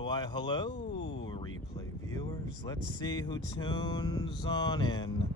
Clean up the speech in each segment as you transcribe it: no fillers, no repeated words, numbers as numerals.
Why hello, replay viewers. Let's see who tunes on in.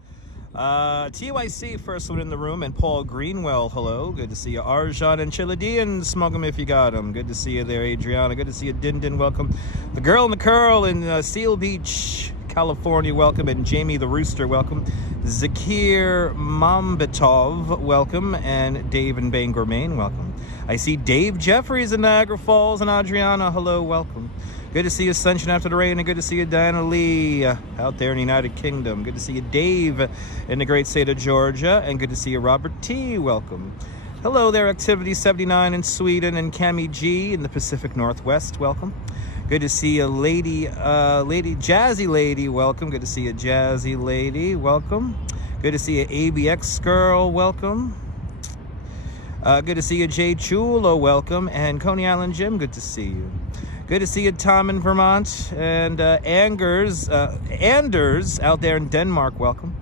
TYC, first one in the room, and Paul Greenwell, hello. Good to see you. Arjan and Chiledean, smoke 'em if you got 'em. Good to see you there, Adriana. Good to see you, Din Din, welcome. The Girl in the Curl in Seal Beach, California, welcome. And Jamie the Rooster, welcome. Zakir Mambetov, welcome. And Dave and Bangor, Maine, welcome. I see Dave Jeffries in Niagara Falls, and Adriana, hello, welcome. Good to see you, Sunshine After the Rain, and good to see you, Diana Lee, out there in the United Kingdom. Good to see you, Dave, in the great state of Georgia, and good to see you, Robert T, welcome. Hello there, Activity 79 in Sweden, and Cami G in the Pacific Northwest, welcome. Good to see you, Jazzy Lady, welcome. Good to see you, Jazzy Lady, welcome. Good to see you, ABX Girl, welcome. Good to see you, Jay Chulo, welcome. And Coney Island Jim, good to see you. Good to see you, Tom in Vermont. And Anders out there in Denmark, welcome.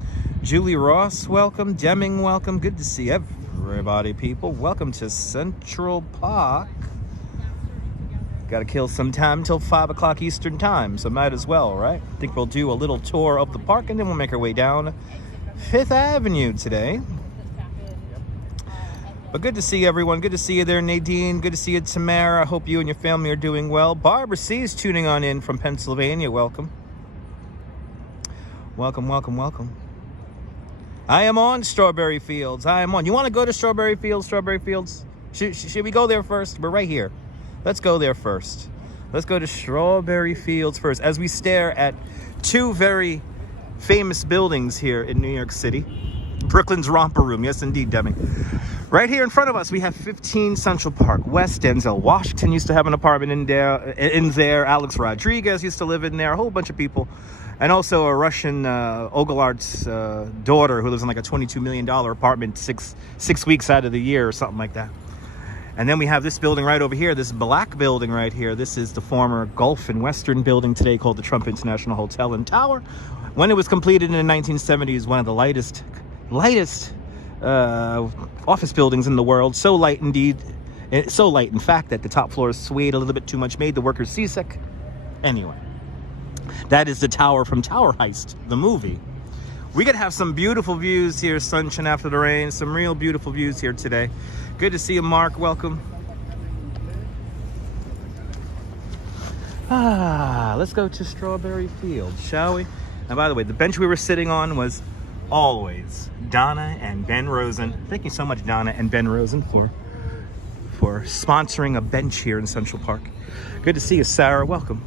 Julie Ross, welcome. Deming, welcome. Good to see everybody, people. Welcome to Central Park. Got to kill some time till 5 o'clock Eastern time, so might as well, right? I think we'll do a little tour of the park, and then we'll make our way down 5th Avenue today. But good to see everyone. Good to see you there, Nadine. Good to see you, Tamara. I hope you and your family are doing well. Barbara C is tuning on in from Pennsylvania. Welcome. Welcome, welcome, welcome. I am on Strawberry Fields. I am on. You want to go to Strawberry Fields? Strawberry Fields? Should we go there first? We're right here. Let's go there first. Let's go to Strawberry Fields first as we stare at two very famous buildings here in New York City. Brooklyn's Romper Room. Yes, indeed, Demi. Right here in front of us, we have 15 Central Park West. Denzel Washington used to have an apartment in there. Alex Rodriguez used to live in there. A whole bunch of people. And also a Russian Ogalart's daughter who lives in like a $22 million apartment six weeks out of the year or something like that. And then we have this building right over here, this black building right here. This is the former Gulf and Western building today called the Trump International Hotel and Tower. When it was completed in the 1970s, one of the lightest office buildings in the world. So light indeed, so light in fact that the top floor swayed a little bit too much, made the workers seasick. Anyway, that is the tower from Tower Heist, the movie. We could have some beautiful views here, Sunshine After the Rain, some real beautiful views here today. Good to see you, Mark, welcome. Let's go to Strawberry Fields, shall we? And by the way, the bench we were sitting on was always Donna and Ben Rosen. Thank you so much, Donna and Ben Rosen, for sponsoring a bench here in Central Park. Good to see you, Sarah, welcome.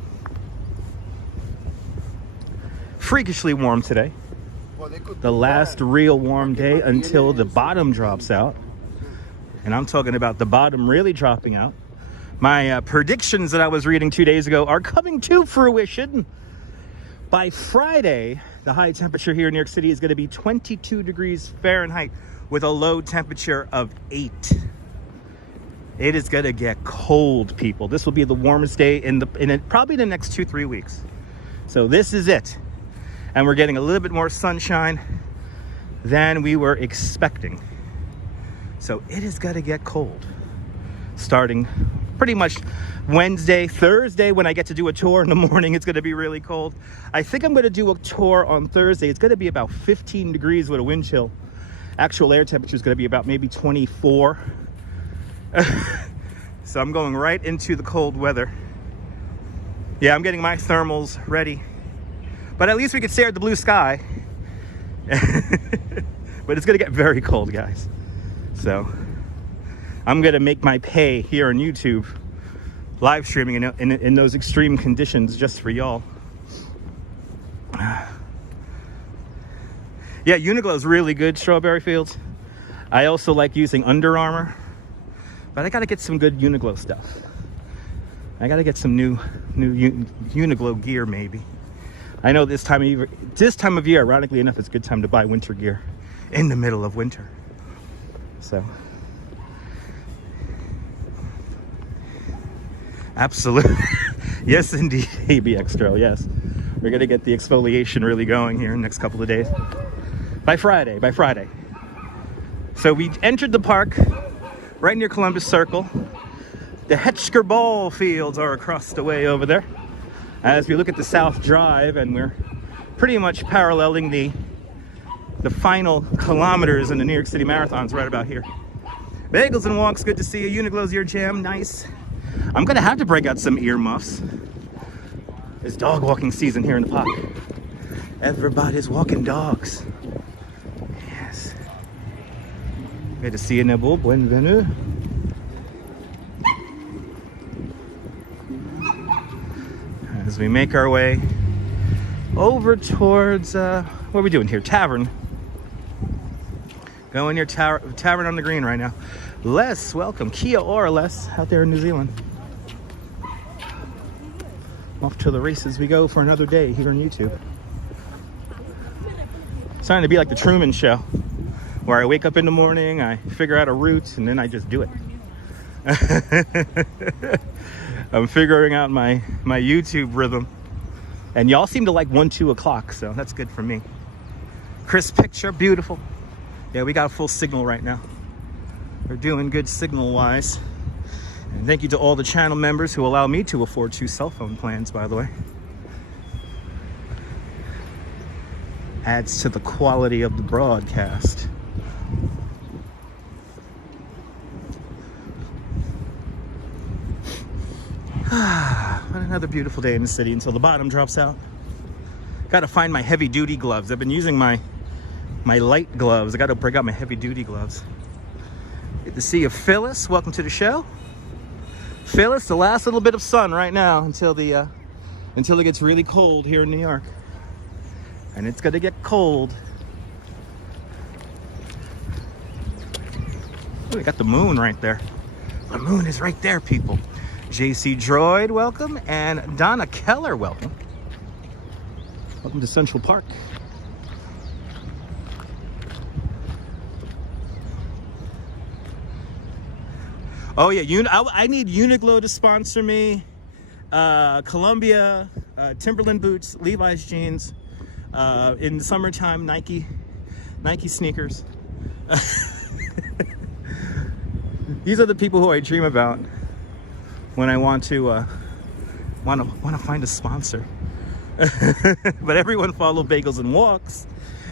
Freakishly warm today. The last real warm day until the bottom drops out. And I'm talking about the bottom really dropping out. My predictions that I was reading 2 days ago are coming to fruition. By Friday, the high temperature here in New York City is going to be 22 degrees Fahrenheit with a low temperature of 8. It is going to get cold, people. This will be the warmest day in probably the next 2-3 weeks. So this is it. And we're getting a little bit more sunshine than we were expecting. So it is going to get cold starting pretty much Wednesday, Thursday, when I get to do a tour in the morning. It's going to be really cold. I think I'm going to do a tour on Thursday. It's going to be about 15 degrees with a wind chill. Actual air temperature is going to be about maybe 24. So I'm going right into the cold weather. Yeah, I'm getting my thermals ready. But at least we can stare at the blue sky. But it's going to get very cold, guys. So I'm going to make my pay here on YouTube, live streaming in those extreme conditions just for y'all. Yeah, Uniqlo is really good, Strawberry Fields. I also like using Under Armour, but I got to get some good Uniqlo stuff. I got to get some new Uniqlo gear, maybe. I know this time of year, ironically enough, it's a good time to buy winter gear in the middle of winter. So, absolutely. Yes, indeed, ABX Trail, yes. We're going to get the exfoliation really going here in the next couple of days. By Friday. So we entered the park right near Columbus Circle. The Hetschker ball fields are across the way over there. as we look at the South Drive, and we're pretty much paralleling the final kilometers in the New York City Marathons right about here. Bagels and Walks, good to see you. Uniqlo's ear jam, nice. I'm gonna have to break out some earmuffs. It's dog walking season here in the park. Everybody's walking dogs. Yes. Good to see you, Nebo. Bienvenue. As we make our way over towards, what are we doing here? Tavern. Going near Tavern on the Green right now. Les, welcome. Kia ora, Les, out there in New Zealand. Off to the races we go for another day here on YouTube. It's starting to be like the Truman Show, where I wake up in the morning, I figure out a route, and then I just do it. I'm figuring out my YouTube rhythm. And y'all seem to like 1, 2 o'clock, so that's good for me. Crisp picture, beautiful. Yeah, we got a full signal right now. We're doing good signal-wise. And thank you to all the channel members who allow me to afford 2 cell phone plans, by the way. Adds to the quality of the broadcast. Another beautiful day in the city until the bottom drops out. Gotta find my heavy-duty gloves. I've been using my light gloves. I gotta break out my heavy-duty gloves. Good to see you, Phyllis. Welcome to the show. Phyllis, the last little bit of sun right now until it gets really cold here in New York. And it's gonna get cold. Oh, we got the moon right there. The moon is right there, people. JC Droid, welcome. And Donna Keller, welcome. Welcome to Central Park. Oh yeah, I need Uniqlo to sponsor me. Columbia, Timberland boots, Levi's jeans. In the summertime, Nike sneakers. These are the people who I dream about when I want to find a sponsor. But everyone follow Bagels and Walks.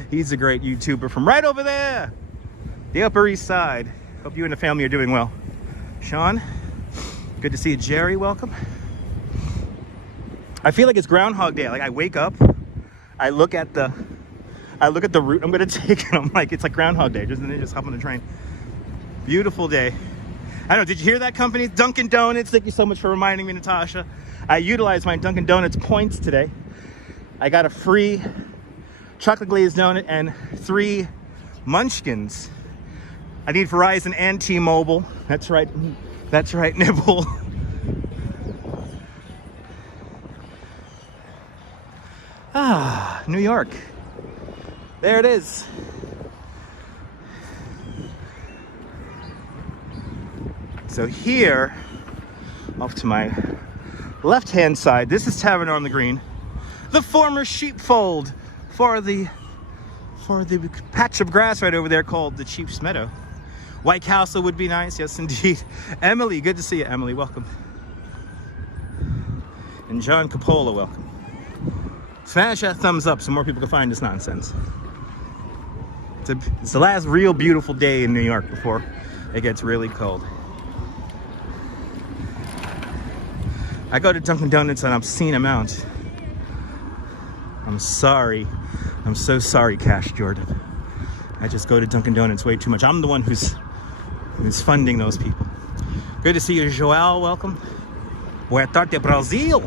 He's a great YouTuber from right over there, the Upper East Side. Hope you and the family are doing well. Sean, good to see you. Jerry, welcome. I feel like it's Groundhog Day. Like I wake up, I look at the route I'm gonna take, and I'm like, it's like Groundhog Day. Just hop on the train. Beautiful day. I know. Did you hear that, company? Dunkin' Donuts. Thank you so much for reminding me, Natasha. I utilized my Dunkin' Donuts points today. I got a free chocolate glazed donut and 3 munchkins. I need Verizon and T-Mobile. That's right. That's right, Nibble. Ah, New York. There it is. So here, off to my left-hand side, this is Tavern on the Green, the former sheepfold for the patch of grass right over there called the Chief's Meadow. White Castle would be nice, yes indeed. Emily, good to see you, Emily, welcome. And John Capola, welcome. Smash that thumbs up so more people can find this nonsense. It's the last real beautiful day in New York before it gets really cold. I go to Dunkin' Donuts an obscene amount. I'm sorry. I'm so sorry, Cash Jordan. I just go to Dunkin' Donuts way too much. I'm the one who's funding those people. Good to see you, Joel. Welcome. Boa tarde, Brazil.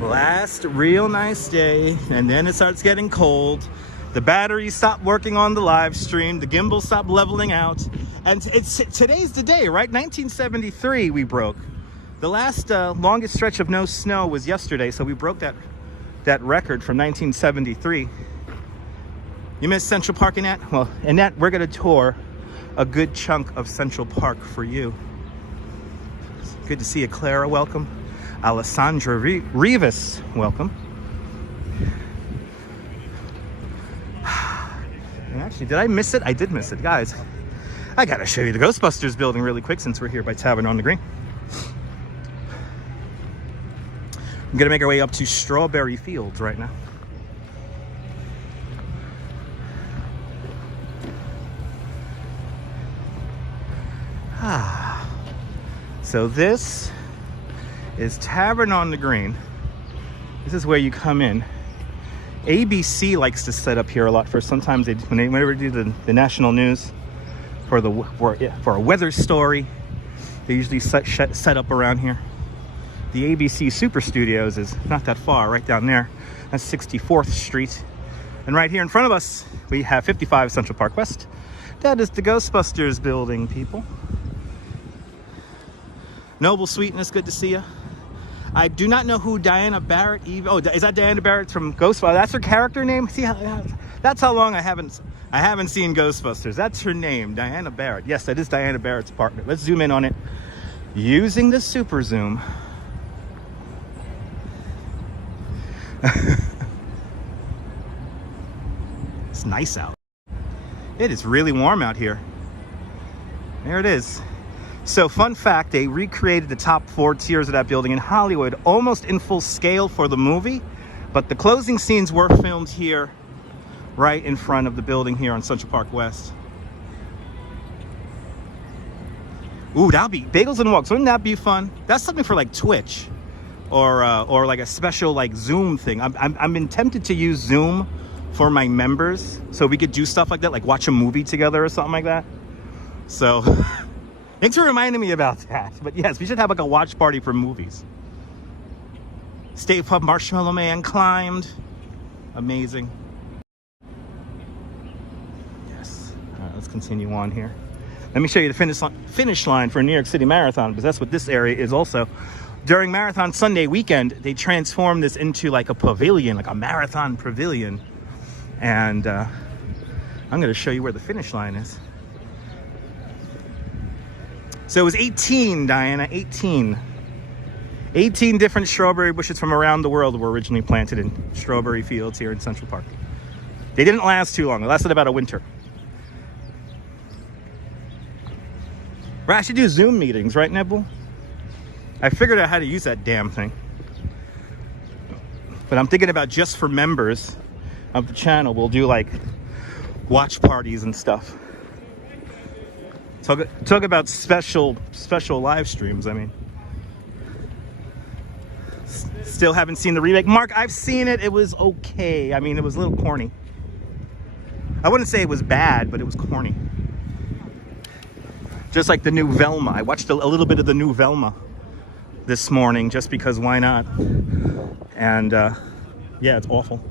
Last real nice day, and then it starts getting cold. The batteries stop working on the live stream. The gimbal stopped leveling out. And today's the day, right? 1973 we broke. The last longest stretch of no snow was yesterday, so we broke that record from 1973. You missed Central Park, Annette? Well, Annette, we're gonna tour a good chunk of Central Park for you. Good to see you, Clara, welcome. Alessandra Rivas, welcome. And actually, did I miss it? I did miss it, guys. I gotta show you the Ghostbusters building really quick since we're here by Tavern on the Green. I'm gonna make our way up to Strawberry Fields right now. So this is Tavern on the Green. This is where you come in. ABC likes to set up here a lot for sometimes whenever they do the national news for a weather story, they usually set up around here. The ABC Super Studios is not that far, right down there. That's 64th Street. And right here in front of us, we have 55 Central Park West. That is the Ghostbusters building, people. Noble Sweetness, good to see you. I do not know who Diana Barrett oh, is that Diana Barrett from Ghostbusters? That's her character name? See that's how long I haven't seen Ghostbusters. That's her name, Diana Barrett. Yes, that is Diana Barrett's apartment. Let's zoom in on it using the super zoom. It's nice out. It is really warm out here. There it is. So fun fact, they recreated the top 4 tiers of that building in Hollywood almost in full scale for the movie, but the closing scenes were filmed here right in front of the building here on Central Park West. Ooh, that'll be Bagels and Walks. Wouldn't that be fun? That's something for like Twitch or like a special like Zoom thing. I've been tempted to use Zoom for my members so we could do stuff like that, like watch a movie together or something like that. So thanks for reminding me about that. But yes, we should have like a watch party for movies. Stay Puft Marshmallow Man climbed. Amazing. Yes. All right, let's continue on here. Let me show you the finish line for New York City Marathon, because that's what this area is also. During Marathon Sunday weekend, they transformed this into like a pavilion, like a marathon pavilion. And I'm going to show you where the finish line is. So it was 18, Diana, 18. 18 different strawberry bushes from around the world were originally planted in strawberry fields here in Central Park. They didn't last too long. It lasted about a winter. I should do Zoom meetings, right, Nebel? I figured out how to use that damn thing. But I'm thinking about just for members of the channel, we'll do like watch parties and stuff. Talk about special live streams. I mean, still haven't seen the remake. Mark, I've seen it. It was okay. I mean, it was a little corny. I wouldn't say it was bad, but it was corny. Just like the new Velma. I watched a little bit of the new Velma this morning just because why not? And yeah, it's awful.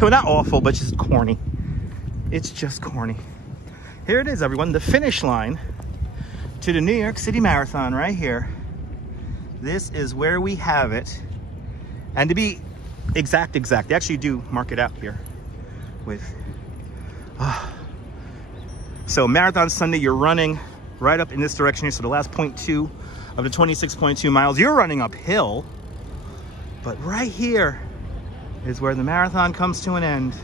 Well, not awful, but just corny. It's just corny. Here it is, everyone. The finish line to the New York City Marathon right here. This is where we have it. And to be exact, they actually do mark it out here with... So Marathon Sunday, you're running right up in this direction here. So the last 0.2 of the 26.2 miles, you're running uphill. But right here is where the marathon comes to an end.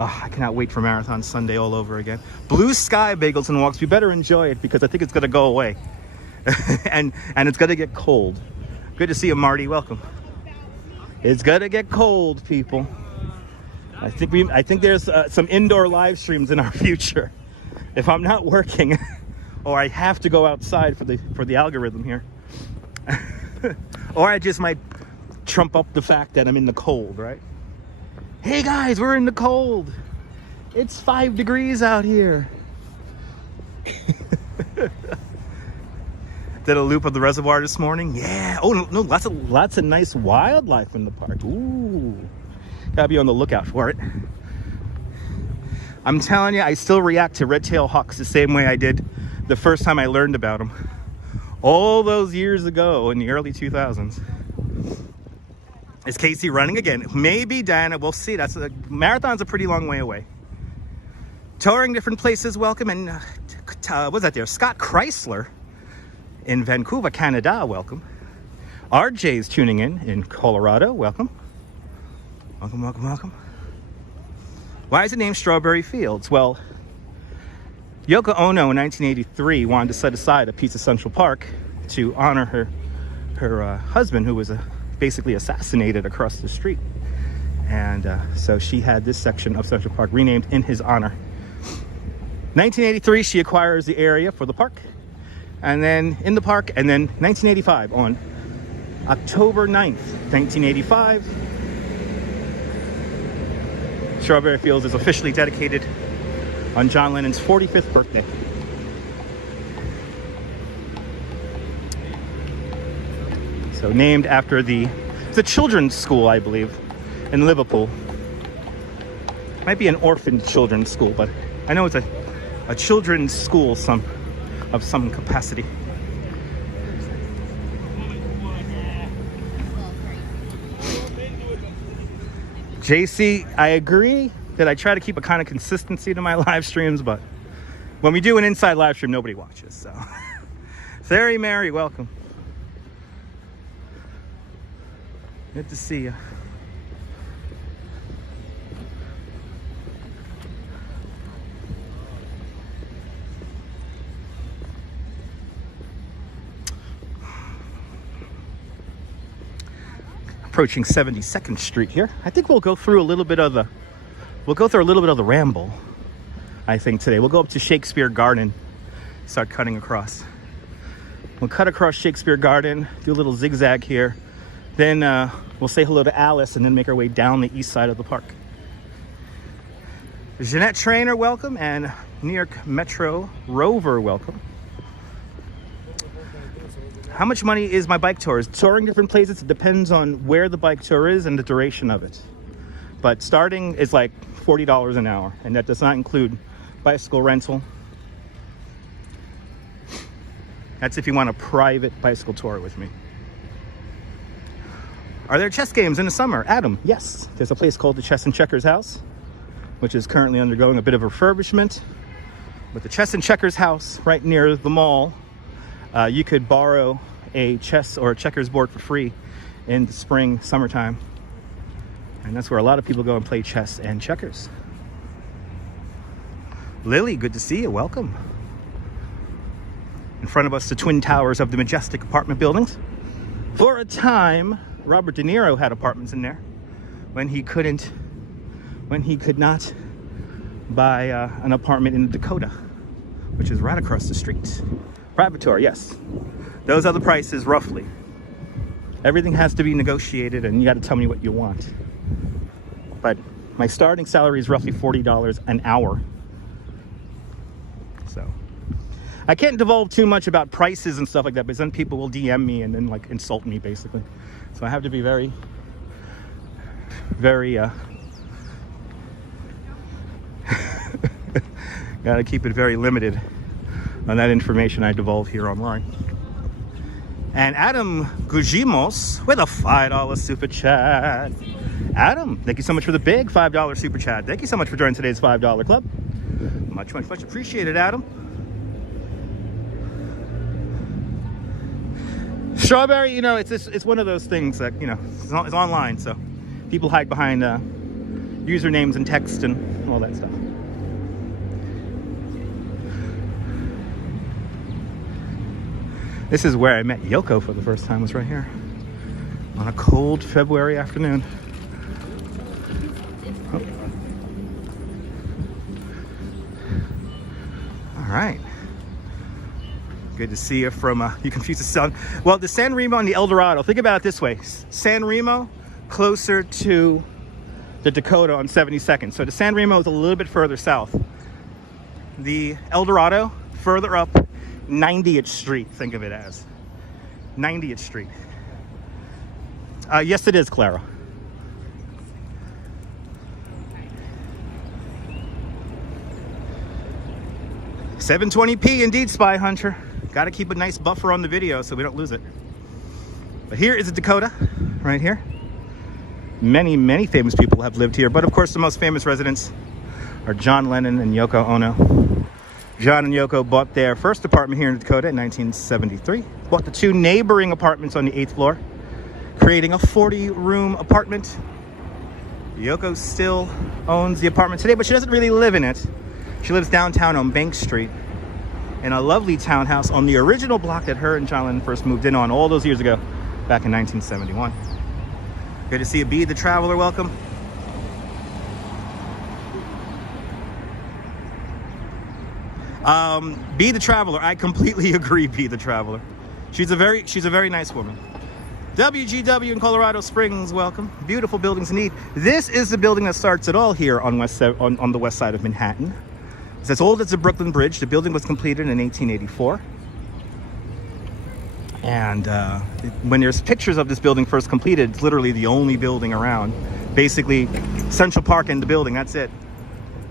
Oh, I cannot wait for Marathon Sunday all over again. Blue sky, Bagels and Walks. We better enjoy it because I think it's going to go away. and it's going to get cold. Good to see you, Marty. Welcome. It's going to get cold, people. I think there's some indoor live streams in our future. If I'm not working or I have to go outside for the algorithm here. Or I just might trump up the fact that I'm in the cold, right? Hey guys, we're in the cold. It's 5 degrees out here. Did a loop of the reservoir this morning. Yeah. Oh no, lots of nice wildlife in the park. Ooh. Gotta be on the lookout for it. I'm telling you, I still react to red-tailed hawks the same way I did the first time I learned about them. All those years ago in the early 2000s. Is Casey running again? Maybe, Diana. We'll see. Marathon's a pretty long way away. Touring different places, welcome. And what's that there? Scott Chrysler in Vancouver, Canada, welcome. RJ's tuning in Colorado, welcome. Welcome. Why is it named Strawberry Fields? Well, Yoko Ono in 1983 wanted to set aside a piece of Central Park to honor her husband, who was a basically assassinated across the street. And so she had this section of Central Park renamed in his honor. 1983, she acquires the area for the park, and then in the park, and then 1985, on October 9th, 1985, Strawberry Fields is officially dedicated on John Lennon's 45th birthday. So named after it's a children's school, I believe, in Liverpool. Might be an orphaned children's school, but I know it's a children's school of some capacity. JC, I agree that I try to keep a kind of consistency to my live streams, but when we do an inside live stream, nobody watches. So, Sarah Mary, welcome. Good to see you. Approaching 72nd Street here. I think we'll go through a little bit of the ramble, I think, today. We'll go up to Shakespeare Garden, start cutting across. We'll cut across Shakespeare Garden, do a little zigzag here. Then we'll say hello to Alice and then make our way down the east side of the park. Jeanette Trainer, welcome, and New York Metro Rover, welcome. How much money is my bike tour? Touring different places, it depends on where the bike tour is and the duration of it. But starting is like $40 an hour, and that does not include bicycle rental. That's if you want a private bicycle tour with me. Are there chess games in the summer? Adam, yes. There's a place called the Chess and Checkers House, which is currently undergoing a bit of refurbishment. But the Chess and Checkers House, right near the mall, you could borrow a chess or a checkers board for free in the spring, summertime. And that's where a lot of people go and play chess and checkers. Lily, good to see you. Welcome. In front of us, the twin towers of the majestic apartment buildings. For a time, Robert De Niro had apartments in there when he could not buy an apartment in the Dakota, which is right across the street. Private tour, yes. Those are the prices, roughly. Everything has to be negotiated, and you got to tell me what you want. But my starting salary is roughly $40 an hour. So I can't divulge too much about prices and stuff like that, because then people will DM me and then like insult me, basically. So I have to be very gotta keep it very limited on that information I divulge here online. And Adam Gujimos with a $5 super chat. Adam, thank you so much for the big $5 super chat. Thank you so much for joining today's $5 club. Much, much, much appreciated, Adam. Strawberry, you know, it's one of those things that, you know, it's online, so people hide behind usernames and text and all that stuff. This is where I met Yoko for the first time, was right here on a cold February afternoon. Oh. All right. Good to see you from, you confused the sun. Well, the San Remo and the El Dorado, think about it this way. San Remo, closer to the Dakota on 72nd. So the San Remo is a little bit further south. The El Dorado, further up 90th Street, think of it as. 90th Street. Yes, it is, Clara. $720p indeed, Spy Hunter. Got to keep a nice buffer on the video so we don't lose it. But here is a Dakota, right here. Many, many famous people have lived here, but of course the most famous residents are John Lennon and Yoko Ono. John and Yoko bought their first apartment here in Dakota in 1973. Bought the two neighboring apartments on the 8th floor, creating a 40-room apartment. Yoko still owns the apartment today, but she doesn't really live in it. She lives downtown on Bank Street in a lovely townhouse on the original block that her and John Lennon first moved in on all those years ago, back in 1971. Good to see you, B the Traveler. Welcome. B the Traveler. I completely agree. B the Traveler. She's a very nice woman. WGW in Colorado Springs. Welcome. Beautiful buildings indeed. This is the building that starts it all here on the west side of Manhattan. It's as old as the Brooklyn Bridge. The building was completed in 1884. And when there's pictures of this building first completed, it's literally the only building around. Basically, Central Park and the building, that's it.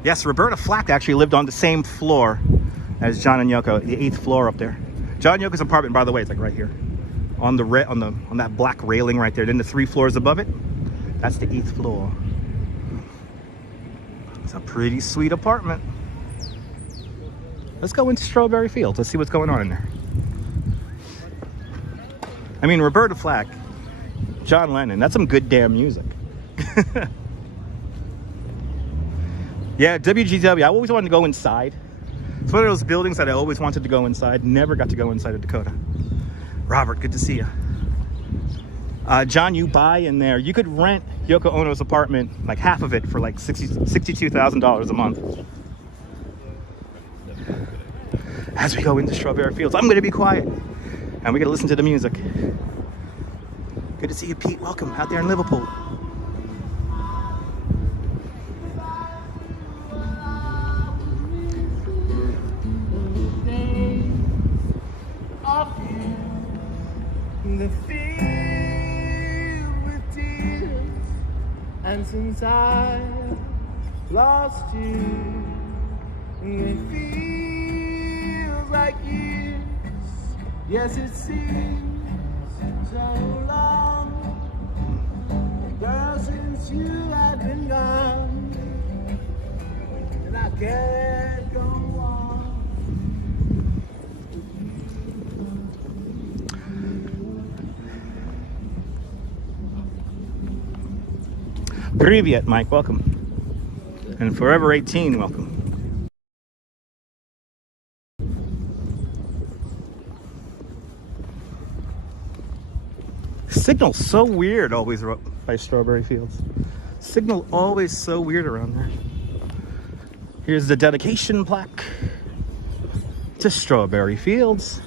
Yes, Roberta Flack actually lived on the same floor as John and Yoko, the 8th floor up there. John and Yoko's apartment, by the way, is like right here. On that black railing right there. Then the 3 floors above it, that's the 8th floor. It's a pretty sweet apartment. Let's go into Strawberry Fields. Let's see what's going on in there. I mean, Roberta Flack, John Lennon, that's some good damn music. Yeah, WGW, I always wanted to go inside. It's one of those buildings that I always wanted to go inside. Never got to go inside of Dakota. Robert, good to see you. John, you buy in there. You could rent Yoko Ono's apartment, like half of it, for like $62,000 a month. As we go into Strawberry Fields, I'm going to be quiet. And we got to listen to the music. Good to see you, Pete. Welcome out there in Liverpool. The field with tears, and since I lost you, it feels like years. Yes, it seems so long, girl, since you have been gone, and I can't go on. Privyet, Mike, welcome. And Forever 18, welcome. Signal's so weird always by Strawberry Fields. Signal always so weird around there. Here's the dedication plaque to Strawberry Fields.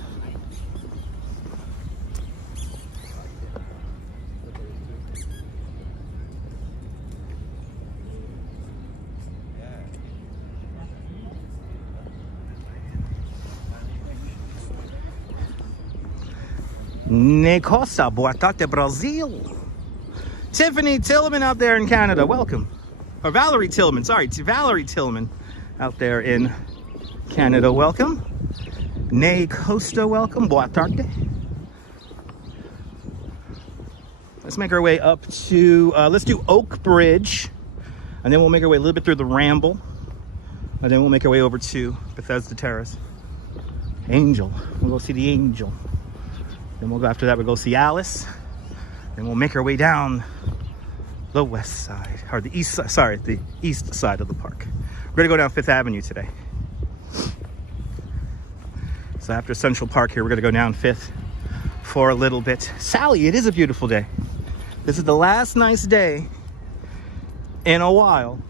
Necosa, boa tarde, Brazil. Tiffany Tillman out there in Canada, welcome. Or Valerie Tillman, sorry, Valerie Tillman out there in Canada, welcome. Ne Costa, welcome, boa tarde. Let's make our way up to, let's do Oak Bridge, and then we'll make our way a little bit through the Ramble, and then we'll make our way over to Bethesda Terrace. Angel, we'll go see the Angel. Then we'll go after that, we'll go see Alice. Then we'll make our way down the west side, or the east side, sorry, the east side of the park. We're gonna go down 5th Avenue today. So after Central Park here, we're gonna go down 5th for a little bit. Sally, it is a beautiful day. This is the last nice day in a while.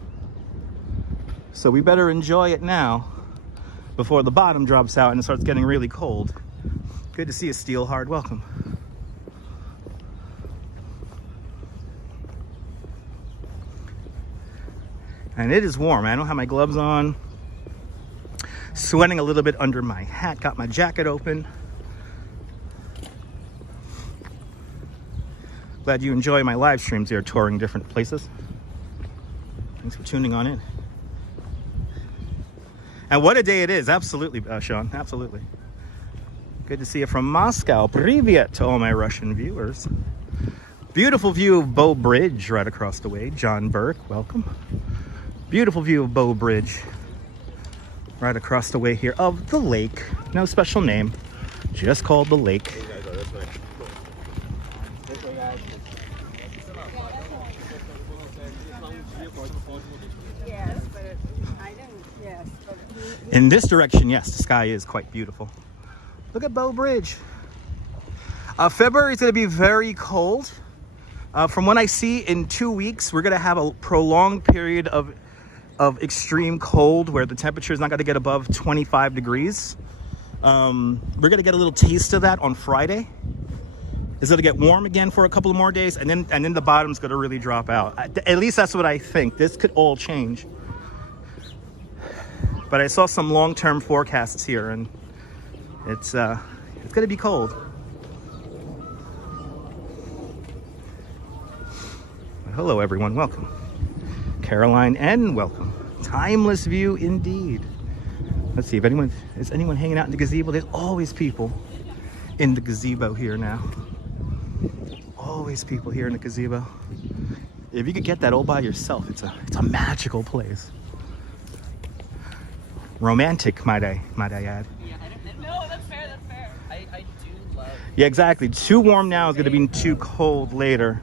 So we better enjoy it now before the bottom drops out and it starts getting really cold. Good to see you, Steelhard. Welcome. And it is warm. I don't have my gloves on. Sweating a little bit under my hat. Got my jacket open. Glad you enjoy my live streams here, touring different places. Thanks for tuning on in. And what a day it is. Absolutely, Sean. Absolutely. Good to see you from Moscow. Privyet to all my Russian viewers. Beautiful view of Bow Bridge right across the way. John Burke, welcome. Beautiful view of Bow Bridge right across the way here of the lake. No special name, just called the lake. In this direction, yes, the sky is quite beautiful. Look at Bow Bridge. February is going to be very cold. From what I see, in 2 weeks, we're going to have a prolonged period of extreme cold where the temperature is not going to get above 25 degrees. We're going to get a little taste of that on Friday. It's going to get warm again for a couple of more days, and then the bottom's going to really drop out. At least that's what I think. This could all change. But I saw some long-term forecasts here, and it's going to be cold. Hello, everyone. Welcome. Caroline N. Welcome. Timeless view indeed. Let's see if is anyone hanging out in the gazebo. There's always people in the gazebo here now. Always people here in the gazebo. If you could get that all by yourself, it's a magical place. Romantic, might I add. Yeah, no, that's fair. That's fair. I do love. Yeah, exactly. Too warm now is going to be too cold later,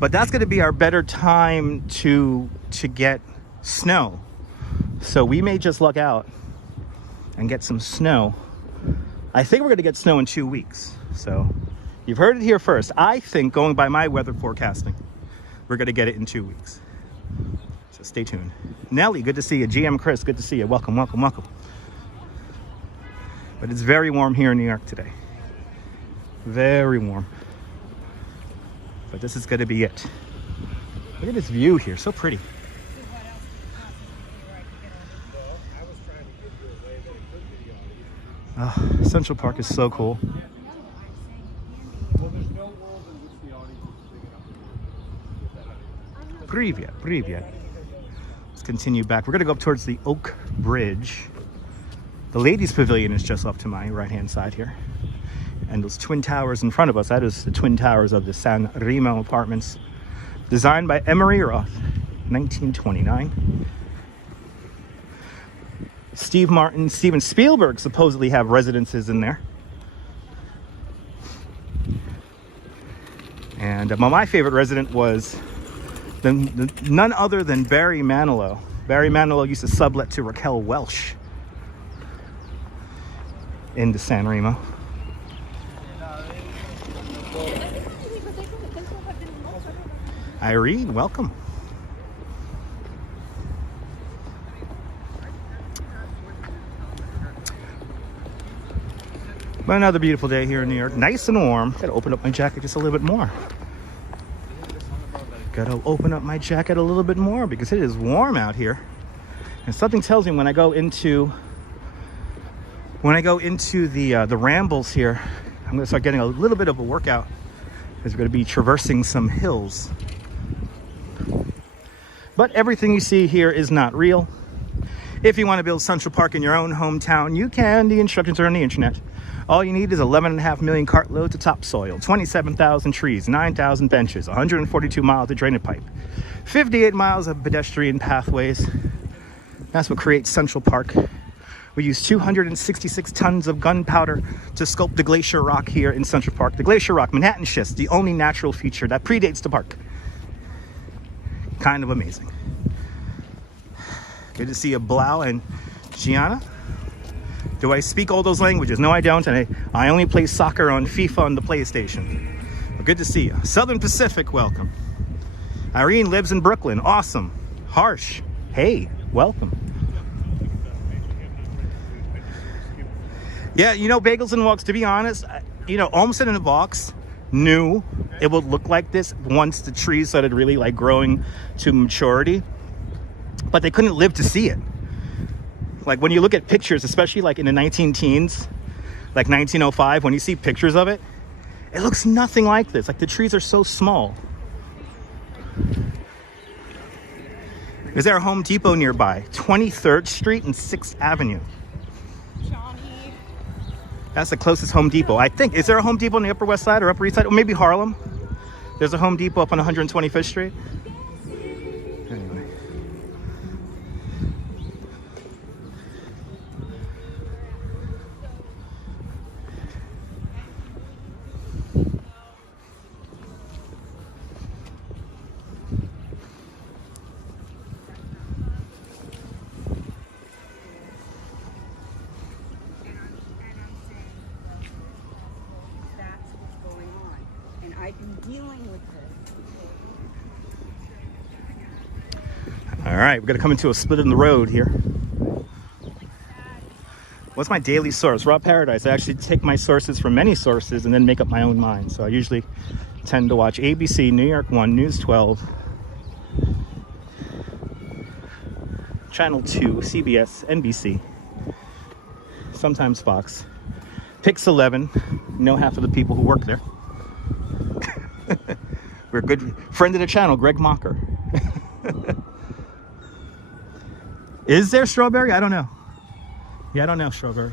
but that's going to be our better time to get snow. So we may just luck out and get some snow. I think we're going to get snow in 2 weeks. So you've heard it here first. I think, going by my weather forecasting, we're going to get it in 2 weeks. So stay tuned. Nelly, good to see you. GM Chris, good to see you. Welcome, welcome, welcome. But it's very warm here in New York today. Very warm. But this is going to be it. Look at this view here. So pretty. Oh, Central Park is so cool. Привет, привет. Let's continue back. We're going to go up towards the Oak Bridge. The Ladies Pavilion is just up to my right-hand side here. And those twin towers in front of us, that is the twin towers of the San Remo Apartments, designed by Emery Roth, 1929. Steve Martin, Steven Spielberg supposedly have residences in there. And my favorite resident was none other than Barry Manilow. Barry Manilow used to sublet to Raquel Welch in the San Remo. Irene, welcome. But another beautiful day here in New York. Nice and warm. Gotta open up my jacket just a little bit more. Gotta open up my jacket a little bit more because it is warm out here. And something tells me when I go into the rambles here, I'm gonna start getting a little bit of a workout because we're gonna be traversing some hills. But everything you see here is not real. If you want to build Central Park in your own hometown, you can. The instructions are on the internet. All you need is 11.5 million cartloads of topsoil, 27,000 trees, 9,000 benches, 142 miles of drainage pipe, 58 miles of pedestrian pathways. That's what creates Central Park. We use 266 tons of gunpowder to sculpt the glacier rock here in Central Park. The glacier rock, Manhattan schist, the only natural feature that predates the park. Kind of amazing. Good to see you, Blau and Gianna. Do I speak all those languages? No, I don't. And I only play soccer on FIFA on the PlayStation. But good to see you. Southern Pacific, welcome. Irene lives in Brooklyn. Awesome. Harsh. Hey, welcome. Yeah, you know, Bagels and Walks, to be honest, Olmsted in a Box knew it would look like this once the trees started really like growing to maturity. But they couldn't live to see it. Like when you look at pictures, especially like in the 19-teens, like 1905, when you see pictures of it, it looks nothing like this. Like the trees are so small. Is there a Home Depot nearby? 23rd Street and 6th Avenue. Johnny. That's the closest Home Depot. I think, is there a Home Depot on the Upper West Side or Upper East Side? Or maybe Harlem? There's a Home Depot up on 125th Street. Anyway. That's what's going on. And I've been dealing with this right, we're gonna come into a split in the road here. What's my daily source? Raw Paradise. I actually take my sources from many sources and then make up my own mind. So I usually tend to watch ABC, New York 1, News 12, Channel 2, CBS, NBC, sometimes Fox, Pix 11. You know half of the people who work there. We're a good friend of the channel, Greg Mocker. Is there Strawberry? I don't know. Yeah, I don't know Strawberry.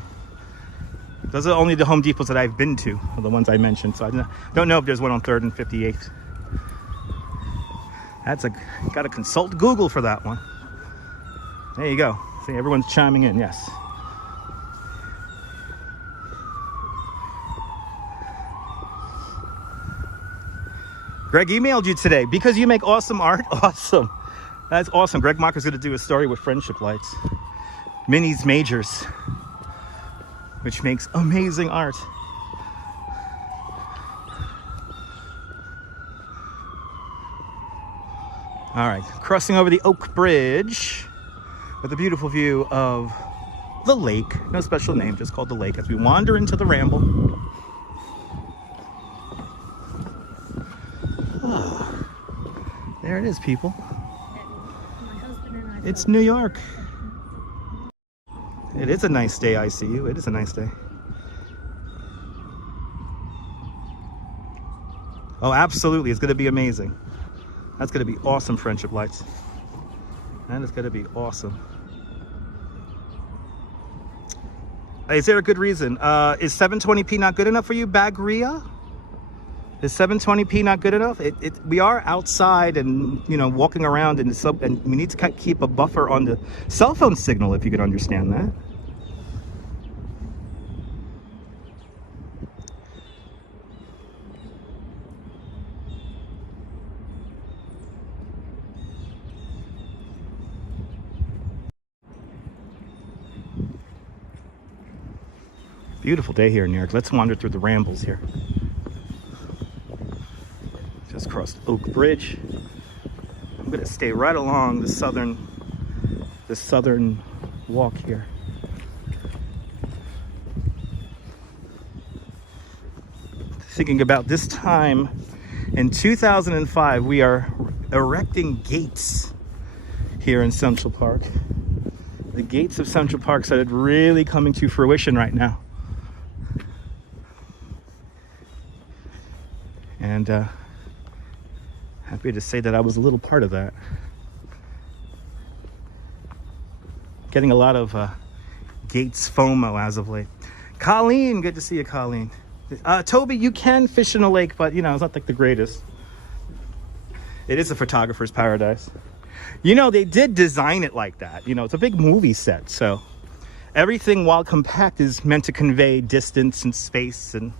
Those are only the Home Depots that I've been to, are the ones I mentioned. So I don't know if there's one on 3rd and 58th. Gotta consult Google for that one. There you go. See, everyone's chiming in, yes. Greg emailed you today because you make awesome art. Awesome. That's awesome. Greg Mocker's going to do a story with Friendship Lights. Minnie's Majors, which makes amazing art. All right, crossing over the Oak Bridge with a beautiful view of the lake. No special name, just called the lake, as we wander into the Ramble. Oh, there it is, people. It's New York. It is a nice day, I see you. It is a nice day. Oh, absolutely. It's going to be amazing. That's going to be awesome, Friendship Lights. That is going to be awesome. Is there a good reason? Is 720p not good enough for you, Bagria? Is 720p not good enough? We are outside and, you know, walking around in the sub, and we need to keep a buffer on the cell phone signal, if you could understand that. Beautiful day here in New York. Let's wander through the Rambles here. Just crossed Oak Bridge. I'm gonna stay right along the southern walk here. Thinking about this time in 2005, we are erecting gates here in Central Park. The gates of Central Park started really coming to fruition right now. And happy to say that I was a little part of that. Getting a lot of Gates FOMO as of late. Colleen, good to see you, Colleen. Toby, you can fish in a lake, but you know, it's not like the greatest. It is a photographer's paradise. You know, they did design it like that. You know, it's a big movie set, so everything, while compact, is meant to convey distance and space. And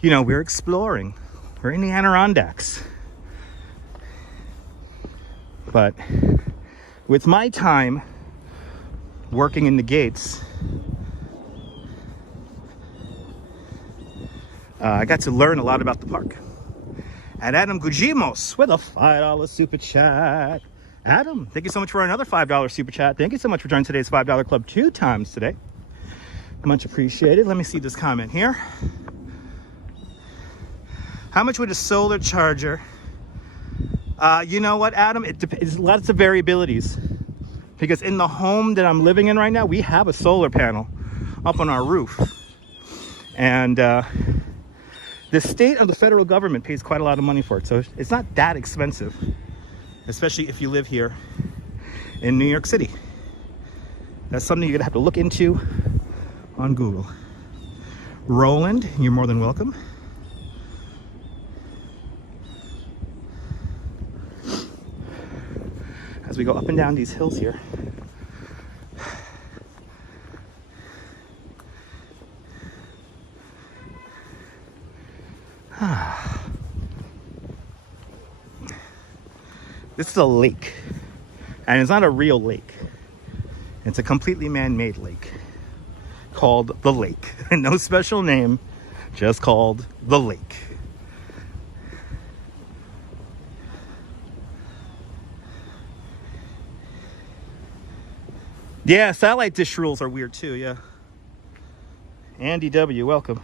you know, we're exploring. We're in the Adirondacks. But with my time working in the gates, I got to learn a lot about the park. And Adam Gujimos with a $5 super chat. Adam, thank you so much for another $5 super chat. Thank you so much for joining today's $5 club 2 times today. Much appreciated. Let me see this comment here. How much would a solar charger? You know what, Adam? It depends. Lots of variabilities. Because in the home that I'm living in right now, we have a solar panel up on our roof. And the state or the federal government pays quite a lot of money for it. So it's not that expensive, especially if you live here in New York City. That's something you're gonna have to look into on Google. Roland, you're more than welcome. As we go up and down these hills here. This is a lake, and it's not a real lake. It's a completely man-made lake called the lake. No special name, just called the lake. Yeah, satellite dish rules are weird too, yeah. Andy W, welcome.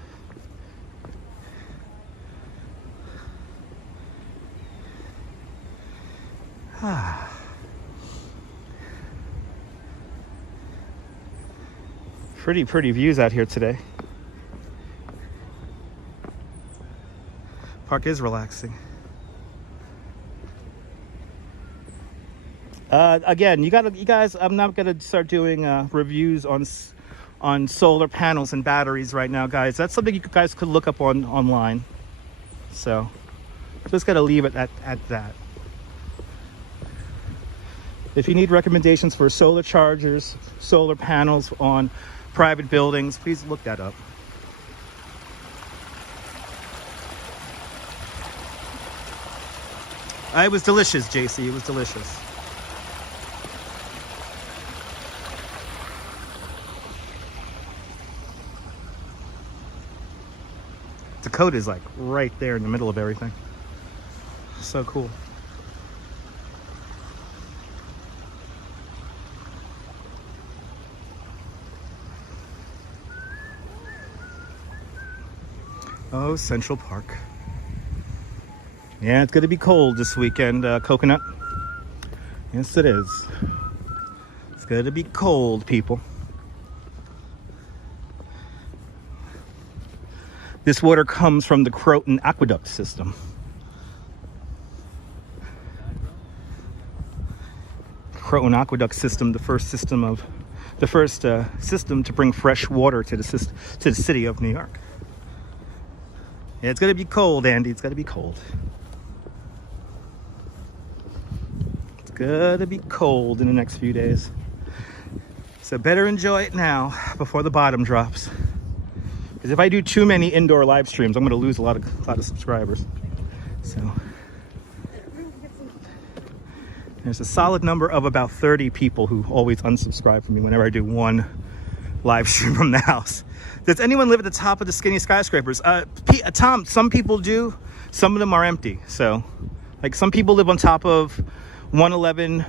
Pretty views out here today. Park is relaxing. Again, you guys. I'm not gonna start doing reviews on solar panels and batteries right now, guys. That's something you guys could look up online. So, just gotta leave it at that. If you need recommendations for solar chargers, solar panels on private buildings, please look that up. It was delicious, JC. It was delicious. Dakota is like right there in the middle of everything. So cool. Oh, Central Park. Yeah, it's going to be cold this weekend, Coconut. Yes, it is. It's going to be cold, people. This water comes from the Croton Aqueduct system. Croton Aqueduct system, the first system to bring fresh water to the city of New York. Yeah, it's gonna be cold, Andy. It's gonna be cold. It's gonna be cold in the next few days. So better enjoy it now before the bottom drops. Because if I do too many indoor live streams, I'm gonna lose a lot of subscribers. So there's a solid number of about 30 people who always unsubscribe from me whenever I do one live stream from the house. Does anyone live at the top of the skinny skyscrapers? Tom, some people do. Some of them are empty. So, like, some people live on top of 111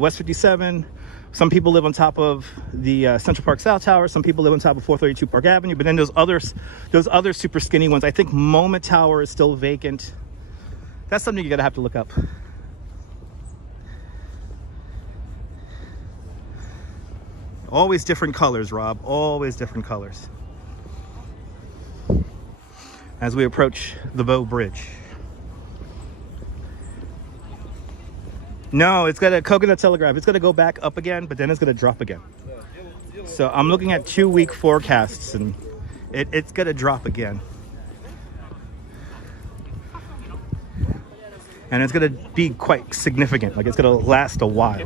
West 57. Some people live on top of the Central Park South Tower. Some people live on top of 432 Park Avenue. But then those other super skinny ones, I think MoMA Tower is still vacant. That's something you're gonna have to look up. Always different colors, Rob. Always different colors. As we approach the Bow Bridge. No, it's got a Coconut Telegraph. It's going to go back up again, but then it's going to drop again. So I'm looking at 2-week forecasts, and it's going to drop again. And it's going to be quite significant. Like, it's going to last a while.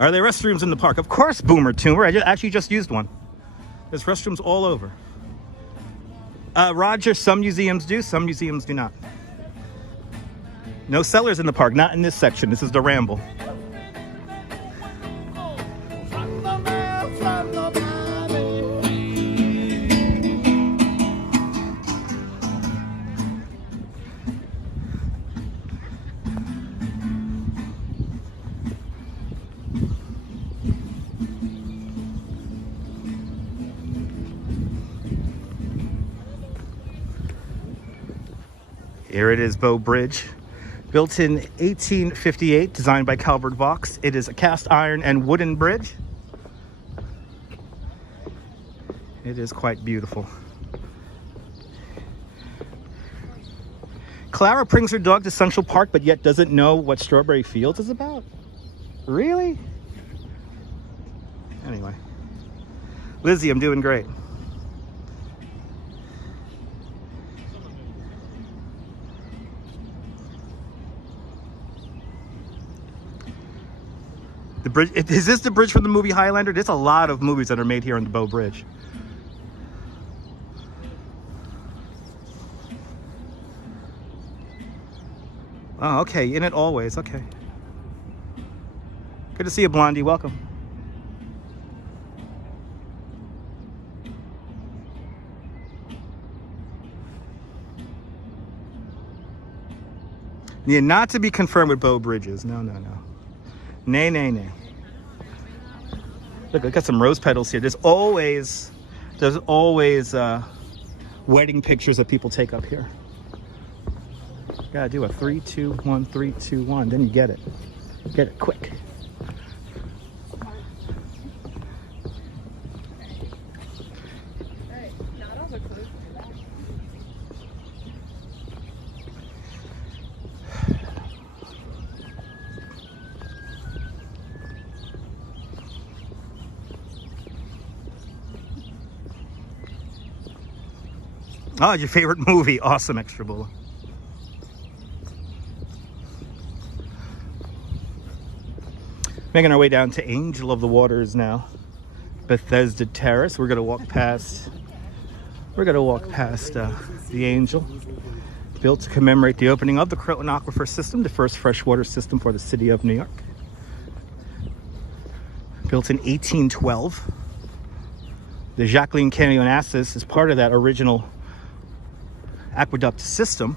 Are there restrooms in the park? Of course, Boomer Tumor. I actually just used one. There's restrooms all over. Roger, some museums do, some museums do not. No cellars in the park, not in this section. This is the Ramble. Here it is, Bow Bridge. Built in 1858, designed by Calvert Vaux. It is a cast iron and wooden bridge. It is quite beautiful. Clara brings her dog to Central Park, but yet doesn't know what Strawberry Fields is about? Really? Anyway. Lizzie, I'm doing great. The bridge, is this the bridge from the movie Highlander? There's a lot of movies that are made here on the Bow Bridge. Oh, okay, in it always, okay. Good to see you, Blondie, welcome. Yeah, not to be confirmed with Beau Bridges. No, no, no. Nay, nay, nay. Look, I got some rose petals here. There's always wedding pictures that people take up here. Gotta do a 3, 2, 1, 3, 2, 1. Then you get it. Get it quick. Oh, your favorite movie. Awesome, Extra Bulla. Making our way down to Angel of the Waters now. Bethesda Terrace. We're gonna walk past the Angel. Built to commemorate the opening of the Croton Aquifer System, the first freshwater system for the city of New York. Built in 1812. The Jacqueline Kennedy Onassis is part of that original aqueduct system.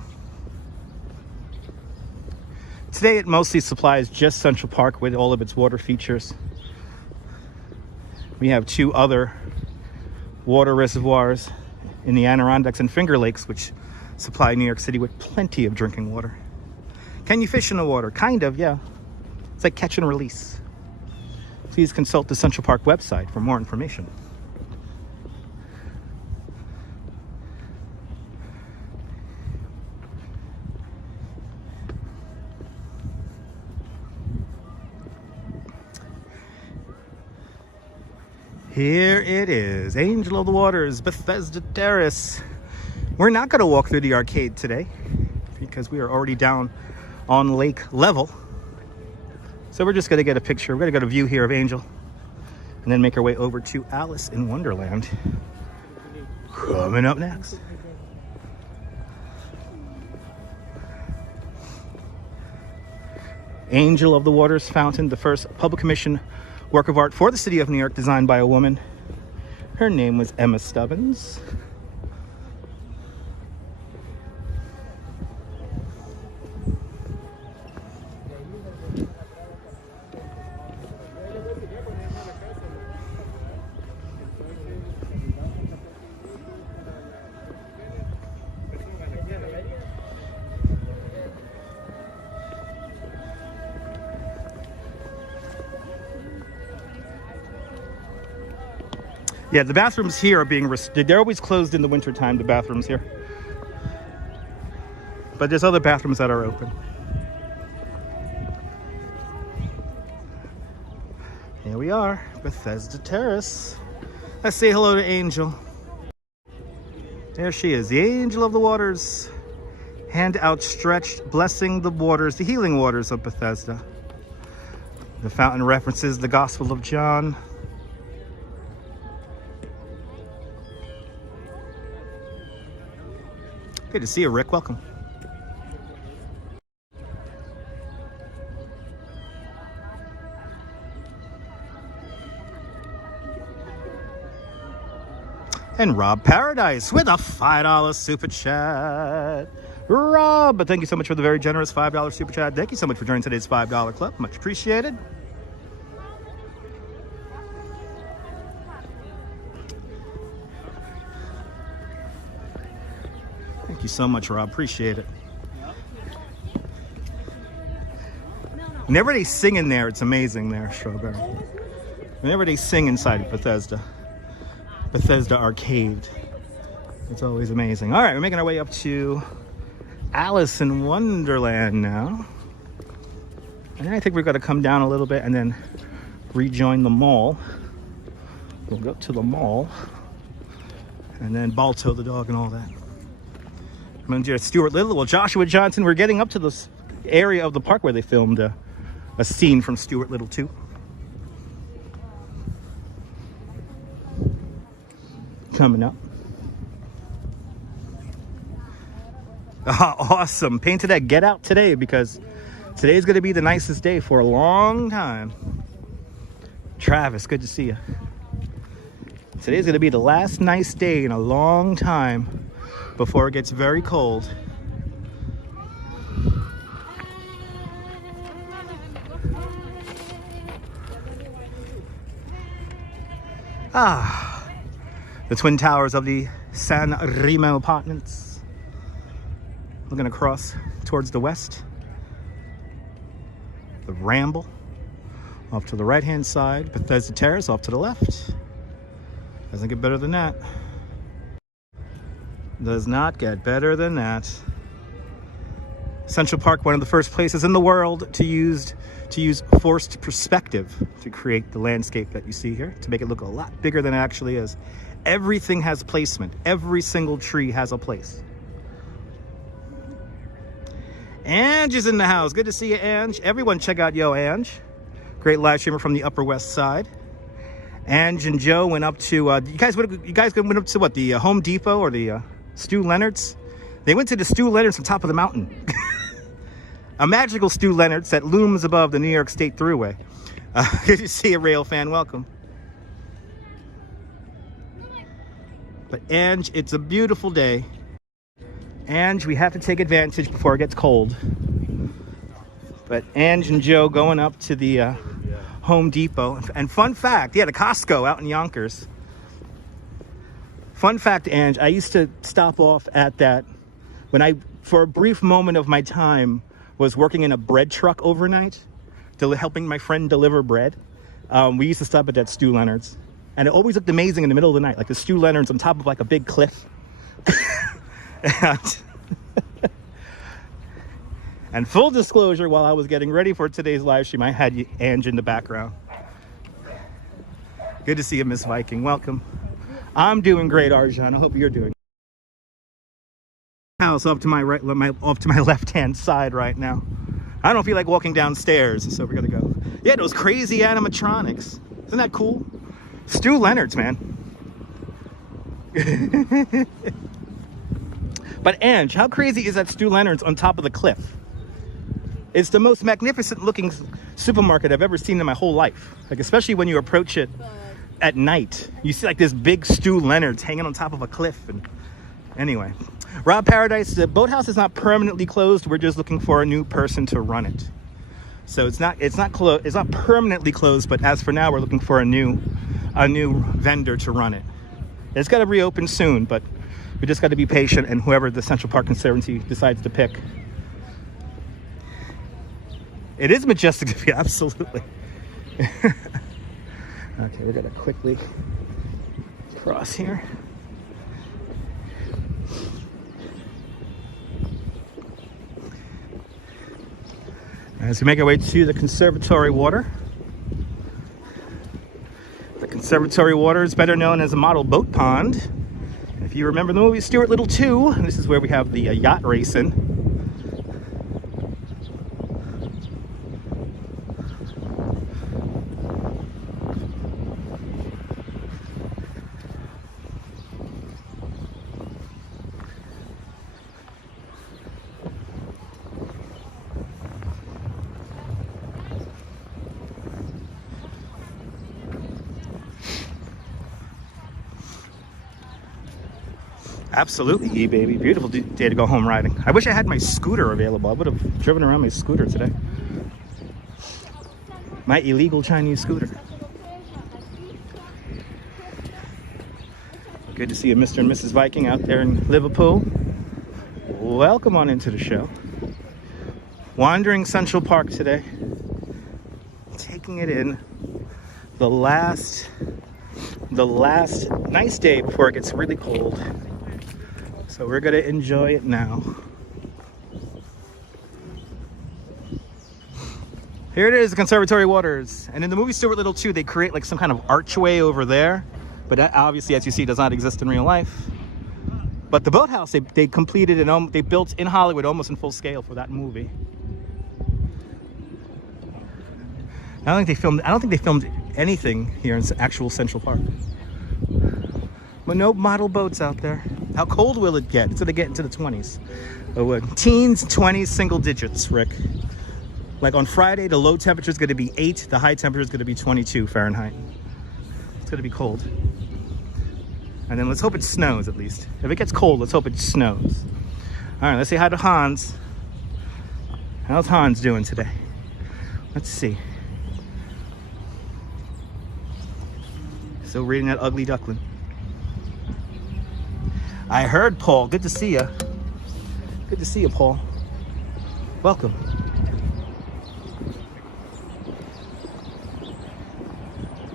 Today it mostly supplies just Central Park with all of its water features. We have 2 other water reservoirs in the Adirondacks and Finger Lakes, which supply New York City with plenty of drinking water. Can you fish in the water? Kind of, yeah. It's like catch and release. Please consult the Central Park website for more information. Here it is, Angel of the Waters, Bethesda Terrace. We're not going to walk through the arcade today because we are already down on lake level. So we're just going to get a picture. We're going to get a view here of Angel and then make our way over to Alice in Wonderland. Coming up next. Angel of the Waters Fountain, the first public commission work of art for the city of New York, designed by a woman. Her name was Emma Stubbins. Yeah, the bathrooms here are being they're always closed in the wintertime, the bathrooms here. But there's other bathrooms that are open. Here we are, Bethesda Terrace. Let's say hello to Angel. There she is, the Angel of the Waters. Hand outstretched, blessing the waters, the healing waters of Bethesda. The fountain references the Gospel of John. Good to see you, Rick. Welcome. And Rob Paradise with a $5 super chat. Rob, thank you so much for the very generous $5 super chat. Thank you so much for joining today's $5 club. Much appreciated. Thank you so much, Rob. Appreciate it. Whenever they sing in there, it's amazing there, Strawberry. Whenever they sing inside of Bethesda Arcade, it's always amazing. All right, we're making our way up to Alice in Wonderland now. And then I think we're going to come down a little bit and then rejoin the mall. We'll go to the mall and then Balto the dog and all that. I'm going to do Stuart Little. Well, Joshua Johnson, we're getting up to this area of the park where they filmed a scene from Stuart Little 2. Coming up. Awesome. Painted that Get Out today because today's going to be the nicest day for a long time. Travis, good to see you. Today's going to be the last nice day in a long time before it gets very cold. Ah, the twin towers of the San Remo apartments. Looking across towards the west. The Ramble off to the right hand side. Bethesda Terrace off to the left. Doesn't get better than that. Does not get better than that. Central Park, one of the first places in the world to use forced perspective to create the landscape that you see here, to make it look a lot bigger than it actually is. Everything has placement. Every single tree has a place. Ange is in the house. Good to see you, Ange. Everyone check out Yo Ange. Great live streamer from the Upper West Side. Ange and Joe went up to, you guys went up to what, the Home Depot or the Stu Leonard's? They went to the Stu Leonard's on top of the mountain. A magical Stu Leonard's that looms above the New York State Thruway. Good to see you, Rail fan. Welcome. But Ange, it's a beautiful day. Ange, we have to take advantage before it gets cold. But Ange and Joe going up to the Home Depot. And fun fact, yeah, the Costco out in Yonkers. Fun fact, Ange, I used to stop off at that when I, for a brief moment of my time, was working in a bread truck overnight, helping my friend deliver bread. We used to stop at that Stu Leonard's. And it always looked amazing in the middle of the night, like the Stu Leonard's on top of like a big cliff. And full disclosure, while I was getting ready for today's live stream, I had Ange in the background. Good to see you, Miss Viking. Welcome. I'm doing great, Arjan. I hope you're doing. House off to my right, off to my left-hand side right now. I don't feel like walking downstairs, so we're gonna go. Yeah, those crazy animatronics. Isn't that cool? Stu Leonard's, man. But Ange, how crazy is that Stu Leonard's on top of the cliff? It's the most magnificent looking supermarket I've ever seen in my whole life. Like, especially when you approach it at night. You see like this big Stu Leonard's hanging on top of a cliff. And anyway, Rob Paradise, the boathouse is not permanently closed. We're just looking for a new person to run it. So it's not permanently closed, but as for now, we're looking for a new vendor to run it. It's got to reopen soon, but we just got to be patient, and whoever the Central Park Conservancy decides to pick. It is majestic to be, absolutely. Okay, we're gonna quickly cross here. As we make our way to the Conservatory Water. The Conservatory Water is better known as a model boat pond. If you remember the movie Stuart Little 2, this is where we have the yacht racing. Absolutely, baby. Beautiful day to go home riding. I wish I had my scooter available. I would have driven around my scooter today. My illegal Chinese scooter. Good to see you, Mr. and Mrs. Viking, out there in Liverpool. Welcome on into the show. Wandering Central Park today. Taking it in. The last nice day before it gets really cold. So we're gonna enjoy it now. Here it is, the Conservatory Waters. And in the movie Stuart Little 2, they create like some kind of archway over there. But that obviously, as you see, does not exist in real life. But the boathouse, they completed and they built in Hollywood almost in full scale for that movie. I don't think they filmed anything here in actual Central Park. But no model boats out there. How cold will it get? It's gonna get into the 20s. Teens, 20s, single digits, Rick. Like on Friday, the low temperature is gonna be 8, the high temperature is gonna be 22 Fahrenheit. It's gonna be cold. And then let's hope it snows at least. If it gets cold, let's hope it snows. All right, let's say hi to Hans. How's Hans doing today? Let's see. Still reading that ugly duckling. I heard, Paul. Good to see you. Good to see you, Paul. Welcome.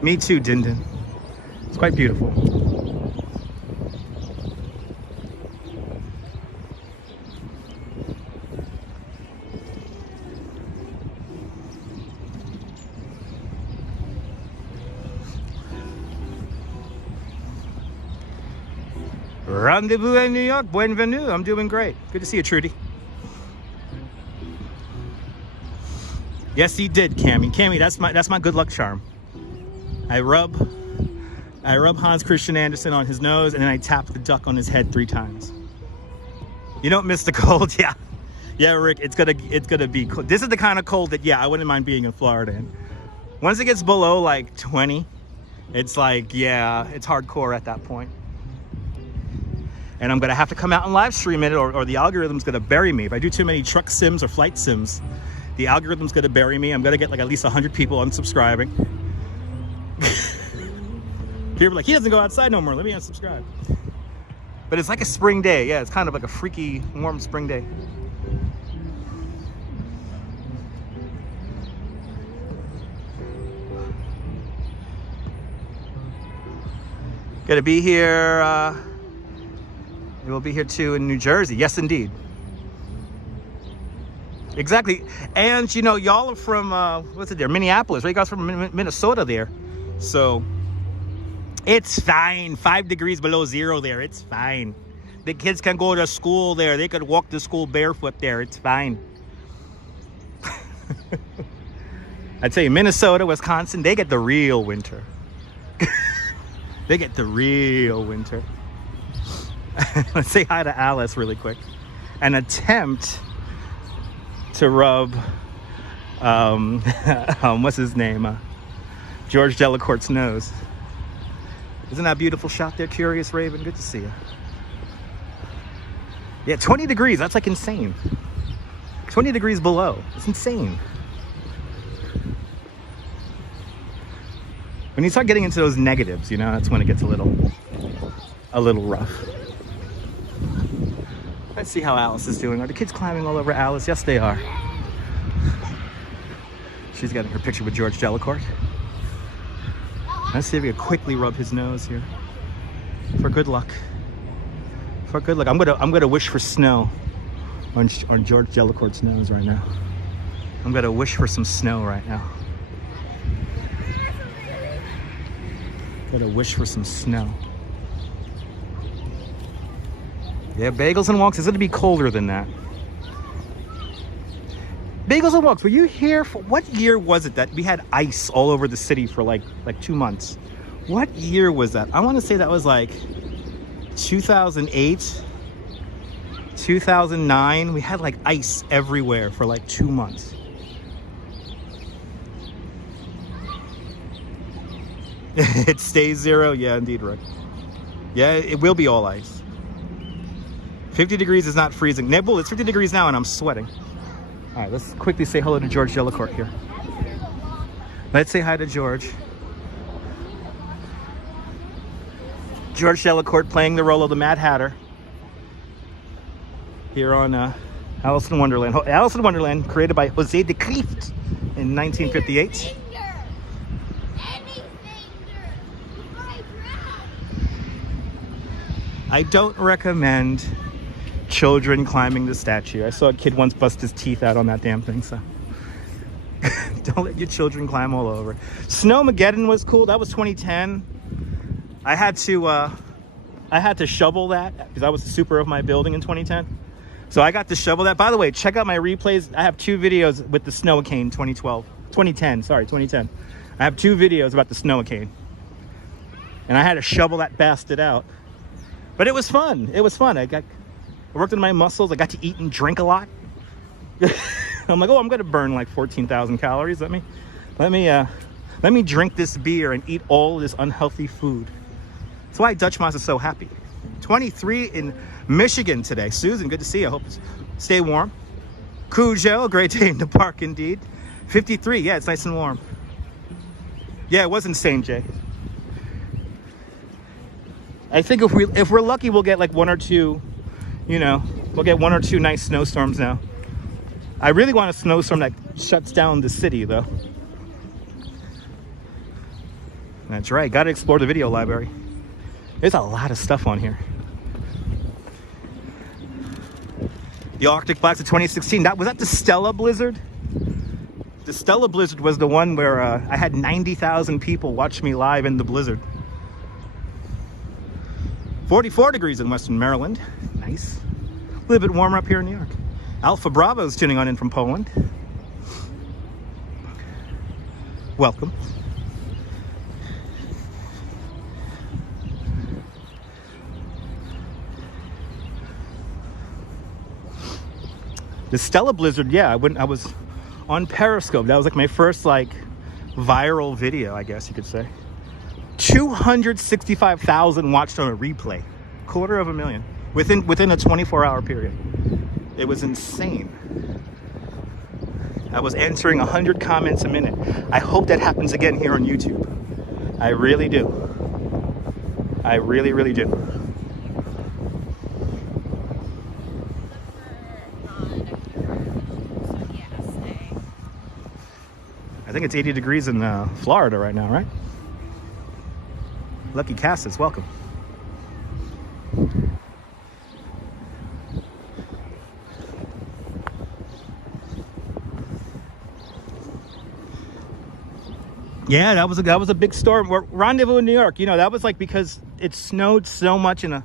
Me too, Dindin. It's quite beautiful. Rendezvous in New York. Bienvenue. I'm doing great. Good to see you, Trudy. Yes, he did, Cammy. Cammy, that's my good luck charm. I rub Hans Christian Andersen on his nose, and then I tap the duck on his head 3 times. You don't miss the cold, yeah. Yeah, Rick, it's gonna be cold. This is the kind of cold that, yeah, I wouldn't mind being in Florida in. Once it gets below like 20, it's like, yeah, it's hardcore at that point. And I'm gonna have to come out and live stream it, or the algorithm's gonna bury me. If I do too many truck sims or flight sims, the algorithm's gonna bury me. I'm gonna get like at least 100 people unsubscribing. People are like, he doesn't go outside no more, let me unsubscribe. But it's like a spring day. Yeah, it's kind of like a freaky, warm spring day. Gonna be here, we'll be here too in New Jersey. Yes, indeed. Exactly. And you know, y'all are from, what's it there? Minneapolis, right? You guys from Minnesota there. So it's fine. 5 degrees below zero there. It's fine. The kids can go to school there. They could walk to school barefoot there. It's fine. I tell you, Minnesota, Wisconsin, they get the real winter. They get the real winter. Let's say hi to Alice really quick. An attempt to rub, what's his name? George Delacourt's nose. Isn't that a beautiful shot there, Curious Raven? Good to see you. Yeah, 20 degrees. That's like insane. 20 degrees below. It's insane. When you start getting into those negatives, you know, that's when it gets a little rough. Let's see how Alice is doing. Are the kids climbing all over Alice? Yes, they are. She's getting her picture with George Delacourt. Let's see if we can quickly rub his nose here. For good luck. For good luck. I'm gonna wish for snow on George Delacourt's nose right now. I'm gonna wish for some snow right now. Gotta wish for some snow. Yeah, bagels and walks. It's gonna be colder than that. Bagels and walks. Were you here for what year was it that we had ice all over the city for like 2 months? What year was that? I want to say that was like 2008, 2009. We had like ice everywhere for like 2 months. It stays zero. Yeah, indeed, Rick. Yeah, it will be all ice. 50 degrees is not freezing. Nebul, it's 50 degrees now and I'm sweating. All right, let's quickly say hello to George Delacourt here. Let's say hi to George. George Delacourt playing the role of the Mad Hatter here on Alice in Wonderland. Alice in Wonderland, created by Jose de Clift in 1958. I don't recommend children climbing the statue. I saw a kid once bust his teeth out on that damn thing, so don't let your children climb all over. Snowmageddon was cool. That was 2010. I had to shovel that because I was the super of my building in 2010. So I got to shovel that. By the way, check out my replays. I have 2 videos with the Snowcane 2010. I have 2 videos about the Snowcane. And I had to shovel that bastard out. But it was fun. It was fun. I worked on my muscles. I got to eat and drink a lot. I'm like, oh, I'm gonna burn like 14,000 calories. Let me drink this beer and eat all this unhealthy food. That's why Dutch Moss is so happy. 23 in Michigan today. Susan, good to see you. I hope you stay warm. Cujo, a great day in the park indeed. 53, yeah, it's nice and warm. Yeah, it was insane, Jay. I think if we're lucky, we'll get like one or two, you know, we'll get one or two nice snowstorms now. I really want a snowstorm that shuts down the city, though. That's right. Got to explore the video library. There's a lot of stuff on here. The Arctic Blast of 2016. Was that the Stella Blizzard? The Stella Blizzard was the one where I had 90,000 people watch me live in the blizzard. 44 degrees in Western Maryland. Nice. A little bit warmer up here in New York. Alpha Bravo's tuning on in from Poland. Welcome. The Stella Blizzard, yeah, I was on Periscope. That was like my first like viral video, I guess you could say. 265,000 watched on a replay. 250,000 within a 24-hour period. It was insane. I was answering 100 comments a minute. I hope that happens again here on YouTube. I really do. I really, really do. I think it's 80 degrees in Florida right now, right? Lucky Cassis, welcome. Yeah, that was a big storm. Rendezvous in New York, you know, that was like because it snowed so much in a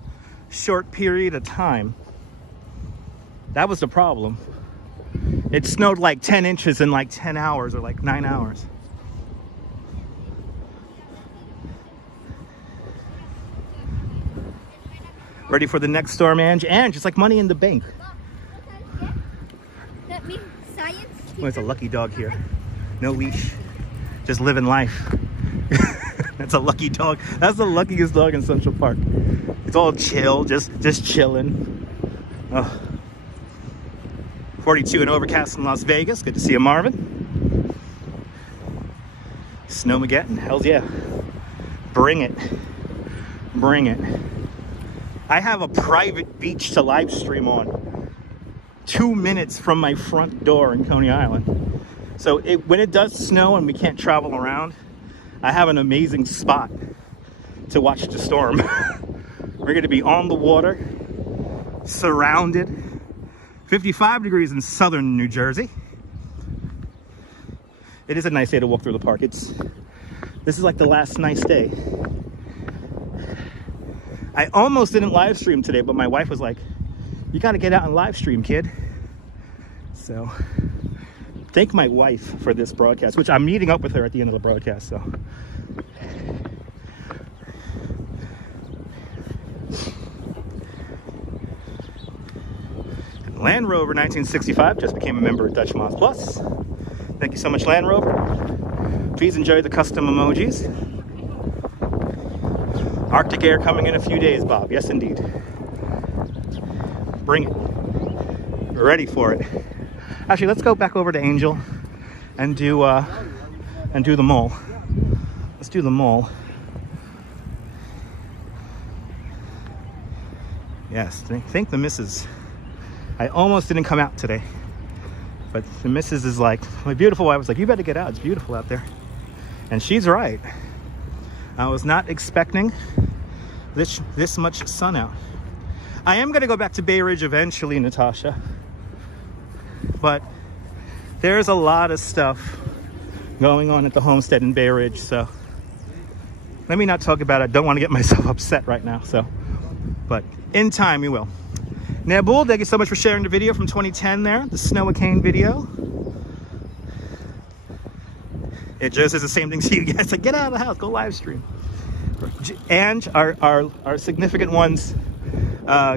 short period of time. That was the problem. It snowed like 10 inches in like 10 hours or like 9 hours. Ready for the next storm, Ange? Ange, it's like money in the bank. That means science. Oh, it's a lucky dog here. No leash. Just living life. That's a lucky dog. That's the luckiest dog in Central Park. It's all chill, just chilling. Oh. 42 and overcast in Las Vegas. Good to see you, Marvin. Snowmageddon. Hells yeah. Bring it. Bring it. I have a private beach to live stream on 2 minutes from my front door in Coney Island. So when it does snow and we can't travel around, I have an amazing spot to watch the storm. We're going to be on the water, surrounded. 55 degrees in southern New Jersey. It is a nice day to walk through the park. This is like the last nice day. I almost didn't live stream today, but my wife was like, you got to get out and live stream, kid. So thank my wife for this broadcast, which I'm meeting up with her at the end of the broadcast. So Land Rover 1965 just became a member of Dutch Moss Plus. Thank you so much, Land Rover. Please enjoy the custom emojis. Arctic air coming in a few days, Bob. Yes, indeed. Bring it. We're ready for it. Actually, let's go back over to Angel and do the mall. Let's do the mall. Yes, thank the missus. I almost didn't come out today, but the missus is like, my beautiful wife was like, you better get out. It's beautiful out there. And she's right. I was not expecting this much sun out. I am going to go back to Bay Ridge eventually, Natasha. But there's a lot of stuff going on at the homestead in Bay Ridge, so let me not talk about it. I don't want to get myself upset right now, so. But in time, we will. Nabul, thank you so much for sharing the video from 2010 there, the Snow-A-Cane video. It just is the same thing to you guys. Like, get out of the house, go live stream. And our significant ones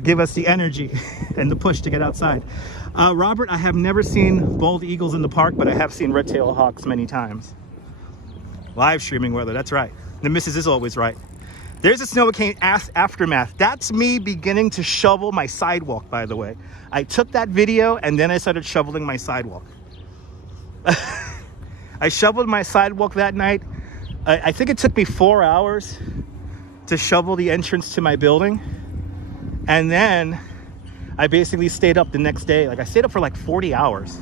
give us the energy and the push to get outside. Robert, I have never seen bald eagles in the park, but I have seen red-tailed hawks many times. Live streaming weather, that's right. The missus is always right. There's a Snow-A-Cane aftermath. That's me beginning to shovel my sidewalk, by the way. I took that video and then I started shoveling my sidewalk. I shoveled my sidewalk that night. I think it took me 4 hours to shovel the entrance to my building. And then I basically stayed up the next day. Like I stayed up for like 40 hours.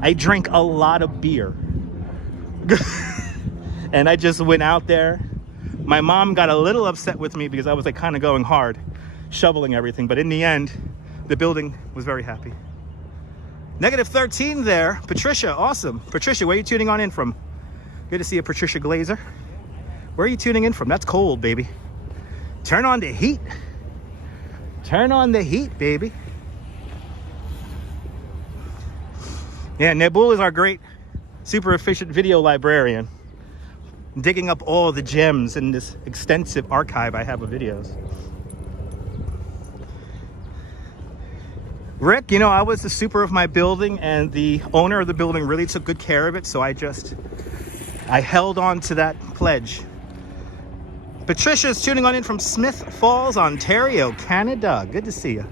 I drank a lot of beer. And I just went out there. My mom got a little upset with me because I was like kind of going hard, shoveling everything. But in the end, the building was very happy. -13 there. Patricia, awesome. Patricia, where are you tuning on in from? Good to see you, Patricia Glazer. Where are you tuning in from? That's cold, baby. Turn on the heat. Turn on the heat, baby. Yeah, Nebul is our great, super efficient video librarian, digging up all the gems in this extensive archive I have of videos. Rick, you know, I was the super of my building, and the owner of the building really took good care of it, so I held on to that pledge. Patricia's tuning on in from Smith Falls, Ontario, Canada. Good to see you.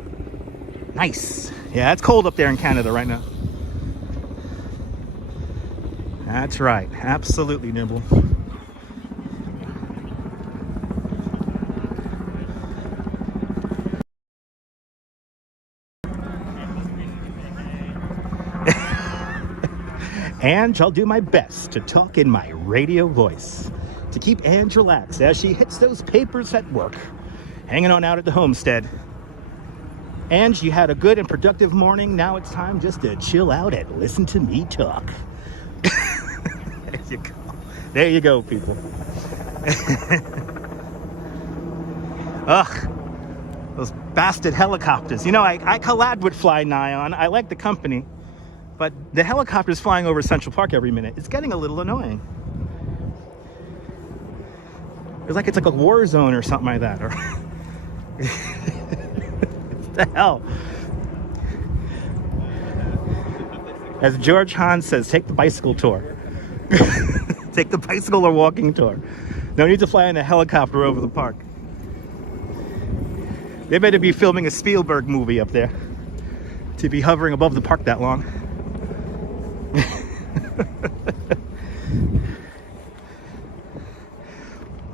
Nice. Yeah, it's cold up there in Canada right now. That's right. Absolutely, Nibble. And I'll do my best to talk in my radio voice to keep Ange relaxed as she hits those papers at work, hanging on out at the homestead. Ange, you had a good and productive morning. Now it's time just to chill out and listen to me talk. There you go. There you go, people. Ugh, those bastard helicopters. You know, I collabed with Fly Nyan. I like the company. But the helicopters flying over Central Park every minute, it's getting a little annoying. It's like a war zone or something like that. Or what the hell? As George Hahn says, take the bicycle tour. Take the bicycle or walking tour. No need to fly in a helicopter over the park. They better be filming a Spielberg movie up there to be hovering above the park that long.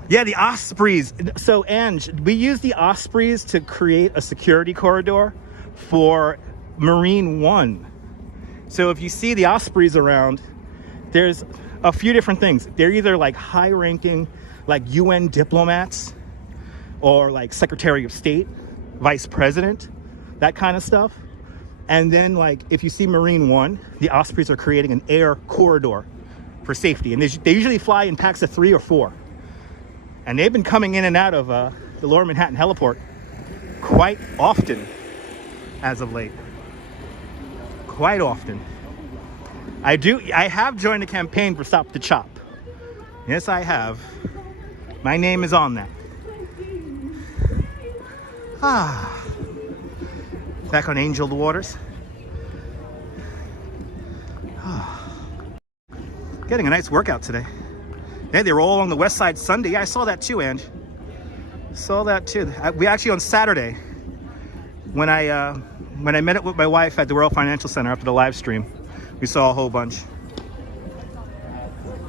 Yeah, the Ospreys. So, Ange, we use the Ospreys to create a security corridor for Marine One. So if you see the Ospreys around, there's a few different things. They're either like high-ranking, like UN diplomats, or like Secretary of State, Vice President, that kind of stuff. And then, like, if you see Marine One, the Ospreys are creating an air corridor for safety. And they usually fly in packs of 3 or 4. And they've been coming in and out of the Lower Manhattan heliport quite often as of late. Quite often. I have joined a campaign for Stop the Chop. Yes, I have. My name is on that. Back on Angel Waters. Getting a nice workout today. Yeah, they were all on the West Side Sunday. Yeah, I saw that too, Ange. Saw that too. We actually, on Saturday, when I met up with my wife at the World Financial Center after the live stream, we saw a whole bunch.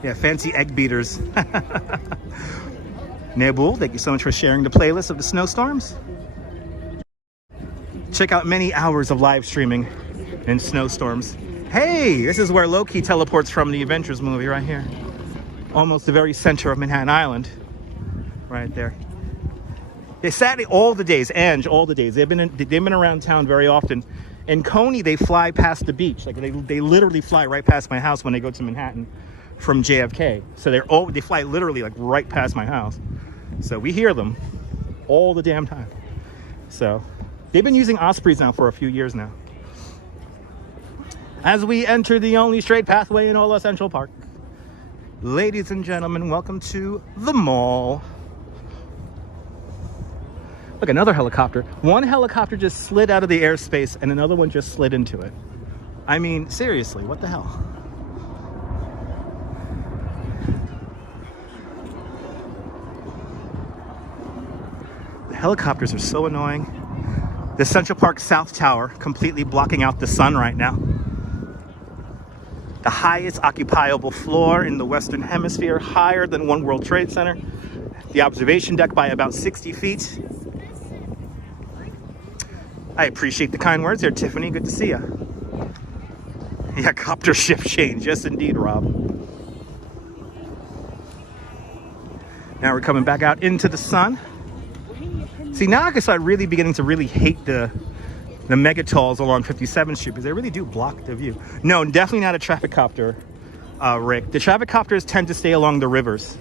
Yeah, fancy egg beaters. Nebul, thank you so much for sharing the playlist of the snowstorms. Check out many hours of live streaming in snowstorms. Hey, this is where Loki teleports from the Avengers movie right here. Almost the very center of Manhattan Island. Right there. They sadly all the days, Ange, all the days. They've been around town very often. In Coney, they fly past the beach. Like they literally fly right past my house when they go to Manhattan from JFK. So they fly literally like right past my house. So we hear them all the damn time. So they've been using Ospreys now for a few years now. As we enter the only straight pathway in all of Central Park. Ladies and gentlemen, welcome to the mall. Look, another helicopter. One helicopter just slid out of the airspace and another one just slid into it. I mean, seriously, what the hell? The helicopters are so annoying. The Central Park South Tower completely blocking out the sun right now. The highest occupiable floor in the Western Hemisphere, higher than One World Trade Center. the observation deck by about 60 feet. I appreciate the kind words there, Tiffany. Good to see you. Yeah, copter shift change. Yes, indeed, Rob. Now we're coming back out into the sun. See, now I can start really beginning to really hate the megatalls along 57th Street because they really do block the view. No, definitely not a traffic copter, Rick. The traffic copters tend to stay along the rivers.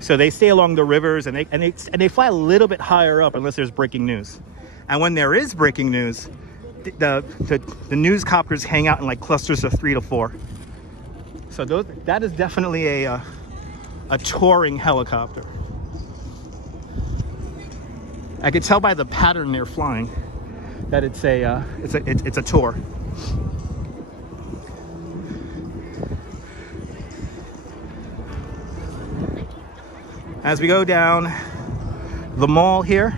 So they stay along the rivers and they fly a little bit higher up unless there's breaking news. And when there is breaking news, the news copters hang out in like clusters of 3 to 4. So that is definitely a touring helicopter. I could tell by the pattern they're flying that it's a tour. As we go down the mall here,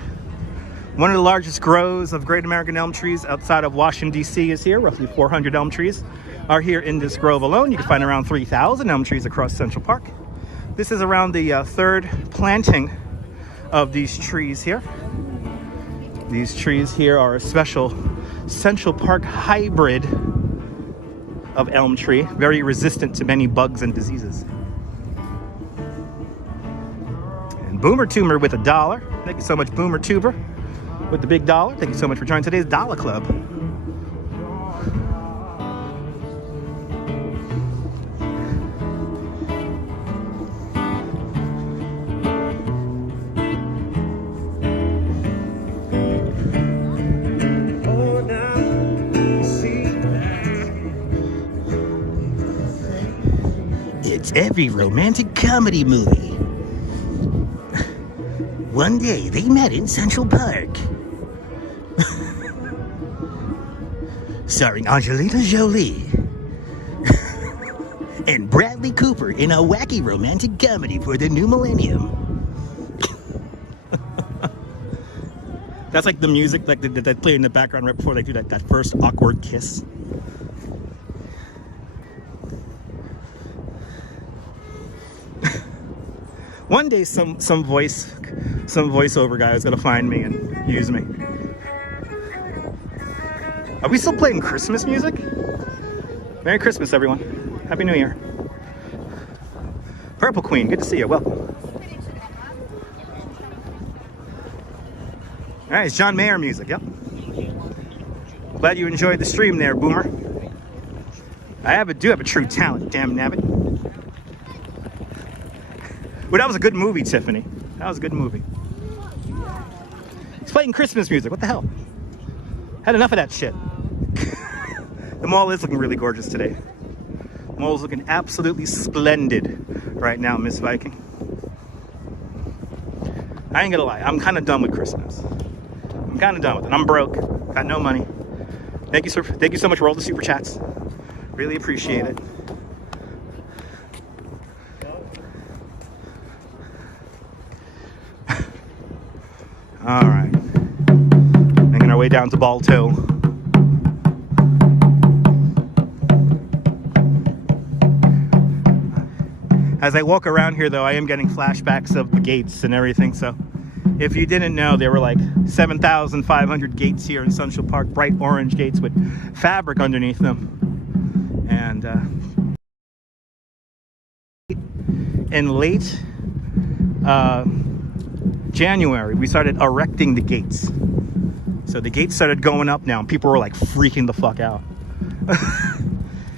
one of the largest groves of great American elm trees outside of Washington, D.C. is here. Roughly 400 elm trees are here in this grove alone. You can find around 3,000 elm trees across Central Park. This is around the third planting of these trees here. These trees here are a special Central Park hybrid of elm tree, very resistant to many bugs and diseases. And Boomer Tuber with $1. Thank you so much, Boomer Tuber, with the big dollar. Thank you so much for joining today's Dollar Club. It's every romantic comedy movie. One day they met in Central Park. Starring Angelina Jolie and Bradley Cooper in a wacky romantic comedy for the new millennium. That's like the music like that play in the background right before they do that first awkward kiss. One day some voiceover guy is gonna find me and use me. Are we still playing Christmas music? Merry Christmas, everyone. Happy New Year. Purple Queen, good to see you. Welcome. All right, it's John Mayer music. Yep. Glad you enjoyed the stream there, Boomer. I do have a true talent, damn nabbit. Well, that was a good movie, Tiffany. That was a good movie. He's playing Christmas music. What the hell? Had enough of that shit. The mall is looking really gorgeous today. The mall is looking absolutely splendid right now, Miss Viking. I ain't gonna lie. I'm kind of done with Christmas. I'm kind of done with it. I'm broke. Got no money. Thank you so much for all the super chats. Really appreciate it. All right, making our way down to Balto. As I walk around here, though, I am getting flashbacks of the gates and everything. So if you didn't know, there were like 7,500 gates here in Central Park, bright orange gates with fabric underneath them. And in late January, we started erecting the gates. So the gates started going up now, and people were like freaking the fuck out.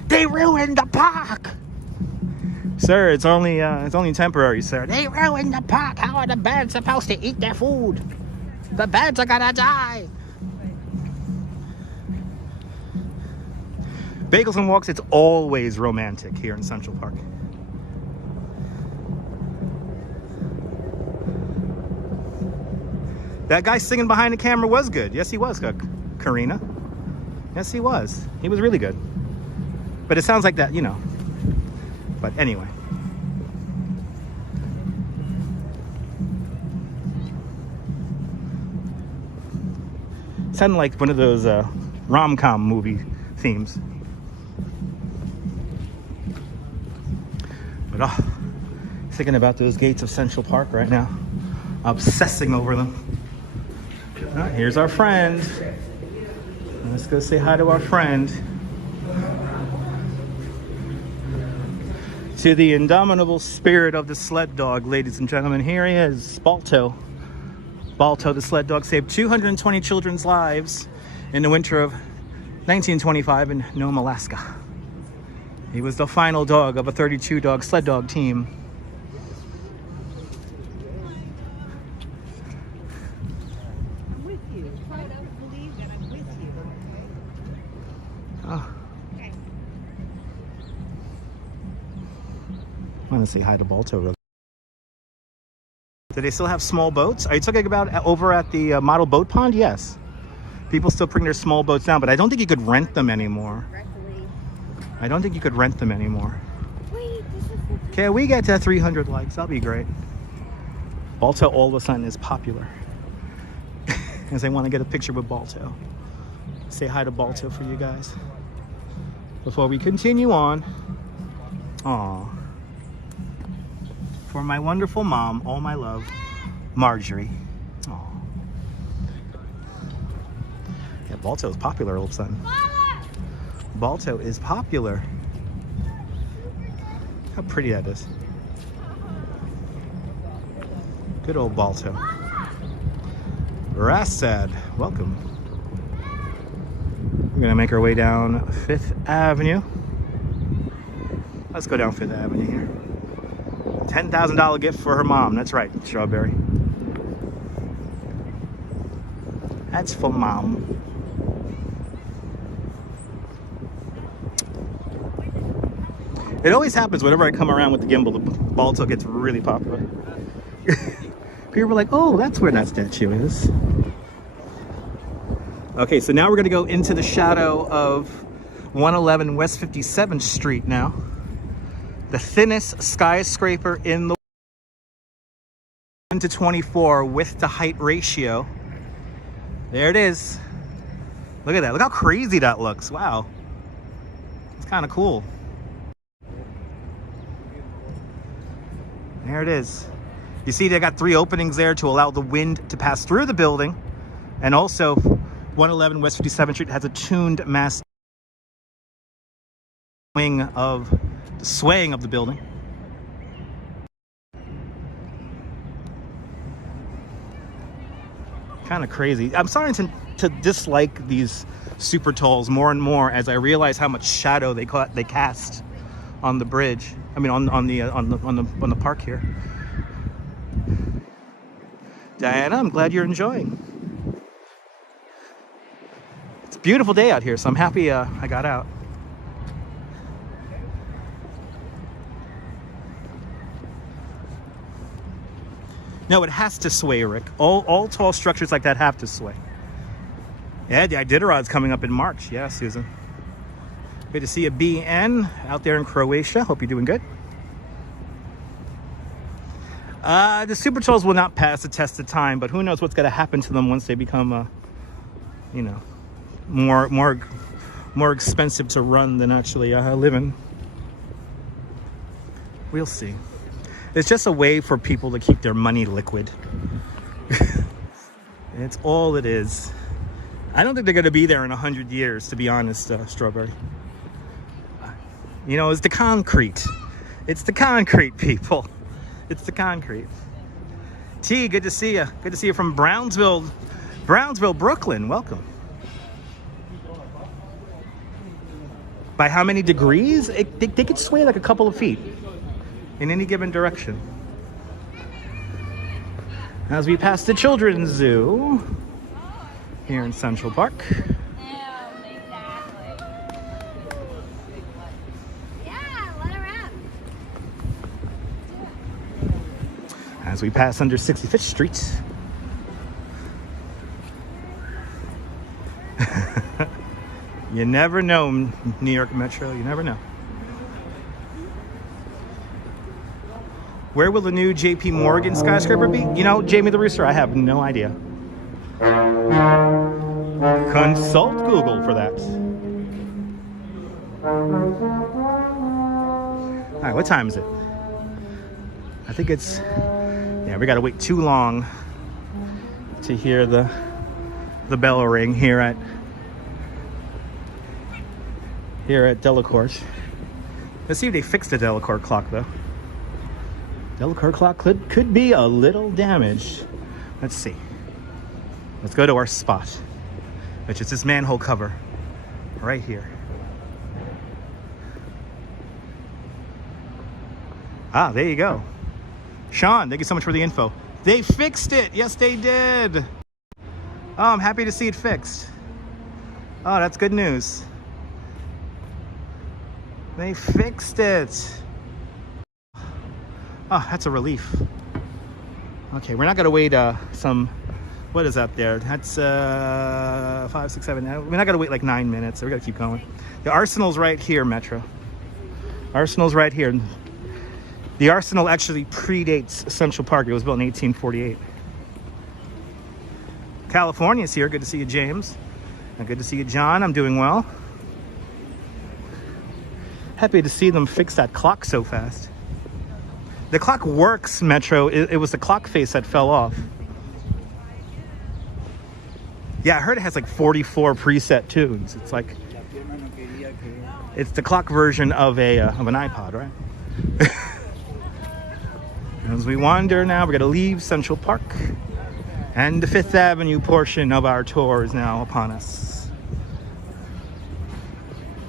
They ruined the park! Sir, it's only temporary, sir. They ruined the park! How are the birds supposed to eat their food? The birds are gonna die! Bagels and Walks, it's always romantic here in Central Park. That guy singing behind the camera was good. Yes, he was, Karina. Yes, he was. He was really good. But it sounds like that, you know. But anyway. It sounded like one of those rom-com movie themes. But thinking about those gates of Central Park right now. obsessing over them. Here's our friend. Let's go say hi to our friend. To the indomitable spirit of the sled dog, ladies and gentlemen, here he is, Balto. Balto, the sled dog, saved 220 children's lives in the winter of 1925 in Nome, Alaska. He was the final dog of a 32-dog sled dog team. I'm with you. I don't believe that I'm with you. Oh. Okay. I want to say hi to Balto real quick. Do they still have small boats? Are you talking about over at the model boat pond? Yes. People still bring their small boats down, but I don't think you could rent them anymore. I don't think you could rent them anymore. Wait, this is the... Okay, we get to 300 likes. That'll be great. Balto all of a sudden is popular. As I want to get a picture with Balto. Say hi to Balto for you guys. Before we continue on. Aww. For my wonderful mom, all my love, Marjorie. Aww. Yeah, Balto is popular all of a sudden. Balto is popular. How pretty that is. Good old Balto. Rassad, welcome. We're gonna make our way down 5th Avenue. Let's go down 5th Avenue here. $10,000 gift for her mom. That's right, Strawberry. That's for mom. It always happens whenever I come around with the Gimble, the Balto gets really popular. People are like, oh, that's where that statue is. Okay, so now we're gonna go into the shadow of 111 West 57th Street now. The thinnest skyscraper in the 1:24 width to height ratio. There it is. Look at that. Look how crazy that looks. Wow. It's kind of cool. There it is. You see they got 3 openings there to allow the wind to pass through the building. And also 111 West 57th Street has a tuned mass wing of the swaying of the building. Kind of crazy. I'm starting to dislike these super talls more and more as I realize how much shadow they cast on the bridge. I mean, on the park here. Diana, I'm glad you're enjoying. It's a beautiful day out here, so I'm happy I got out. No, it has to sway, Rick. All tall structures like that have to sway. Yeah, the Iditarod's coming up in March. Yeah, Susan. Good to see you, BN, out there in Croatia. Hope you're doing good. The Super Trolls will not pass the test of time, but who knows what's going to happen to them once they become, you know, more expensive to run than actually live in. We'll see. It's just a way for people to keep their money liquid. It's all it is. I don't think they're going to be there in 100 years, to be honest, Strawberry. You know, it's the concrete. It's the concrete, people. It's the concrete. T, good to see you. Good to see you from Brownsville, Brooklyn. Welcome. By how many degrees? They could sway like a couple of feet in any given direction. As we pass the Children's Zoo here in Central Park. As we pass under 65th Street. You never know, New York Metro, you never know. Where will the new JP Morgan skyscraper be? You know, Jamie the Rooster, I have no idea. Consult Google for that. All right, what time is it? I think it's Yeah, we gotta wait too long to hear the bell ring here at Delacorte. Let's see if they fixed the Delacorte clock though. Delacorte clock could be a little damaged. Let's see. Let's go to our spot, which is this manhole cover right here. Ah, there you go. Sean, thank you so much for the info. They fixed it. Yes, they did. Oh, I'm happy to see it fixed. Oh, that's good news. They fixed it. Oh, that's a relief. Okay, we're not gonna wait some, what is that there? That's 5, 6, 7, we're not gonna wait like 9 minutes, so we gotta keep going. The Arsenal's right here, Metro. Arsenal's right here. The Arsenal actually predates Central Park. It was built in 1848. California's here. Good to see you, James. And good to see you, John. I'm doing well. Happy to see them fix that clock so fast. The clock works, Metro. It was the clock face that fell off. Yeah, I heard it has like 44 preset tunes. It's like, it's the clock version of an iPod, right? As we wander now, we're gonna leave Central Park, and the Fifth Avenue portion of our tour is now upon us.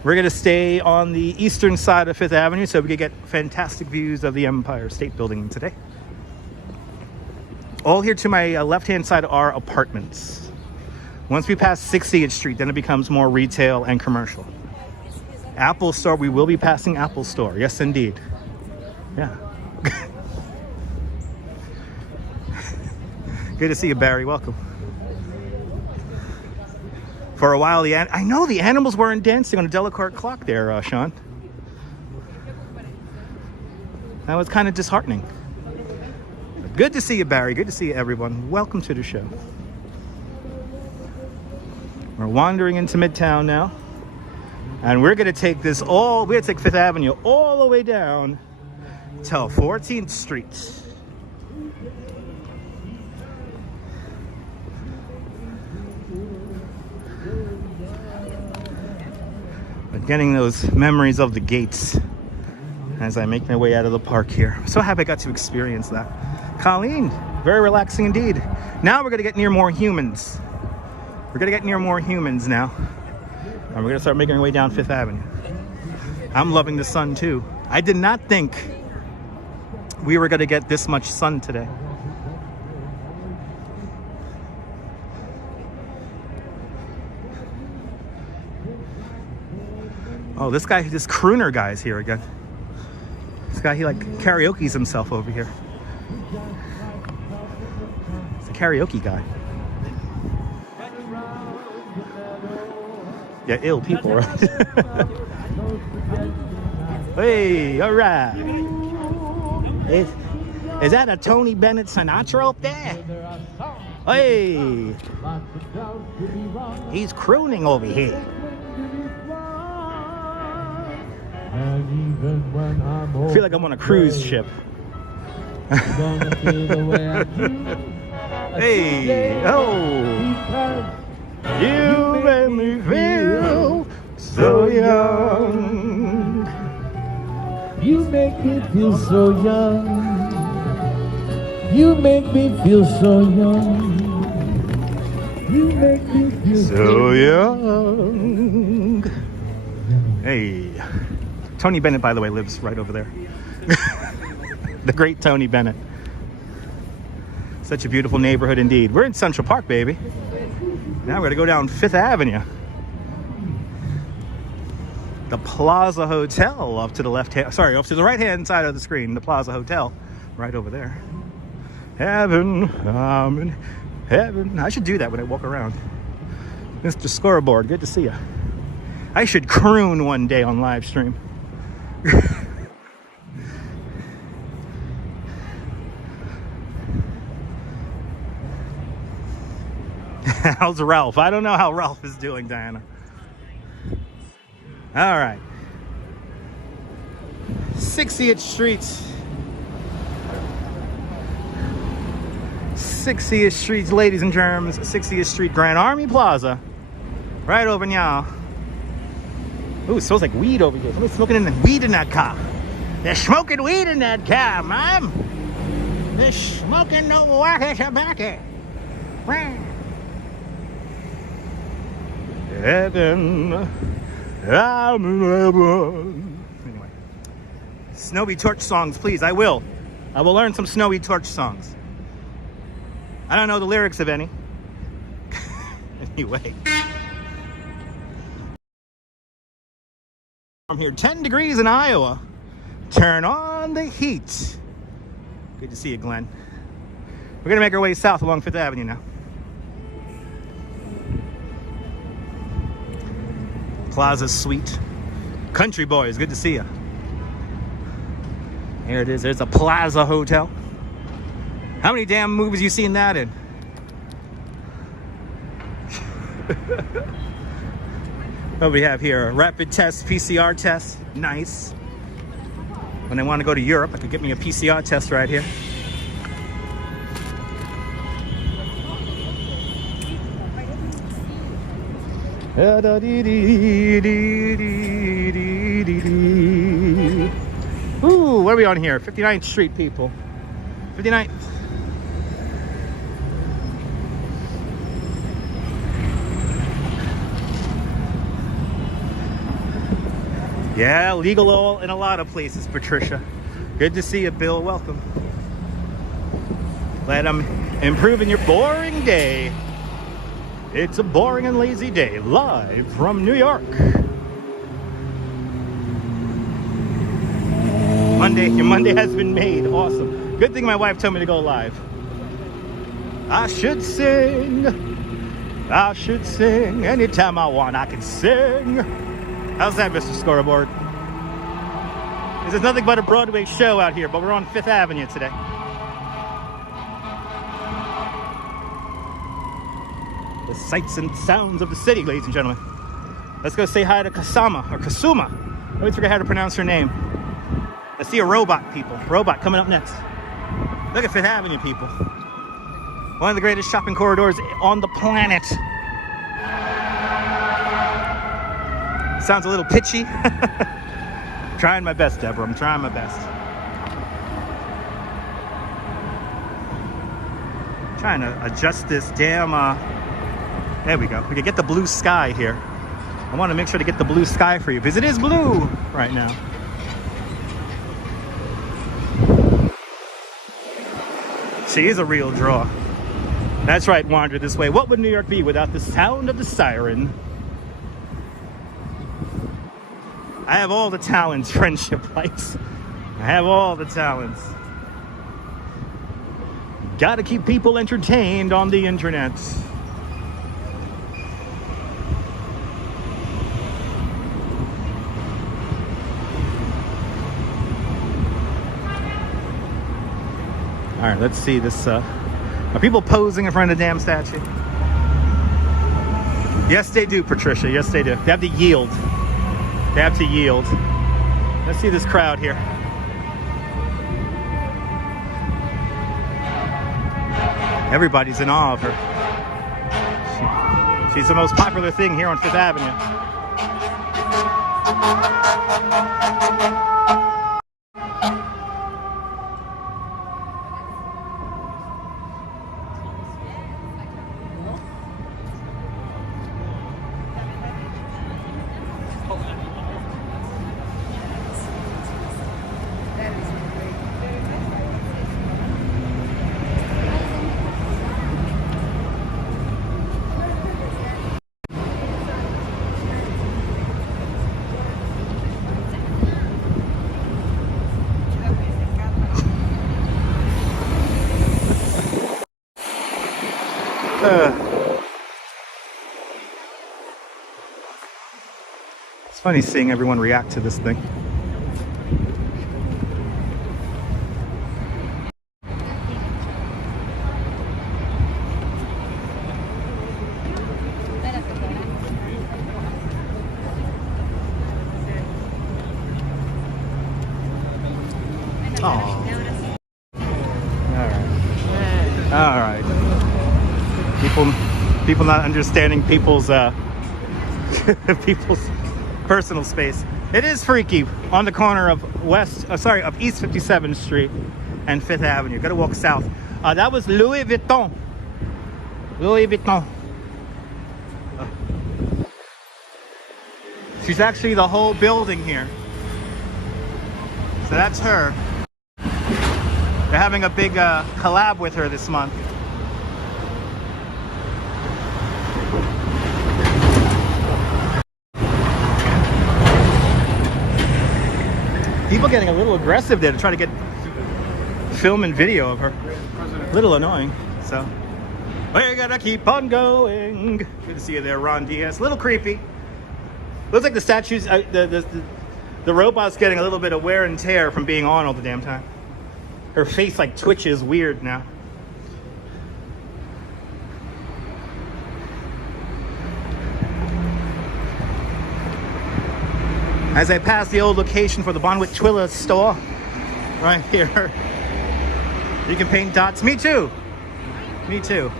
We're gonna stay on the eastern side of Fifth Avenue so we can get fantastic views of the Empire State Building today. All here to my left-hand side are apartments. Once we pass 60th Street, then it becomes more retail and commercial. Apple Store, we will be passing Apple Store. Yes, indeed. Yeah. Good to see you, Barry. Welcome. For a while, I know the animals weren't dancing on the Delacorte clock there, Sean. That was kind of disheartening. Good to see you, Barry. Good to see you, everyone. Welcome to the show. We're wandering into Midtown now. And we're going to take we're going to take Fifth Avenue all the way down till 14th Street. But getting those memories of the gates as I make my way out of the park here. I'm so happy I got to experience that. Colleen, very relaxing indeed. Now we're going to get near more humans. We're going to get near more humans now. And we're going to start making our way down Fifth Avenue. I'm loving the sun too. I did not think we were going to get this much sun today. Oh, this crooner guy is here again. This guy, he like karaoke's himself over here. It's a karaoke guy. Yeah, ill people, right? Hey, all right. Is that a Tony Bennett Sinatra up there? Hey, he's crooning over here. I feel like I'm on a cruise ship. Hey, oh, you make me feel so young. You make me feel so young. You make me feel so young. You make me feel so young. Hey. Tony Bennett, by the way, lives right over there. The great Tony Bennett. Such a beautiful neighborhood indeed. We're in Central Park, baby. Now we're gonna go down Fifth Avenue. The Plaza Hotel off to the off to the right-hand side of the screen. The Plaza Hotel, right over there. Heaven, I'm in heaven. I should do that when I walk around. Mr. Scoreboard, good to see you. I should croon one day on live stream. How's Ralph? I don't know how Ralph is doing, Diana. All right. 60th Street. 60th Street, ladies and germs. 60th Street, Grand Army Plaza. Right over now. Ooh, it smells like weed over here. Somebody's smoking weed in that car. They're smoking weed in that car, Mom. They're smoking no wacky tobacco. Heaven, I'm in heaven. Anyway, Snowy Torch songs, please. I will learn some Snowy Torch songs. I don't know the lyrics of any. Anyway. I'm here, 10 degrees in Iowa. Turn on the heat. Good to see you, Glenn. We're gonna make our way south along 5th Avenue now. Plaza Suite. Country Boys, good to see you. Here it is, there's a Plaza Hotel. How many damn movies you seen that in? What do we have here? A rapid test, PCR test. Nice. When I want to go to Europe, I could get me a PCR test right here. Ooh, what are we on here? 59th Street, people. 59th. Yeah, legal oil in a lot of places, Patricia. Good to see you, Bill. Welcome. Glad I'm improving your boring day. It's a boring and lazy day, live from New York. Your Monday has been made. Awesome. Good thing my wife told me to go live. I should sing. Anytime I want, I can sing. How's that, Mr. Scoreboard? This is nothing but a Broadway show out here, but we're on 5th Avenue today. The sights and sounds of the city, ladies and gentlemen. Let's go say hi to Kasama, or Kasuma. I always forget how to pronounce her name. I see a robot, people. Robot coming up next. Look at 5th Avenue, people. One of the greatest shopping corridors on the planet. Sounds a little pitchy. Trying my best, Deborah. I'm trying my best. Trying to adjust this damn, there we go. We can get the blue sky here. I want to make sure to get the blue sky for you, because it is blue right now. She is a real draw. That's right, Wander This Way. What would New York be without the sound of the siren? I have all the talents, friendship lights. I have all the talents. Gotta keep people entertained on the internet. All right, let's see this. Are people posing in front of the damn statue? Yes, they do, Patricia. Yes, they do. They have to yield. They have to yield. Let's see this crowd here. Everybody's in awe of her. She's the most popular thing here on 5th Avenue. It's funny seeing everyone react to this thing. All right. People not understanding people's people's personal space. It is freaky on the corner of of East 57th Street and 5th Avenue. Gotta walk south. That was Louis Vuitton. Louis Vuitton. She's actually the whole building here. So that's her. They're having a big collab with her this month. People getting a little aggressive there to try to get film and video of her. A little annoying, so we're gonna keep on going. Good to see you there, Ron Diaz. A little creepy. Looks like the statues, the robot's getting a little bit of wear and tear from being on all the damn time. Her face like twitches weird now. As I pass the old location for the Bonwit Twilla store, right here, you can paint dots. Me too. Me too.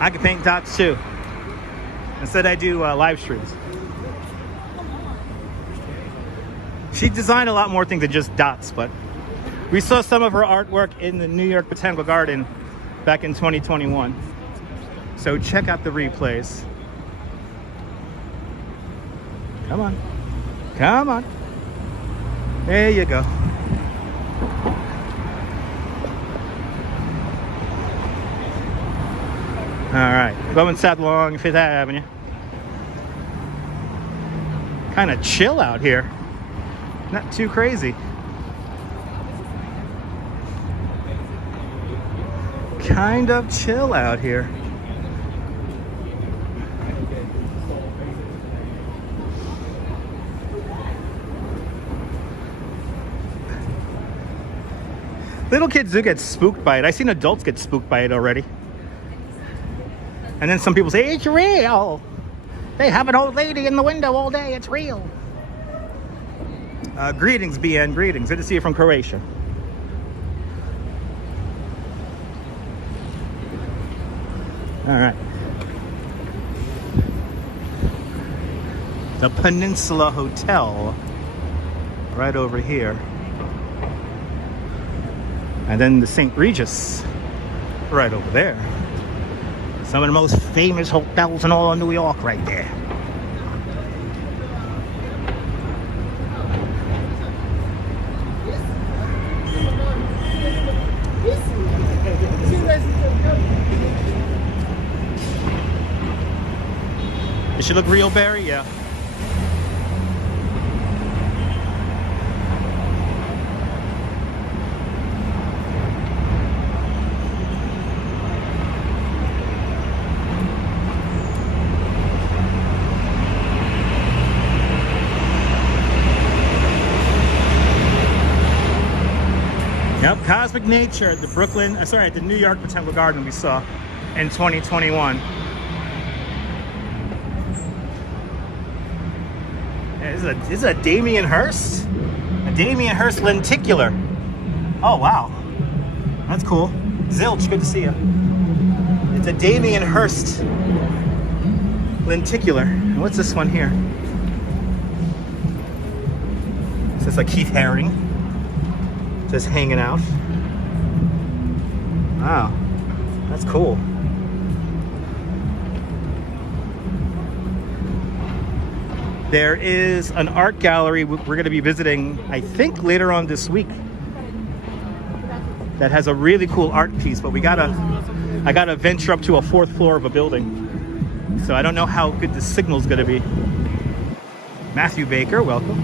I can paint dots too. Instead, I do live streams. She designed a lot more things than just dots, but we saw some of her artwork in the New York Botanical Garden back in 2021. So check out the replays. Come on. Come on. There you go. All right, going south along 5th Avenue. Kind of chill out here. Not too crazy. Kind of chill out here. Little kids do get spooked by it. I've seen adults get spooked by it already. And then some people say, it's real. They have an old lady in the window all day. It's real. Greetings, BN. Greetings. Good to see you from Croatia. All right. The Peninsula Hotel. Right over here. And then the St. Regis. Right over there. Some of the most famous hotels in all of New York right there. Does she look real, Barry? Yeah. Yep, Cosmic Nature at the the New York Botanical Garden we saw in 2021. Yeah, this is a Damien Hirst? A Damien Hirst lenticular. Oh, wow. That's cool. Zilch, good to see you. It's a Damien Hirst lenticular. And what's this one here? Is this like Keith Haring? Just hanging out. Wow, that's cool. There is an art gallery we're going to be visiting, I think later on this week, that has a really cool art piece, but I gotta venture up to a 4th floor of a building. So I don't know how good the signal's going to be. Matthew Baker, welcome.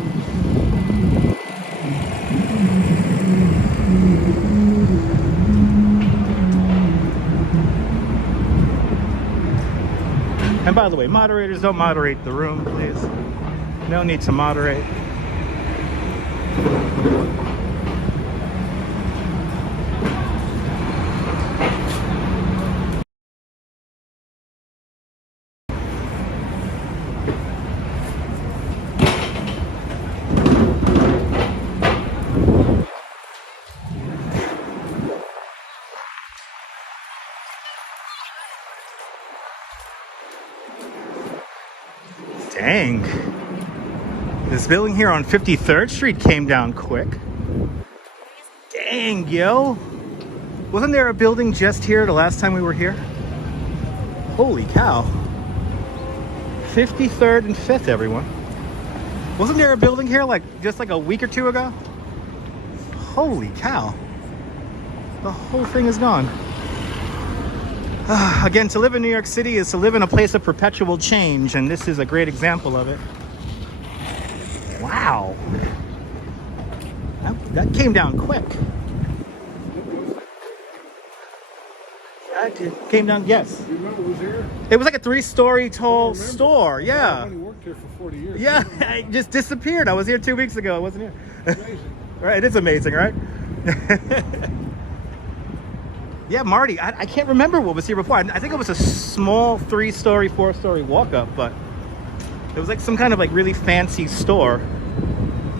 And by the way, moderators, don't moderate the room, please. No need to moderate. Dang. This building here on 53rd Street came down quick. Dang, yo. Wasn't there a building just here the last time we were here? Holy cow. 53rd and 5th, everyone. Wasn't there a building here just like a week or two ago? Holy cow. The whole thing is gone. Again, to live in New York City is to live in a place of perpetual change, and this is a great example of it. Wow. That came down quick. Came down, yes. You remember it was here? It was like a 3-story tall store, yeah. I only worked here for 40 years. Yeah, I just disappeared. I was here 2 weeks ago. I wasn't here. Amazing. Right, it is amazing, right? Yeah, Marty, I can't remember what was here before. I think it was a small 3-story, 4-story walk-up, but it was like some kind of like really fancy store.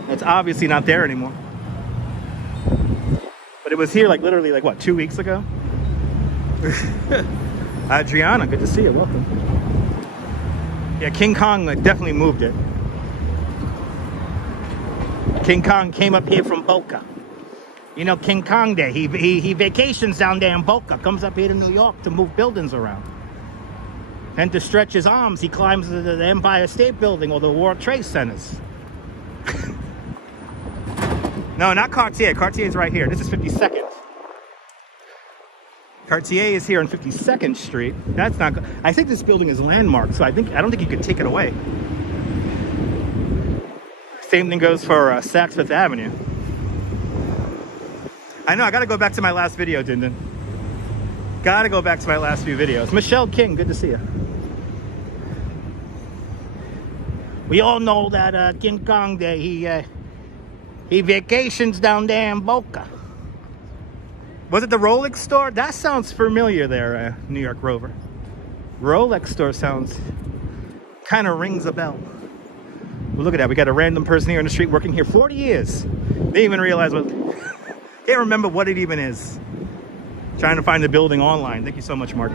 It's obviously not there anymore. But it was here like literally like what, 2 weeks ago? Adriana, good to see you. Welcome. Yeah, King Kong definitely moved it. King Kong came up here from Boca. You know, King Kong Day. He vacations down there in Boca. Comes up here to New York to move buildings around. And to stretch his arms, he climbs to the Empire State Building or the World Trade Centers. No, not Cartier. Cartier's right here. This is 52nd. Cartier is here on 52nd Street. That's not good. I think this building is landmarked, so I don't think you could take it away. Same thing goes for Saks Fifth Avenue. I know, I gotta go back to my last video, Dindin. Gotta go back to my last few videos. Michelle King, good to see you. We all know that King Kong Day, he vacations down there in Boca. Was it the Rolex store? That sounds familiar there, New York Rover. Rolex store sounds, kind of rings a bell. Well, look at that, we got a random person here on the street working here 40 years. They didn't even realize what, can't remember what it even is. Trying to find the building online. Thank you so much, Mark.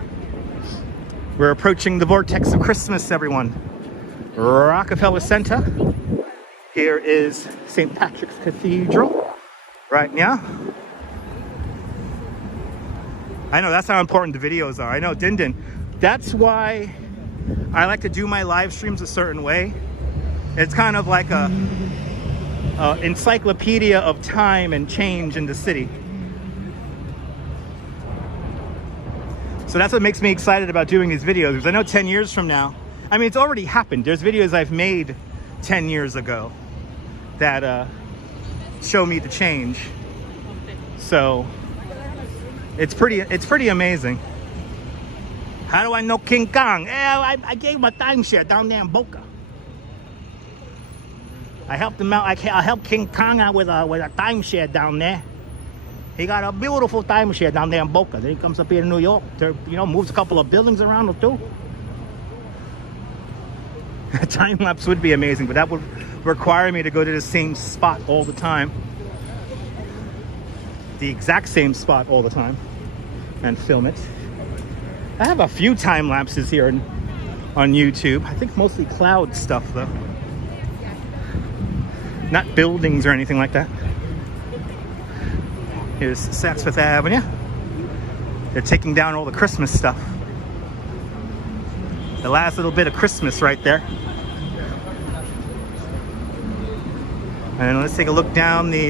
We're approaching the vortex of Christmas, everyone. Rockefeller Center. Here is St. Patrick's Cathedral. Right now. I know, that's how important the videos are. I know, Dindin. That's why I like to do my live streams a certain way. It's kind of like a encyclopedia of time and change in the city. So that's what makes me excited about doing these videos, because I know 10 years from now, I mean, it's already happened. There's videos I've made 10 years ago that show me the change. So it's pretty amazing. How do I know King Kong? I gave him a timeshare down there in Boca. I helped him out. I helped King Kong out with a timeshare down there. He got a beautiful timeshare down there in Boca. Then he comes up here to New York to, you know, moves a couple of buildings around or two. A time lapse would be amazing, but that would require me to go to the same spot all the time. The exact same spot all the time and film it. I have a few time lapses here on YouTube. I think mostly cloud stuff though. Not buildings or anything like that. Here's Saks Fifth Avenue. They're taking down all the Christmas stuff. The last little bit of Christmas right there. And let's take a look down the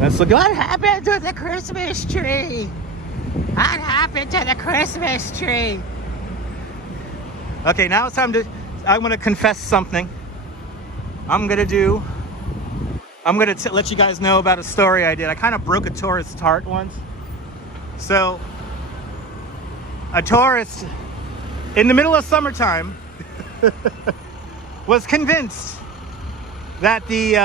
let's look. What happened to the Christmas tree? What happened to the Christmas tree? Okay, now it's time to, I'm gonna confess something. I'm gonna let you guys know about a story I did. I kind of broke a tourist's heart once. So, a tourist in the middle of summertime was convinced that the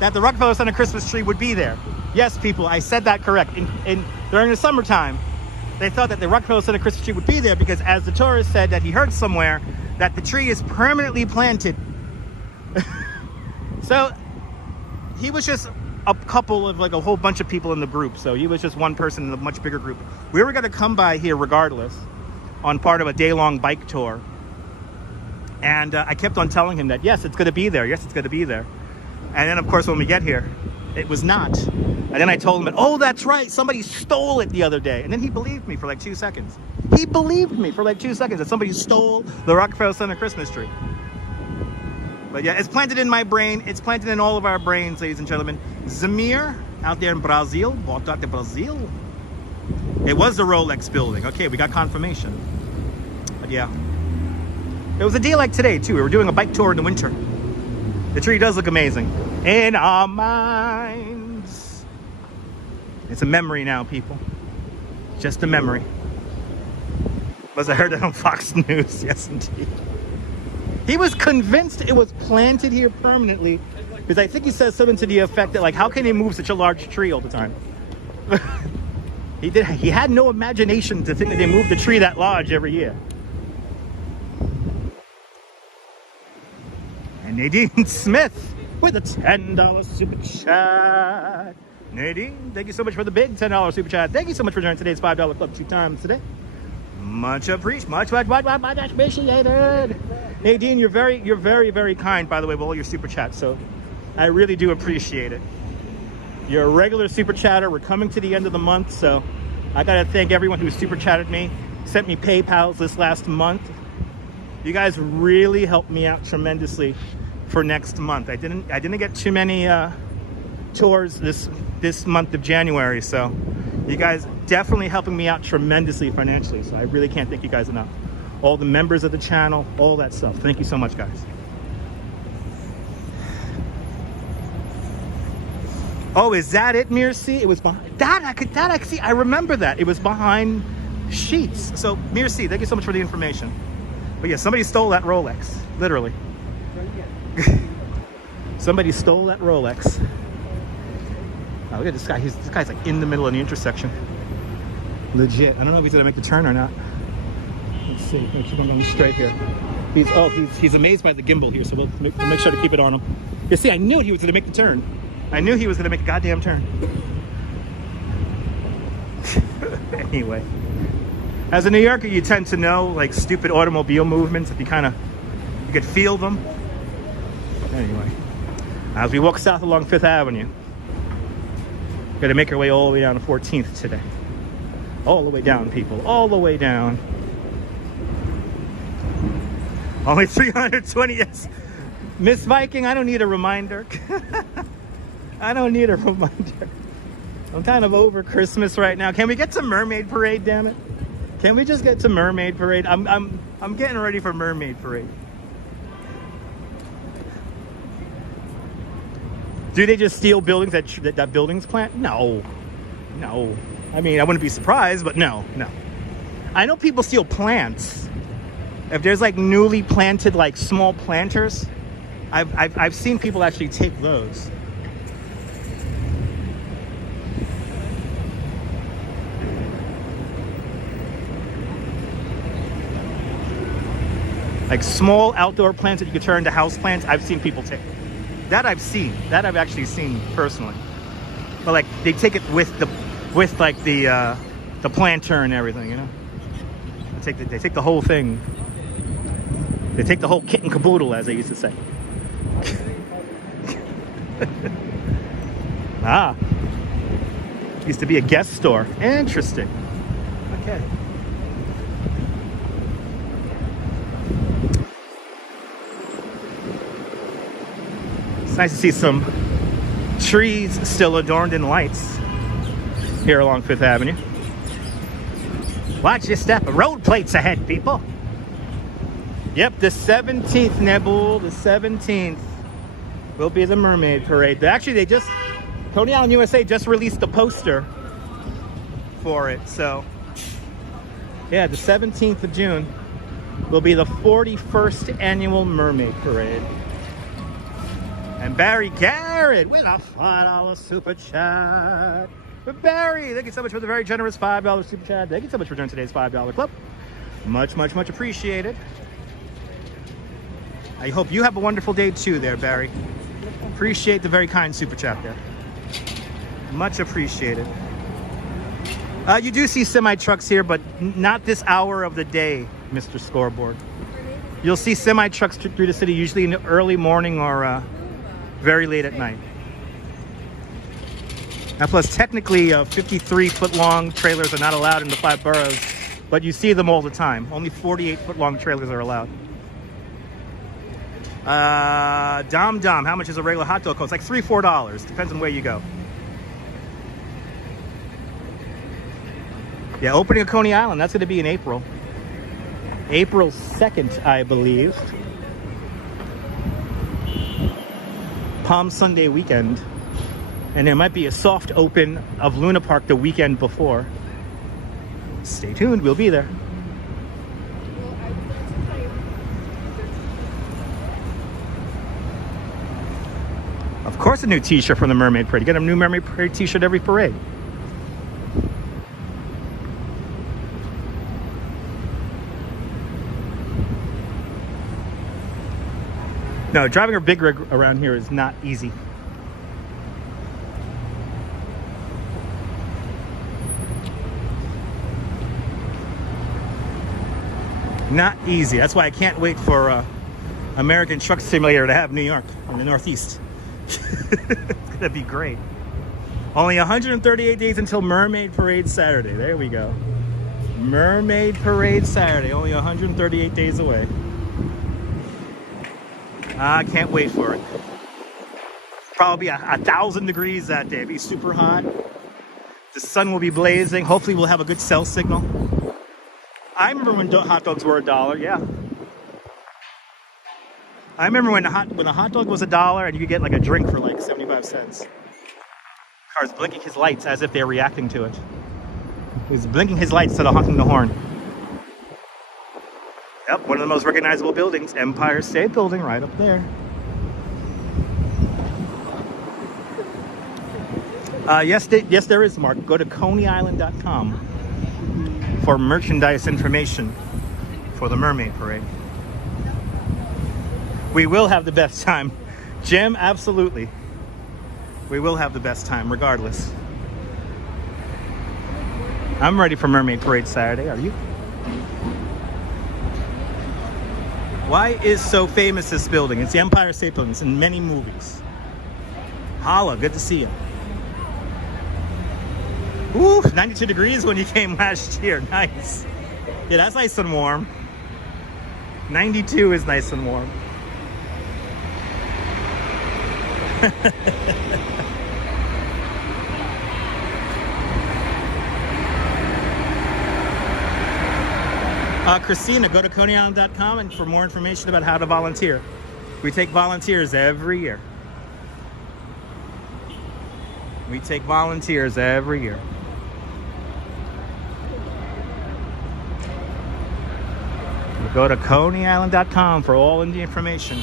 Rockefeller Center Christmas tree would be there. Yes, people, I said that correct. During the summertime, they thought that the Rockefeller Center Christmas tree would be there because, as the tourist said, that he heard somewhere that the tree is permanently planted. So he was just a couple of, like, a whole bunch of people in the group. So he was just one person in a much bigger group. We were going to come by here regardless. on part of a day-long bike tour. And I kept on telling him that, yes, it's going to be there. Yes, it's going to be there. And then, of course, when we get here, it was not. And then I told him, that, oh, that's right. Somebody stole it the other day. And then he believed me for like 2 seconds. He believed me for like 2 seconds that somebody stole the Rockefeller Center Christmas tree. But yeah, it's planted in my brain. It's planted in all of our brains, ladies and gentlemen. Zamir, out there in Brazil. Volta de Brazil. It was the Rolex building. Okay, we got confirmation. But yeah. It was a day like today, too. We were doing a bike tour in the winter. The tree does look amazing. In our minds. It's a memory now, people. Just a memory. Was I heard that on Fox News? Yes, indeed. He was convinced it was planted here permanently because I think he says something to the effect that, like, how can they move such a large tree all the time? He had no imagination to think that they moved the tree that large every year. And Nadine Smith with a $10 super chat. Nadine, thank you so much for the big $10 super chat. Thank you so much for joining today's $5 club 2 times today. Much appreciated. Much appreciated. Nadine, you're very kind, by the way, with all your super chats. So I really do appreciate it. You're a regular super chatter. We're coming to the end of the month, so I gotta thank everyone who super chatted me, sent me PayPals this last month. You guys really helped me out tremendously for next month. I didn't get too many tours this month of January, so you guys definitely helping me out tremendously financially. So I really can't thank you guys enough. All the members of the channel, all that stuff. Thank you so much, guys. Oh, is that it, Mirci? It was behind that. I could see. I remember that. It was behind sheets. So Mirci, thank you so much for the information. But yeah, somebody stole that Rolex, literally. Somebody stole that Rolex. Oh, look at this guy. This guy's like in the middle of the intersection. Legit. I don't know if he's gonna make the turn or not. Let's see. Make sure I'm going straight here. He's amazed by the gimbal here, so we'll make sure to keep it on him. You see, I knew he was gonna make the turn. I knew he was gonna make a goddamn turn. Anyway. As a New Yorker, you tend to know, like, stupid automobile movements. If you could feel them. Anyway, as we walk south along 5th Avenue, we're gonna make our way all the way down to 14th today. All the way down, people. All the way down. Only 320, yes. Miss Viking, I don't need a reminder. I don't need a reminder. I'm kind of over Christmas right now. Can we get to Mermaid Parade, damn it? Can we just get to Mermaid Parade? I'm getting ready for Mermaid Parade. Do they just steal buildings that buildings plant? No. No. I mean, I wouldn't be surprised, but no. I know people steal plants. If there's like newly planted, like small planters, I've seen people actually take those. Like small outdoor plants that you could turn into house plants, I've seen people take. That I've seen. That I've actually seen personally. But like they take it with the planter and everything, you know. They take the whole thing. They take the whole kit and caboodle, as they used to say. Ah. Used to be a guest store. Interesting. Okay. It's nice to see some trees still adorned in lights here along 5th Avenue. Watch your step. Road plates ahead, people. Yep, the 17th, Nebul, the 17th will be the Mermaid Parade. Actually, Coney Island USA just released the poster for it. So, yeah, the 17th of June will be the 41st annual Mermaid Parade. And Barry Garrett with a $5 super chat. But Barry, thank you so much for the very generous $5 super chat. Thank you so much for joining today's $5 club. Much appreciated. I hope you have a wonderful day too there, Barry. Appreciate the very kind super chat there. Much appreciated. You do see semi trucks here, but not this hour of the day, Mr. Scoreboard. You'll see semi trucks through the city usually in the early morning or very late at night. Now, plus technically 53-foot long trailers are not allowed in the 5 boroughs, but you see them all the time. Only 48-foot long trailers are allowed. Dom, how much is a regular hot dog cost? Like $3, $4. Depends on where you go. Yeah, opening of Coney Island. That's going to be in April. April 2nd, I believe. Palm Sunday weekend. And there might be a soft open of Luna Park the weekend before. Stay tuned, we'll be there. Of course, a new t-shirt from the Mermaid Parade. You get a new Mermaid Parade t-shirt every parade. No, driving a big rig around here is not easy. Not easy. That's why I can't wait for American Truck Simulator to have New York in the Northeast. It's gonna be great. Only 138 days until Mermaid Parade Saturday. There we go. Mermaid Parade Saturday. Only 138 days away. I can't wait for it. Probably 1,000 degrees that day. It'll be super hot. The sun will be blazing. Hopefully we'll have a good cell signal. I remember when hot dogs were $1, yeah. I remember when a hot dog was $1 and you could get like a drink for like 75 cents. Cars blinking his lights as if they're reacting to it. He was blinking his lights instead of honking the horn. Yep, one of the most recognizable buildings, Empire State Building, right up there. Yes, there is, Mark. Go to coneyisland.com for merchandise information for the Mermaid Parade. We will have the best time. Jim, absolutely. We will have the best time, regardless. I'm ready for Mermaid Parade Saturday. Are you? Why is so famous this building? It's the Empire State Building. It's in many movies. Holla, good to see you. Ooh, 92 degrees when you came last year. Nice. Yeah, that's nice and warm. 92 is nice and warm. Christina, go to coneyisland.com and for more information about how to volunteer. We take volunteers every year. We take volunteers every year. Go to coneyisland.com for all of the information.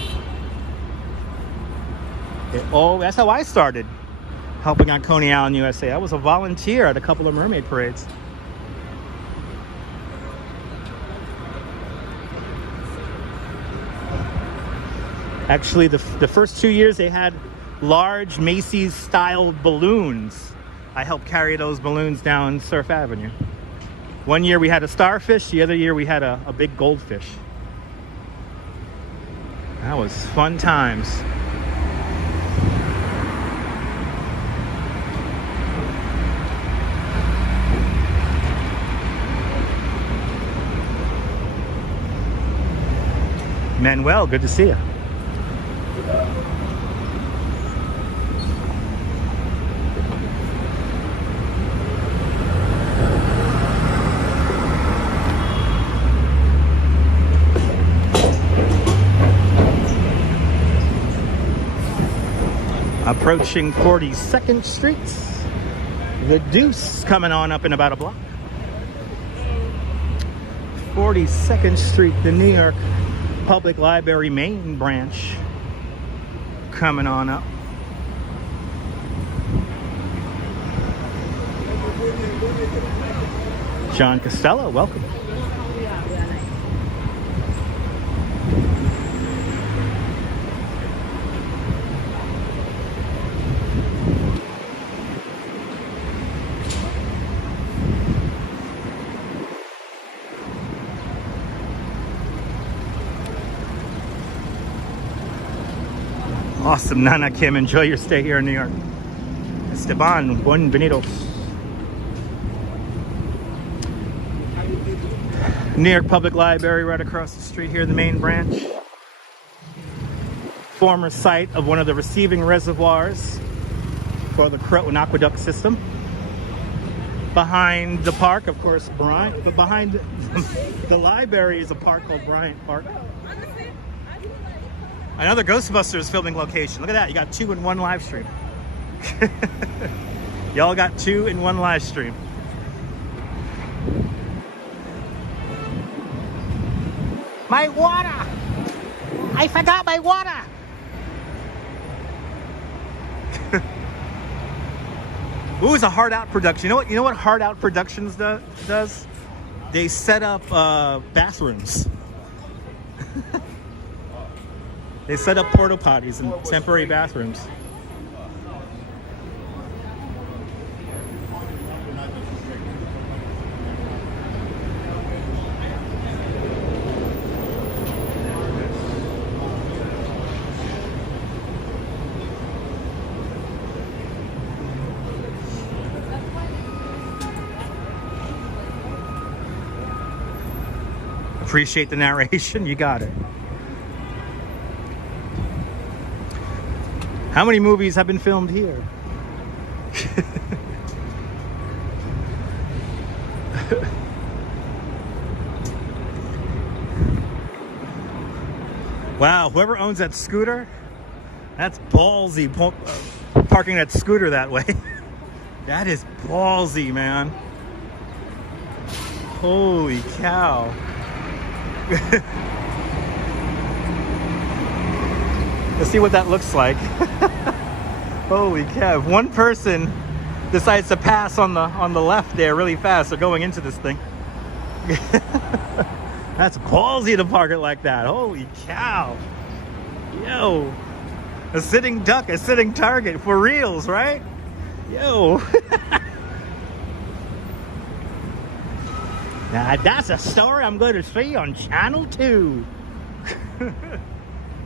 That's how I started helping on Coney Island, USA. I was a volunteer at a couple of mermaid parades. Actually, the first 2 years they had large Macy's-style balloons. I helped carry those balloons down Surf Avenue. One year we had a starfish, the other year we had a big goldfish. That was fun times. Manuel, good to see you. Approaching 42nd Street. The Deuce coming on up in about a block. 42nd Street, the New York Public Library main branch coming on up. John Costello, welcome. Awesome, Nana Kim. Enjoy your stay here in New York. Esteban, bienvenidos. New York Public Library right across the street here, the main branch. Former site of one of the receiving reservoirs for the Croton Aqueduct system. Behind the park, of course, Bryant, but behind the library is a park called Bryant Park. Another Ghostbusters filming location. Look at that, you got 2 in 1 live stream. Y'all got 2 in 1 live stream. My water! I forgot my water! Ooh, it's a Hard Out production. You know what Hard Out Productions does? They set up bathrooms. They set up porta potties and temporary bathrooms. Appreciate the narration, you got it. How many movies have been filmed here? Wow, whoever owns that scooter, that's ballsy, parking that scooter that way. That is ballsy, man. Holy cow. Let's see what that looks like. Holy cow. If one person decides to pass on the left there really fast, they're going into this thing. That's ballsy to park it like that. Holy cow. Yo. A sitting duck, a sitting target for reals, right? Yo. Now that's a story I'm going to see on Channel 2.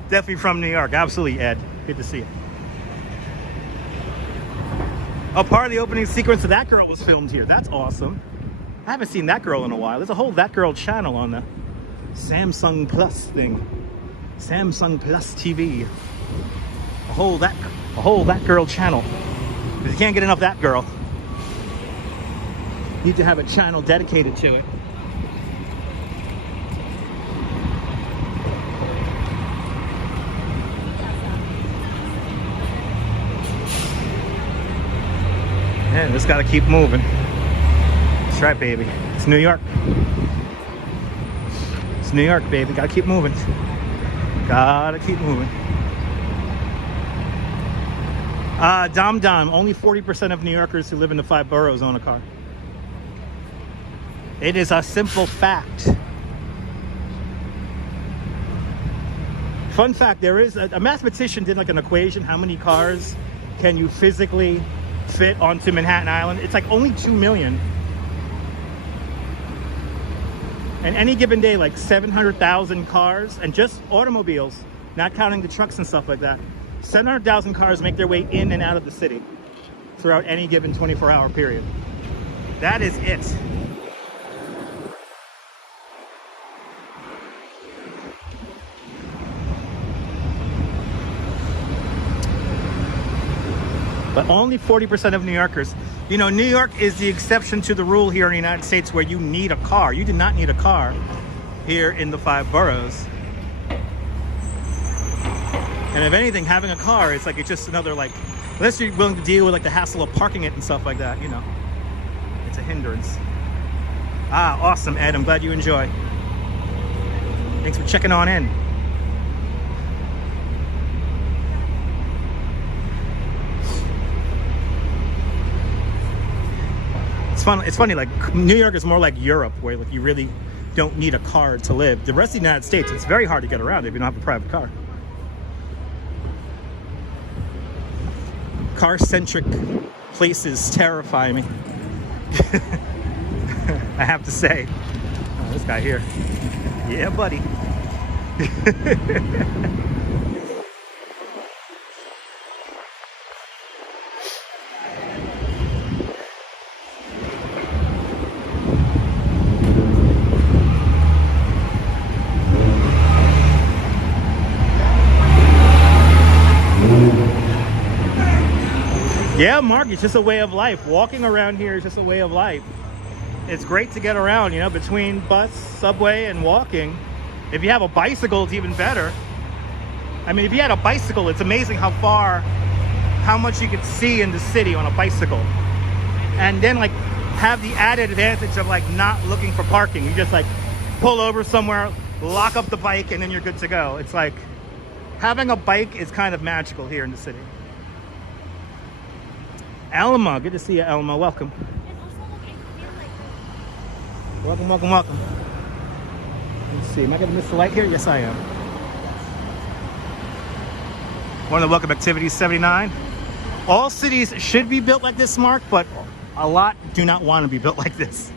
Definitely from New York. Absolutely, Ed. Good to see you. Oh, part of the opening sequence of That Girl was filmed here. That's awesome. I haven't seen That Girl in a while. There's a whole That Girl channel on the Samsung Plus thing. Samsung Plus TV. A whole That Girl channel. If you can't get enough That Girl, you need to have a channel dedicated to it. Yeah, just gotta keep moving. That's right, baby. It's New York. It's New York, baby. Gotta keep moving. Gotta keep moving. Dom, only 40% of New Yorkers who live in the 5 boroughs own a car. It is a simple fact. Fun fact, there is a mathematician did like an equation, how many cars can you physically fit onto Manhattan Island? It's like only 2 million. And any given day, like 700,000 cars, and just automobiles, not counting the trucks and stuff like that. 700,000 cars make their way in and out of the city throughout any given 24-hour period. That is it. But only 40% of New Yorkers. You know, New York is the exception to the rule here in the United States where you need a car. You do not need a car here in the 5 boroughs. And if anything, having a car, it's like, it's just another, like, unless you're willing to deal with like the hassle of parking it and stuff like that, you know, it's a hindrance. Ah, awesome, Ed. I'm glad you enjoy. Thanks for checking on in. It's funny, like New York is more like Europe, where like you really don't need a car to live. The rest of the United States, it's very hard to get around if you don't have a private car. Car-centric places terrify me. I have to say. Oh, this guy here. Yeah, buddy. Yeah, Mark, it's just a way of life. Walking around here is just a way of life. It's great to get around, you know, between bus, subway, and walking. If you have a bicycle, it's even better. I mean, if you had a bicycle, it's amazing how much you could see in the city on a bicycle. And then, like, have the added advantage of, like, not looking for parking. You just, like, pull over somewhere, lock up the bike, and then you're good to go. It's like, having a bike is kind of magical here in the city. Elma, good to see you, Elma. Welcome. Welcome, welcome, welcome. Let's see, am I going to miss the light here? Yes, I am. One of the welcome activities, 79. All cities should be built like this, Mark, but a lot do not want to be built like this.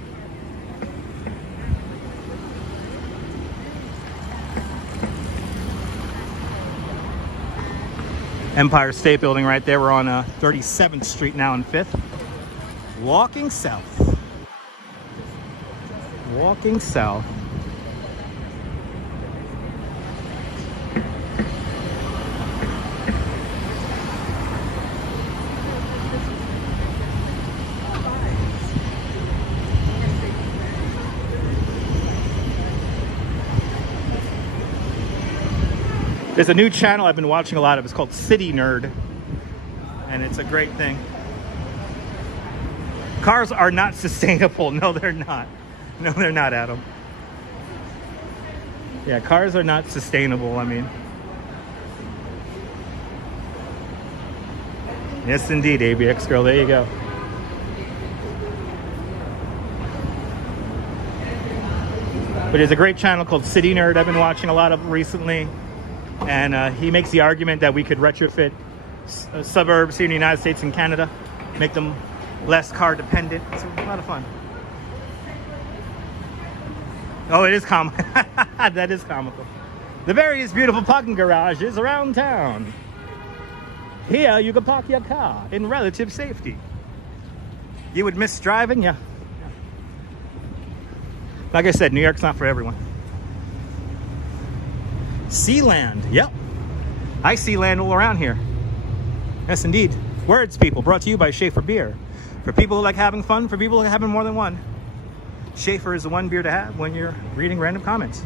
Empire State Building right there. We're on 37th Street now and 5th. Walking south. Walking south. There's a new channel I've been watching a lot of. It's called City Nerd, and it's a great thing. Cars are not sustainable. No, they're not. No, they're not, Adam. Yeah, cars are not sustainable, I mean. Yes, indeed, ABX girl. There you go. But there's a great channel called City Nerd I've been watching a lot of recently. And he makes the argument that we could retrofit suburbs here in the United States and Canada, make them less car dependent. It's a lot of fun. Oh, it is comical. That is comical. The various beautiful parking garages around town. Here you can park your car in relative safety. You would miss driving? Yeah. Like I said, New York's not for everyone. Sealand, yep. I see land all around here. Yes, indeed. Words, people, brought to you by Schaefer Beer. For people who like having fun, for people who are having more than one. Schaefer is the one beer to have when you're reading random comments.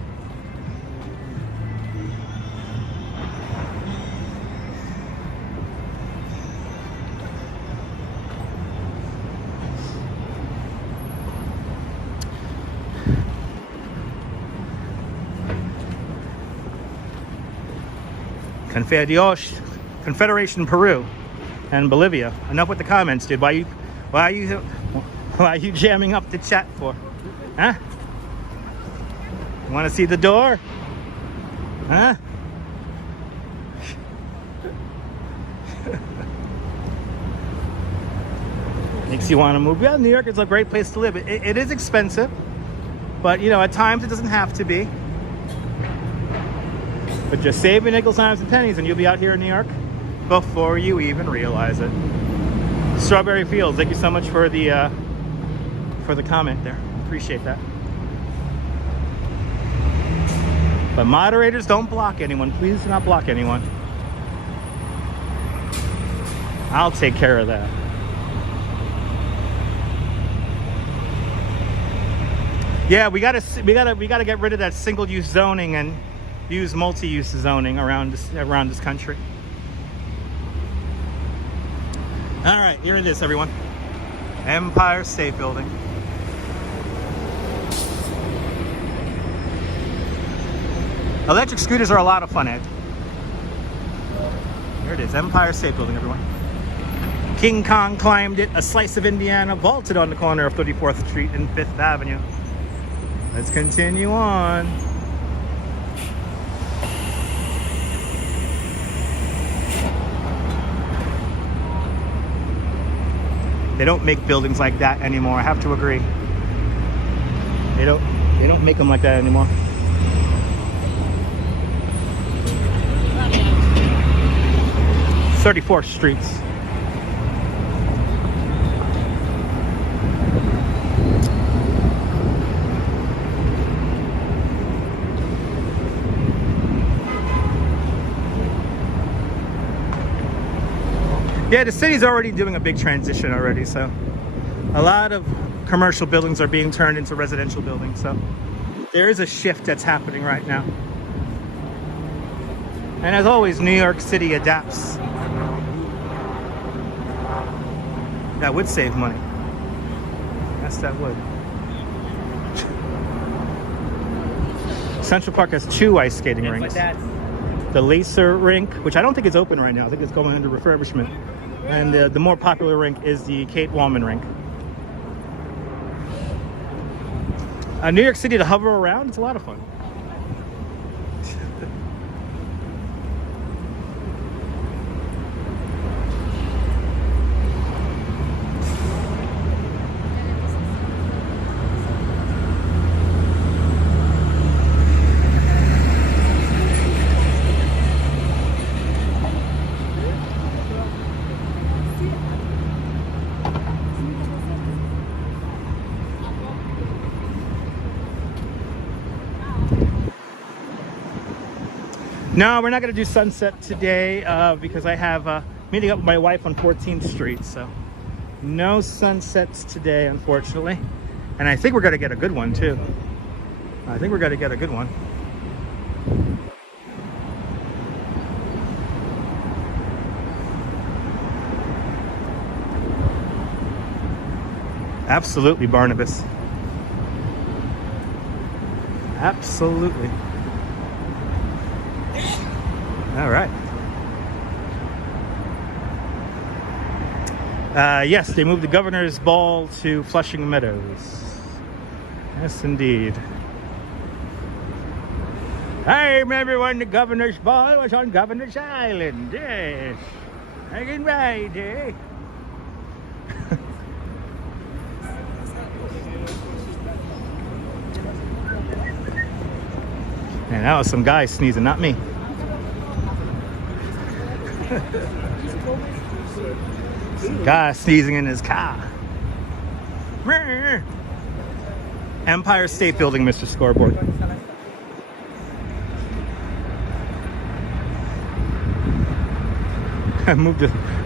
Confederation Peru and Bolivia. Enough with the comments, dude. Why are you jamming up the chat for? Huh? Want to see the door? Huh? Makes you want to move. Yeah, New York is a great place to live. It is expensive, but you know, at times it doesn't have to be. But just save your nickels, dimes, and pennies, and you'll be out here in New York before you even realize it. Strawberry Fields, thank you so much for the comment there. Appreciate that. But moderators, don't block anyone. Please do not block anyone. I'll take care of that. Yeah, we gotta get rid of that single-use zoning and use multi-use zoning around this country. All right, here it is, everyone. Empire State Building. Electric scooters are a lot of fun, Ed. Here it is, Empire State Building, everyone. King Kong climbed it, a slice of Indiana, vaulted on the corner of 34th Street and 5th Avenue. Let's continue on. They don't make buildings like that anymore. I have to agree. They don't make them like that anymore. (34th Streets). Yeah, the city's already doing a big transition already, so a lot of commercial buildings are being turned into residential buildings, so there is a shift that's happening right now. And as always, New York City adapts. That would save money. Yes, that would. Central Park has 2 ice skating rinks. The Laser rink, which I don't think is open right now. I think it's going under refurbishment. And the more popular rink is the Kate Wallman rink. New York City to hover around, it's a lot of fun. No, we're not going to do sunset today because I have meeting up with my wife on 14th Street. So no sunsets today, unfortunately. And I think we're going to get a good one, too. I think we're going to get a good one. Absolutely, Barnabas. Absolutely. All right. Yes, they moved the Governor's Ball to Flushing Meadows. Yes, indeed. I remember when the Governor's Ball was on Governor's Island. Yes. I can ride, eh? Man, that was some guy sneezing, not me. Some guy sneezing in his car. Empire State Building, Mr. Scoreboard.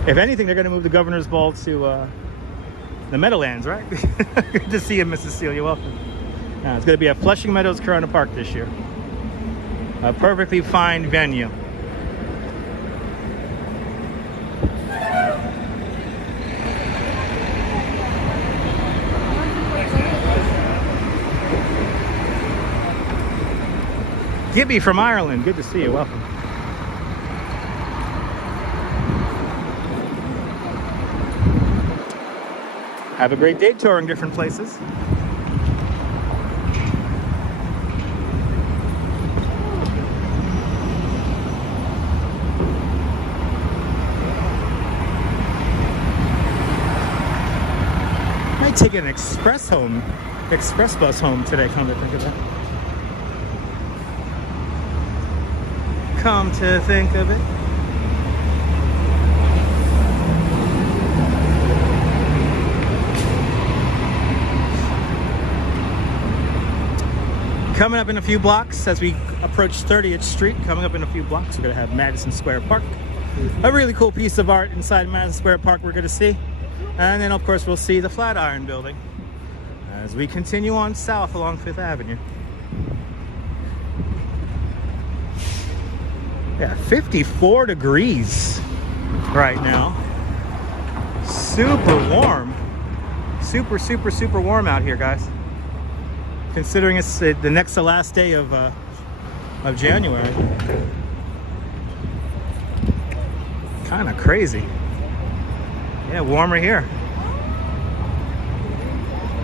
If anything, they're going to move the Governor's Ball to the Meadowlands, right? Good to see you, Mrs. Steele. You're welcome. It's going to be at Flushing Meadows Corona Park this year. A perfectly fine venue. Gibby from Ireland, good to see you, welcome. Have a great day touring different places. Might take an express bus home today, come to think of that. Come to think of it. Coming up in a few blocks as we approach 30th Street, coming up in a few blocks, we're going to have Madison Square Park. A really cool piece of art inside Madison Square Park we're going to see. And then, of course, we'll see the Flatiron Building as we continue on south along 5th Avenue. Yeah, 54 degrees right now. Super warm. Super, super, super warm out here, guys. Considering it's the next to last day of January. Kind of crazy. Yeah, warmer here.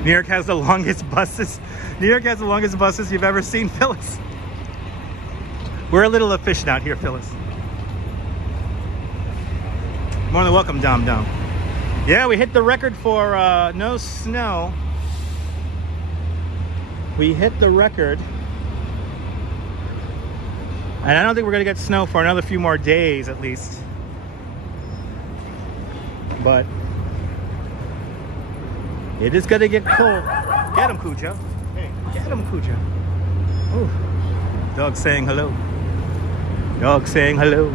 New York has the longest buses. New York has the longest buses you've ever seen, Phyllis. We're a little efficient out here, Phyllis. More than welcome, Dom Dom. Yeah, we hit the record for no snow. We hit the record. And I don't think we're going to get snow for another few more days, at least. But it is going to get cold. Get him, Cujo. Hey, get him, Cujo. Ooh. Dog saying hello. Dog saying hello.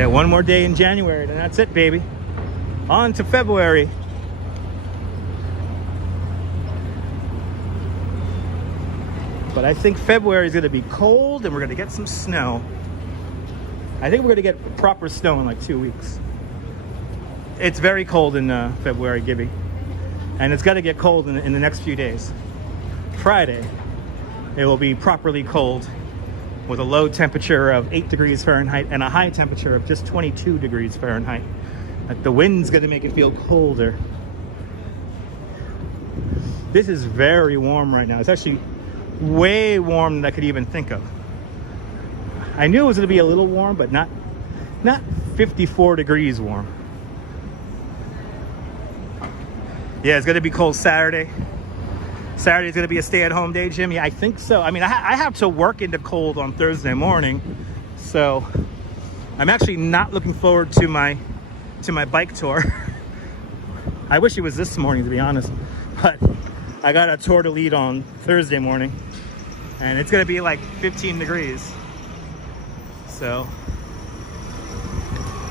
Yeah, one more day in January, and that's it, baby. On to February. But I think February is going to be cold, and we're going to get some snow. I think we're going to get proper snow in like 2 weeks. It's very cold in February, Gibby. And it's going to get cold in the next few days. Friday, it will be properly cold with a low temperature of 8 degrees Fahrenheit and a high temperature of just 22 degrees Fahrenheit. Like the wind's going to make it feel colder. This is very warm right now. It's actually way warm than I could even think of. I knew it was going to be a little warm, but not 54 degrees warm. Yeah, it's going to be cold Saturday. Saturday's going to be a stay-at-home day, Jimmy. I think so. I mean, I have to work in the cold on Thursday morning, so I'm actually not looking forward to my bike tour. I wish it was this morning, to be honest, but I got a tour to lead on Thursday morning, and it's going to be like 15 degrees. So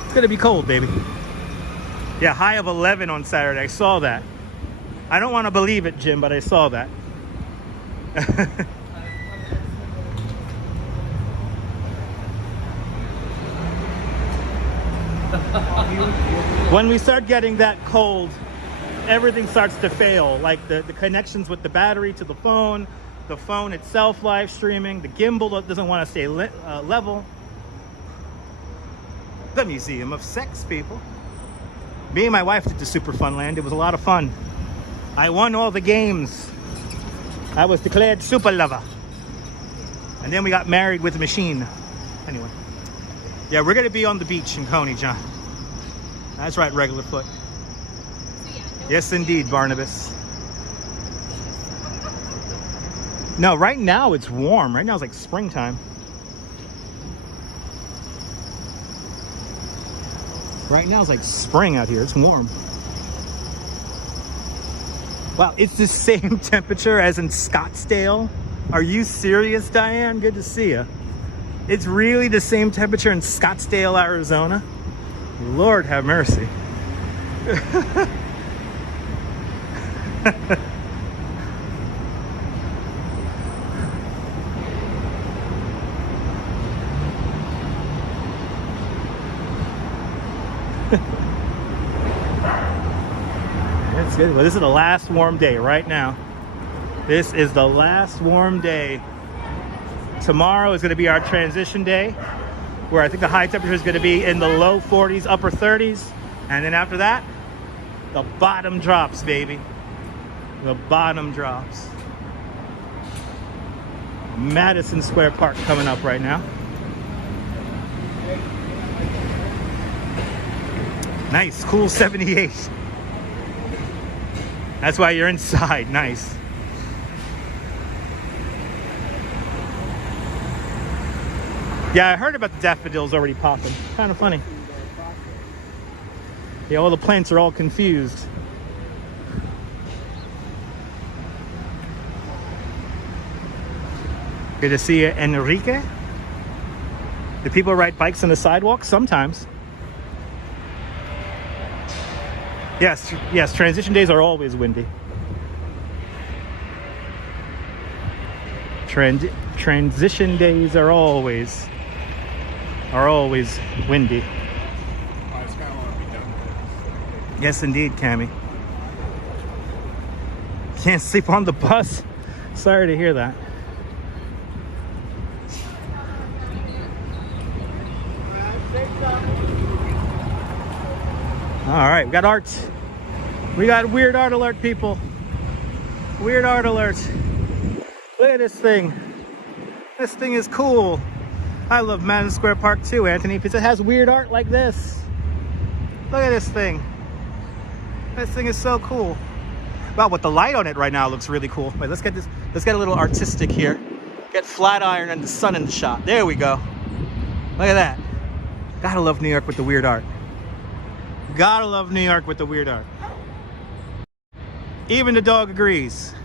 it's going to be cold, baby. Yeah, high of 11 on Saturday. I saw that. I don't want to believe it, Jim, but I saw that. When we start getting that cold, everything starts to fail. Like the connections with the battery to the phone itself live streaming, the gimbal doesn't want to stay level. The Museum of Sex, people. Me and my wife did the Super Fun Land. It was a lot of fun. I won all the games. I was declared super lover. And then we got married with a machine. Anyway. Yeah, we're going to be on the beach in Coney, John. That's right, regular foot. Yes, indeed, Barnabas. No, right now it's warm. Right now it's like springtime. Right now it's like spring out here. It's warm. Wow, it's the same temperature as in Scottsdale. Are you serious, Diane? Good to see you. It's really the same temperature in Scottsdale, Arizona? Lord have mercy. That's good. Well, this is the last warm day right now. This is the last warm day. Tomorrow is going to be our transition day, where I think the high temperature is going to be in the low 40s, upper 30s. And then after that, the bottom drops, baby. The bottom drops. Madison Square Park coming up right now. Nice, cool 78. That's why you're inside. Nice. Yeah, I heard about the daffodils already popping. Kind of funny. Yeah, all the plants are all confused. Good to see you, Enrique. Do people ride bikes on the sidewalk? Sometimes. Yes, transition days are always windy. Transition days are always windy. Yes, indeed, Cammy. Can't sleep on the bus? Sorry to hear that. All right, we got art. We got weird art alert, people. Weird art alert. Look at this thing. This thing is cool. I love Madison Square Park too, Anthony, because it has weird art like this. Look at this thing. This thing is so cool. Wow, with the light on it right now, it looks really cool. Wait, let's get a little artistic here. Get Flatiron and the sun in the shot. There we go. Look at that. Gotta love New York with the weird art. Gotta love New York with the weird art. Even the dog agrees.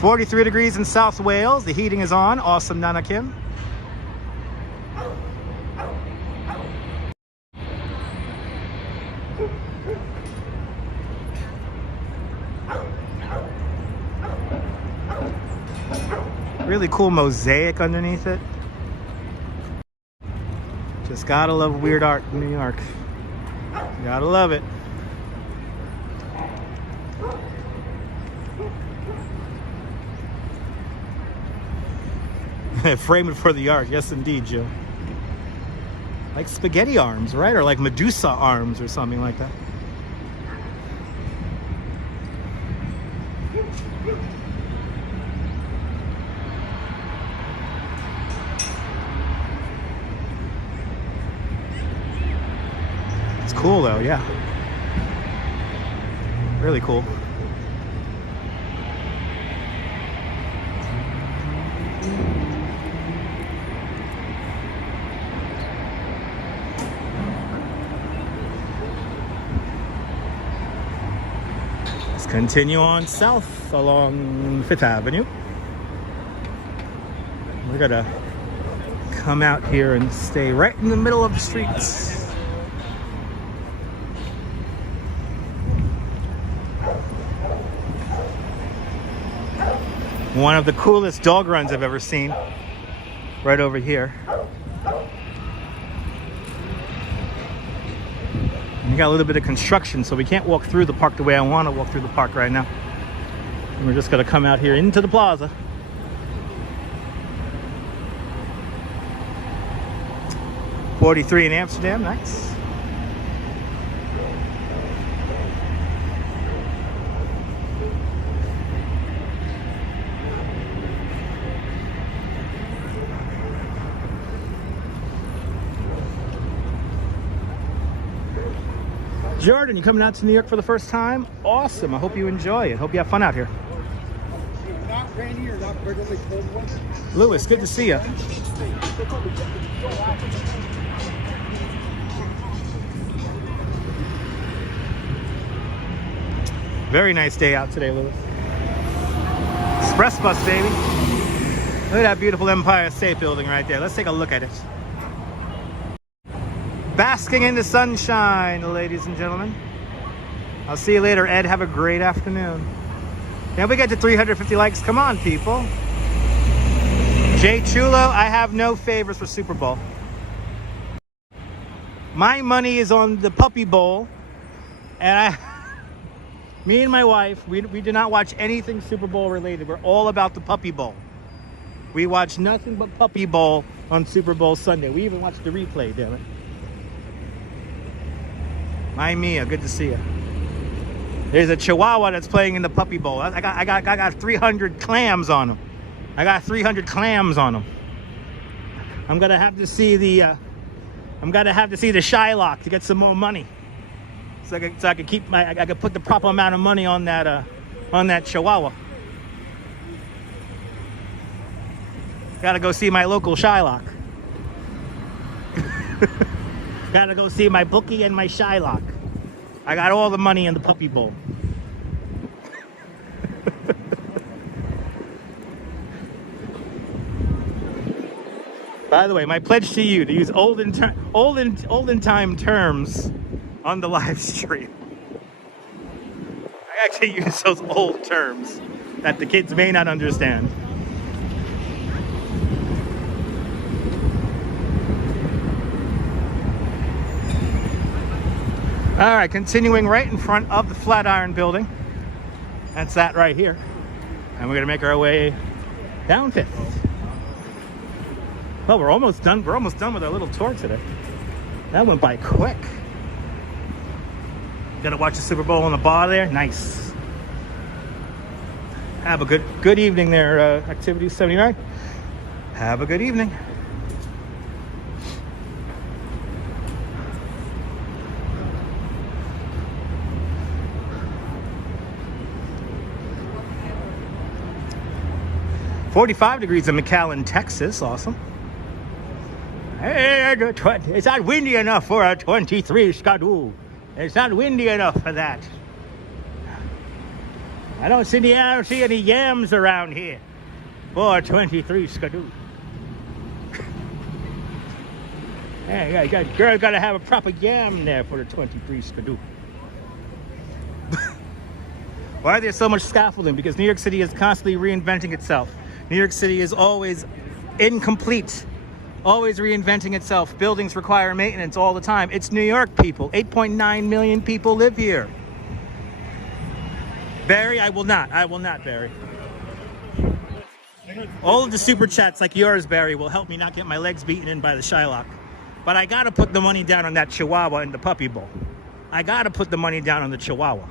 43 degrees in South Wales. The heating is on. Awesome, Nana Kim. Really cool mosaic underneath it. Just gotta love weird art in New York. Gotta love it. Frame it for the art. Yes, indeed, Joe. Like spaghetti arms, right? Or like Medusa arms or something like that. It's cool though, yeah. Really cool. Let's continue on south along 5th Avenue. We're gonna come out here and stay right in the middle of the streets. One of the coolest dog runs I've ever seen, right over here. And we got a little bit of construction, so we can't walk through the park the way I want to walk through the park right now. And we're just gonna come out here into the plaza. .43 in Amsterdam, nice. Jordan, you coming out to New York for the first time? Awesome. I hope you enjoy it. Hope you have fun out here. Not rainy or not regularly cold one. Lewis, good to see you. Very nice day out today, Lewis. Express bus, baby. Look at that beautiful Empire State Building right there. Let's take a look at it. Basking in the sunshine, ladies and gentlemen. I'll see you later, Ed. Have a great afternoon. Now we get to 350 likes. Come on, people. Jay Chulo, I have no favors for Super Bowl. My money is on the Puppy Bowl. And me and my wife, we do not watch anything Super Bowl related. We're all about the Puppy Bowl. We watch nothing but Puppy Bowl on Super Bowl Sunday. We even watch the replay, damn it. Hi Mia, good to see you. There's a Chihuahua that's playing in the Puppy Bowl. I got 300 clams on him. I got 300 clams on him. I'm gonna have to see the Shylock to get some more money, so I can keep I can put the proper amount of money on that Chihuahua. Gotta go see my local Shylock. Gotta go see my bookie and my Shylock. I got all the money in the Puppy Bowl. By the way, my pledge to you to use olden time terms on the live stream. I actually use those old terms that the kids may not understand. All right, continuing right in front of the Flatiron building. That's that right here. And we're gonna make our way down 5th. Well, we're almost done. We're almost done with our little tour today. That went by quick. Gonna watch the Super Bowl in the bar there. Nice. Have a good evening there, Activity 79. Have a good evening. .45 degrees in McAllen, Texas. Awesome. Hey, it's not windy enough for a 23 schedule. It's not windy enough for that. I don't see any yams around here. 423 skidoo. Hey, girl gotta have a proper yam there for the 23 skidoo. Why is there so much scaffolding? Because New York City is constantly reinventing itself. New York City is always incomplete, always reinventing itself. Buildings require maintenance all the time. It's New York, people. 8.9 million people live here. Barry, I will not, Barry. All of the super chats like yours, Barry, will help me not get my legs beaten in by the Shylock. But I gotta put the money down on that Chihuahua in the puppy bowl. I gotta put the money down on the Chihuahua.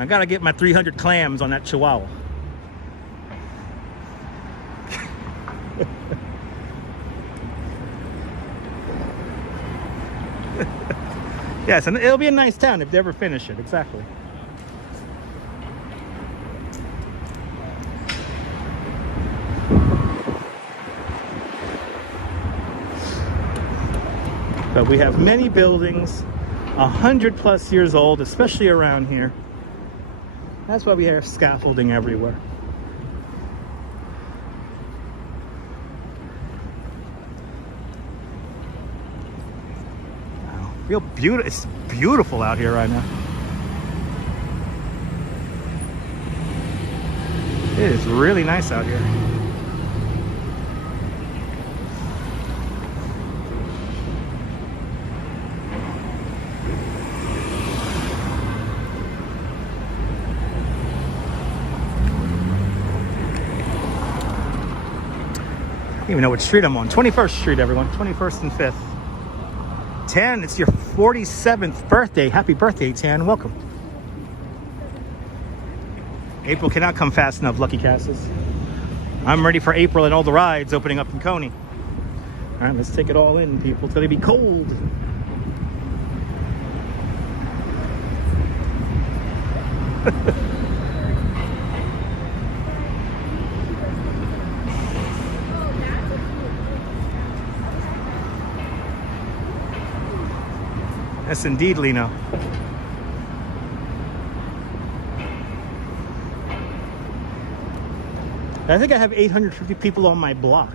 I gotta get my 300 clams on that Chihuahua. Yes, and it'll be a nice town if they ever finish it, exactly. But we have many buildings, 100+ years old, especially around here. That's why we have scaffolding everywhere. Wow, real beautiful. It's beautiful out here right now. It is really nice out here. I don't even know which street I'm on. 21st Street, everyone. 21st and 5th. Tan, it's your 47th birthday. Happy birthday, Tan. Welcome. April cannot come fast enough, Lucky Cassis. I'm ready for April and all the rides opening up in Coney. All right, let's take it all in, people. It's going to be cold. Yes, indeed, Lino. I think I have 850 people on my block.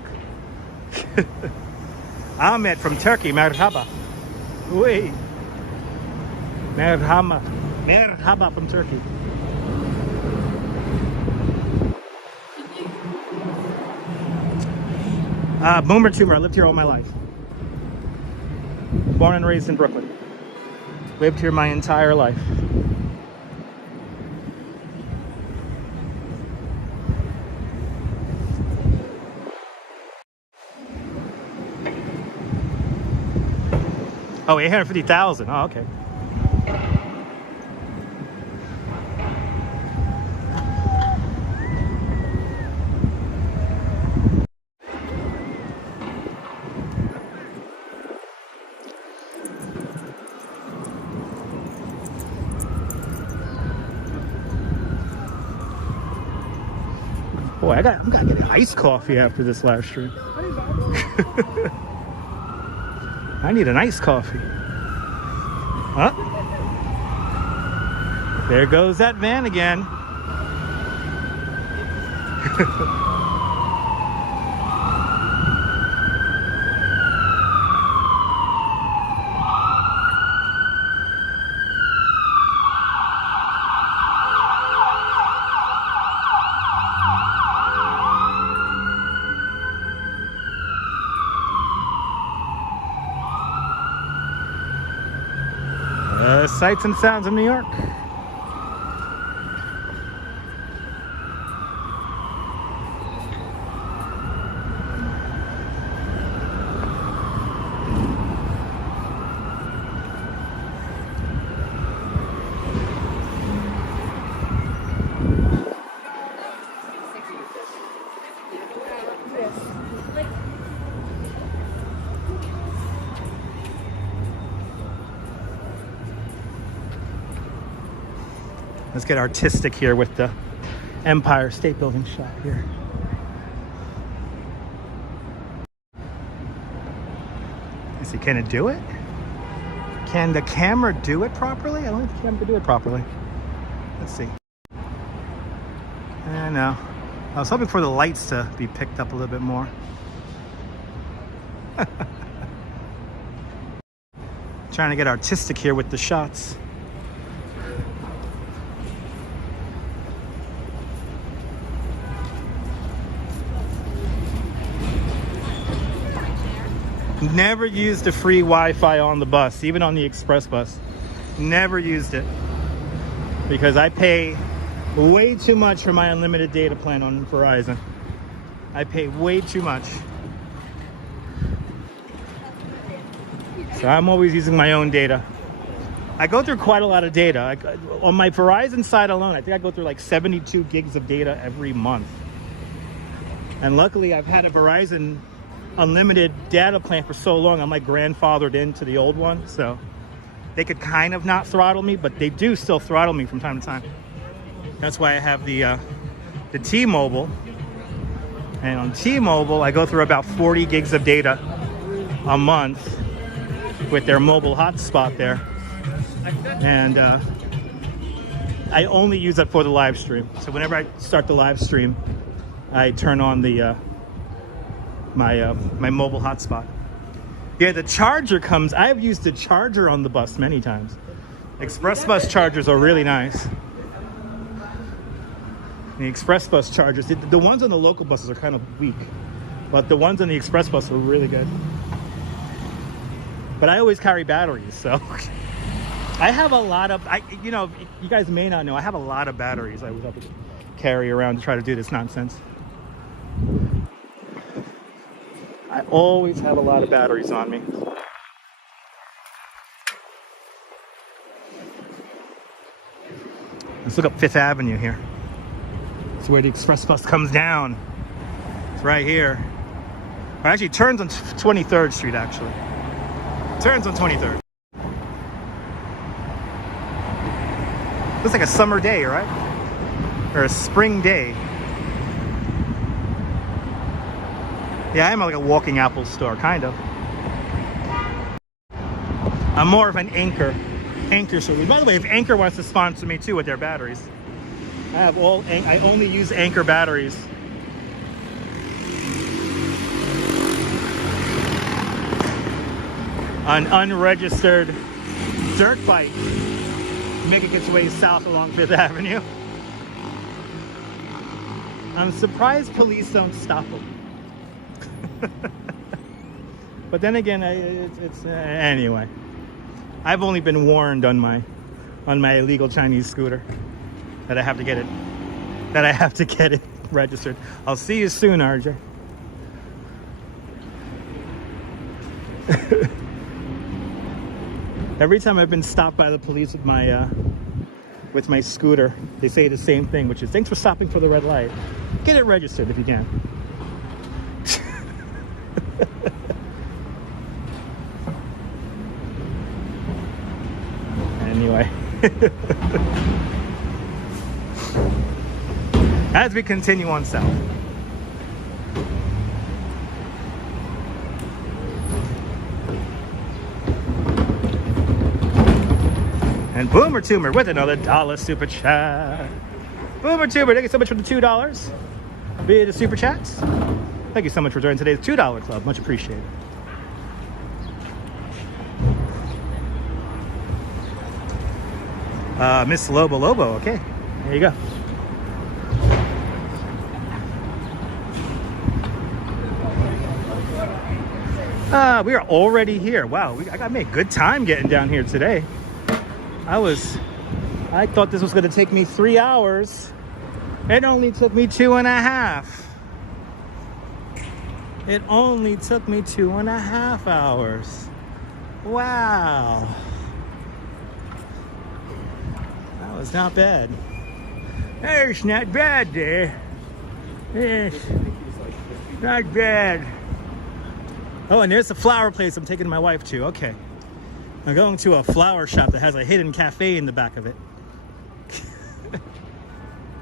Ahmed from Turkey, merhaba. Wait. Merhaba. Merhaba from Turkey. Boomer Tumor, I lived here all my life. Born and raised in Brooklyn. Lived here my entire life. Oh, 850,000. Oh, okay. Boy, I'm gonna get an iced coffee after this live stream. I need an iced coffee. Huh? There goes that van again. Sights and sounds of New York. Let's get artistic here with the Empire State Building shot here. Let's see, can it do it? Can the camera do it properly? I don't think the camera can do it properly. Let's see. No. I was hoping for the lights to be picked up a little bit more. Trying to get artistic here with the shots. Never used the free Wi-Fi on the bus, even on the express bus. Never used it because I pay way too much for my unlimited data plan on Verizon. I pay way too much. So I'm always using my own data. I go through quite a lot of data. On my Verizon side alone, I think I go through like 72 gigs of data every month. And luckily I've had a Verizon unlimited data plan for so long, I'm like grandfathered into the old one, so they could kind of not throttle me, but they do still throttle me from time to time. That's why I have the T-Mobile, and on T-Mobile I go through about 40 gigs of data a month with their mobile hotspot there, and I only use that for the live stream. So whenever I start the live stream, I turn on the my mobile hotspot. Yeah, the charger comes. I've used the charger on the bus many times. Express bus chargers are really nice. The express bus chargers, the ones on the local buses are kind of weak, but the ones on the express bus are really good. But I always carry batteries, so I have a lot of, you know, you guys may not know, I have a lot of batteries I was able to carry around to try to do this nonsense. I always have a lot of batteries on me. Let's look up Fifth Avenue here. It's where the express bus comes down. It's right here. Or actually, it turns on 23rd Street, actually. It turns on 23rd. Looks like a summer day, right? Or a spring day. Yeah, I'm like a walking Apple store, kind of. I'm more of an Anchor store. By the way, if Anchor wants to sponsor me too with their batteries, I only use Anchor batteries. An unregistered dirt bike making its way south along Fifth Avenue. I'm surprised police don't stop them. But then again, anyway. I've only been warned on my illegal Chinese scooter that I have to get it registered. I'll see you soon, RJ. Every time I've been stopped by the police with my scooter, they say the same thing, which is thanks for stopping for the red light. Get it registered if you can. Anyway. As we continue on south. And Boomer Toomer with another $1 super chat. Boomer Toomer, thank you so much for the $2 via the super chats. Thank you so much for joining today's $2 club. Much appreciated. Miss Lobo, okay. There you go. We are already here. Wow, I got made good time getting down here today. I thought this was going to take me 3 hours. It only took me 2.5. It only took me 2.5 hours. Wow. That was not bad. It's not bad there. It's not bad. Oh, and there's the flower place I'm taking my wife to. Okay. I'm going to a flower shop that has a hidden cafe in the back of it.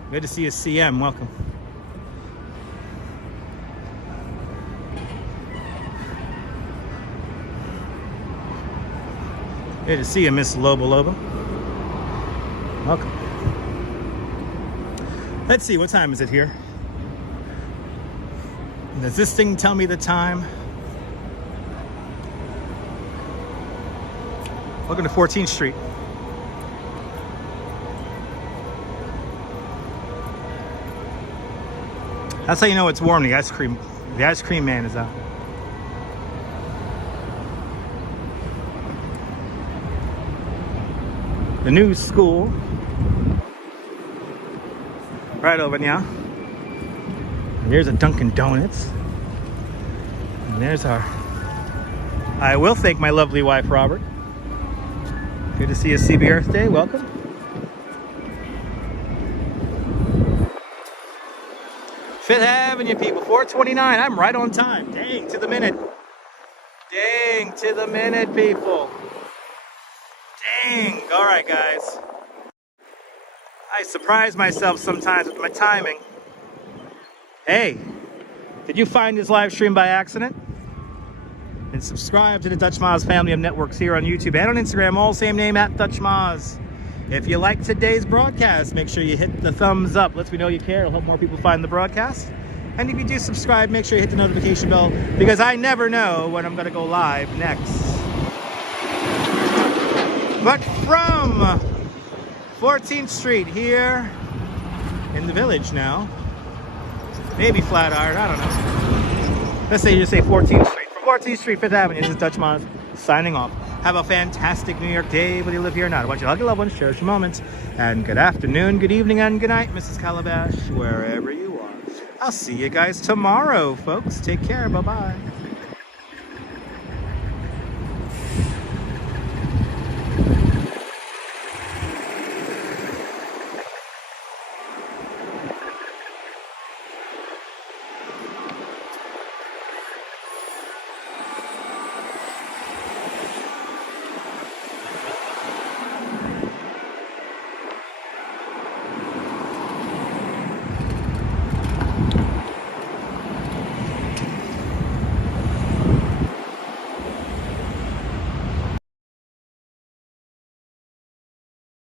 Good to see you, CM. Welcome. Good to see you, Miss Lobo. Welcome. Let's see, what time is it here? Does this thing tell me the time? Welcome to 14th Street. That's how you know it's warm. The ice cream man is out. The new school. Right over now. And there's a Dunkin' Donuts. And there's our... I will thank my lovely wife, Robert. Good to see you, CB Earth Day. Welcome. Fifth Avenue, people. 4:29. I'm right on time. Dang, to the minute. Dang, to the minute, people. Dang. All right, guys. I surprise myself sometimes with my timing. Hey, did you find this live stream by accident? And subscribe to the Dutch Maz family of networks here on YouTube and on Instagram, all same name, at Dutch Maz. If you like today's broadcast, make sure you hit the thumbs up. Lets me know you care. It'll help more people find the broadcast. And if you do subscribe, make sure you hit the notification bell, because I never know when I'm going to go live next. But from 14th Street here in the village now, maybe Flatiron, I don't know. Let's say you just say 14th Street. From 14th Street, 5th Avenue, this is Dutch Maz signing off. Have a fantastic New York day, whether you live here or not. I want you to hug your loved ones, cherish your moments, and good afternoon, good evening, and good night, Mrs. Calabash, wherever you are. I'll see you guys tomorrow, folks. Take care. Bye-bye.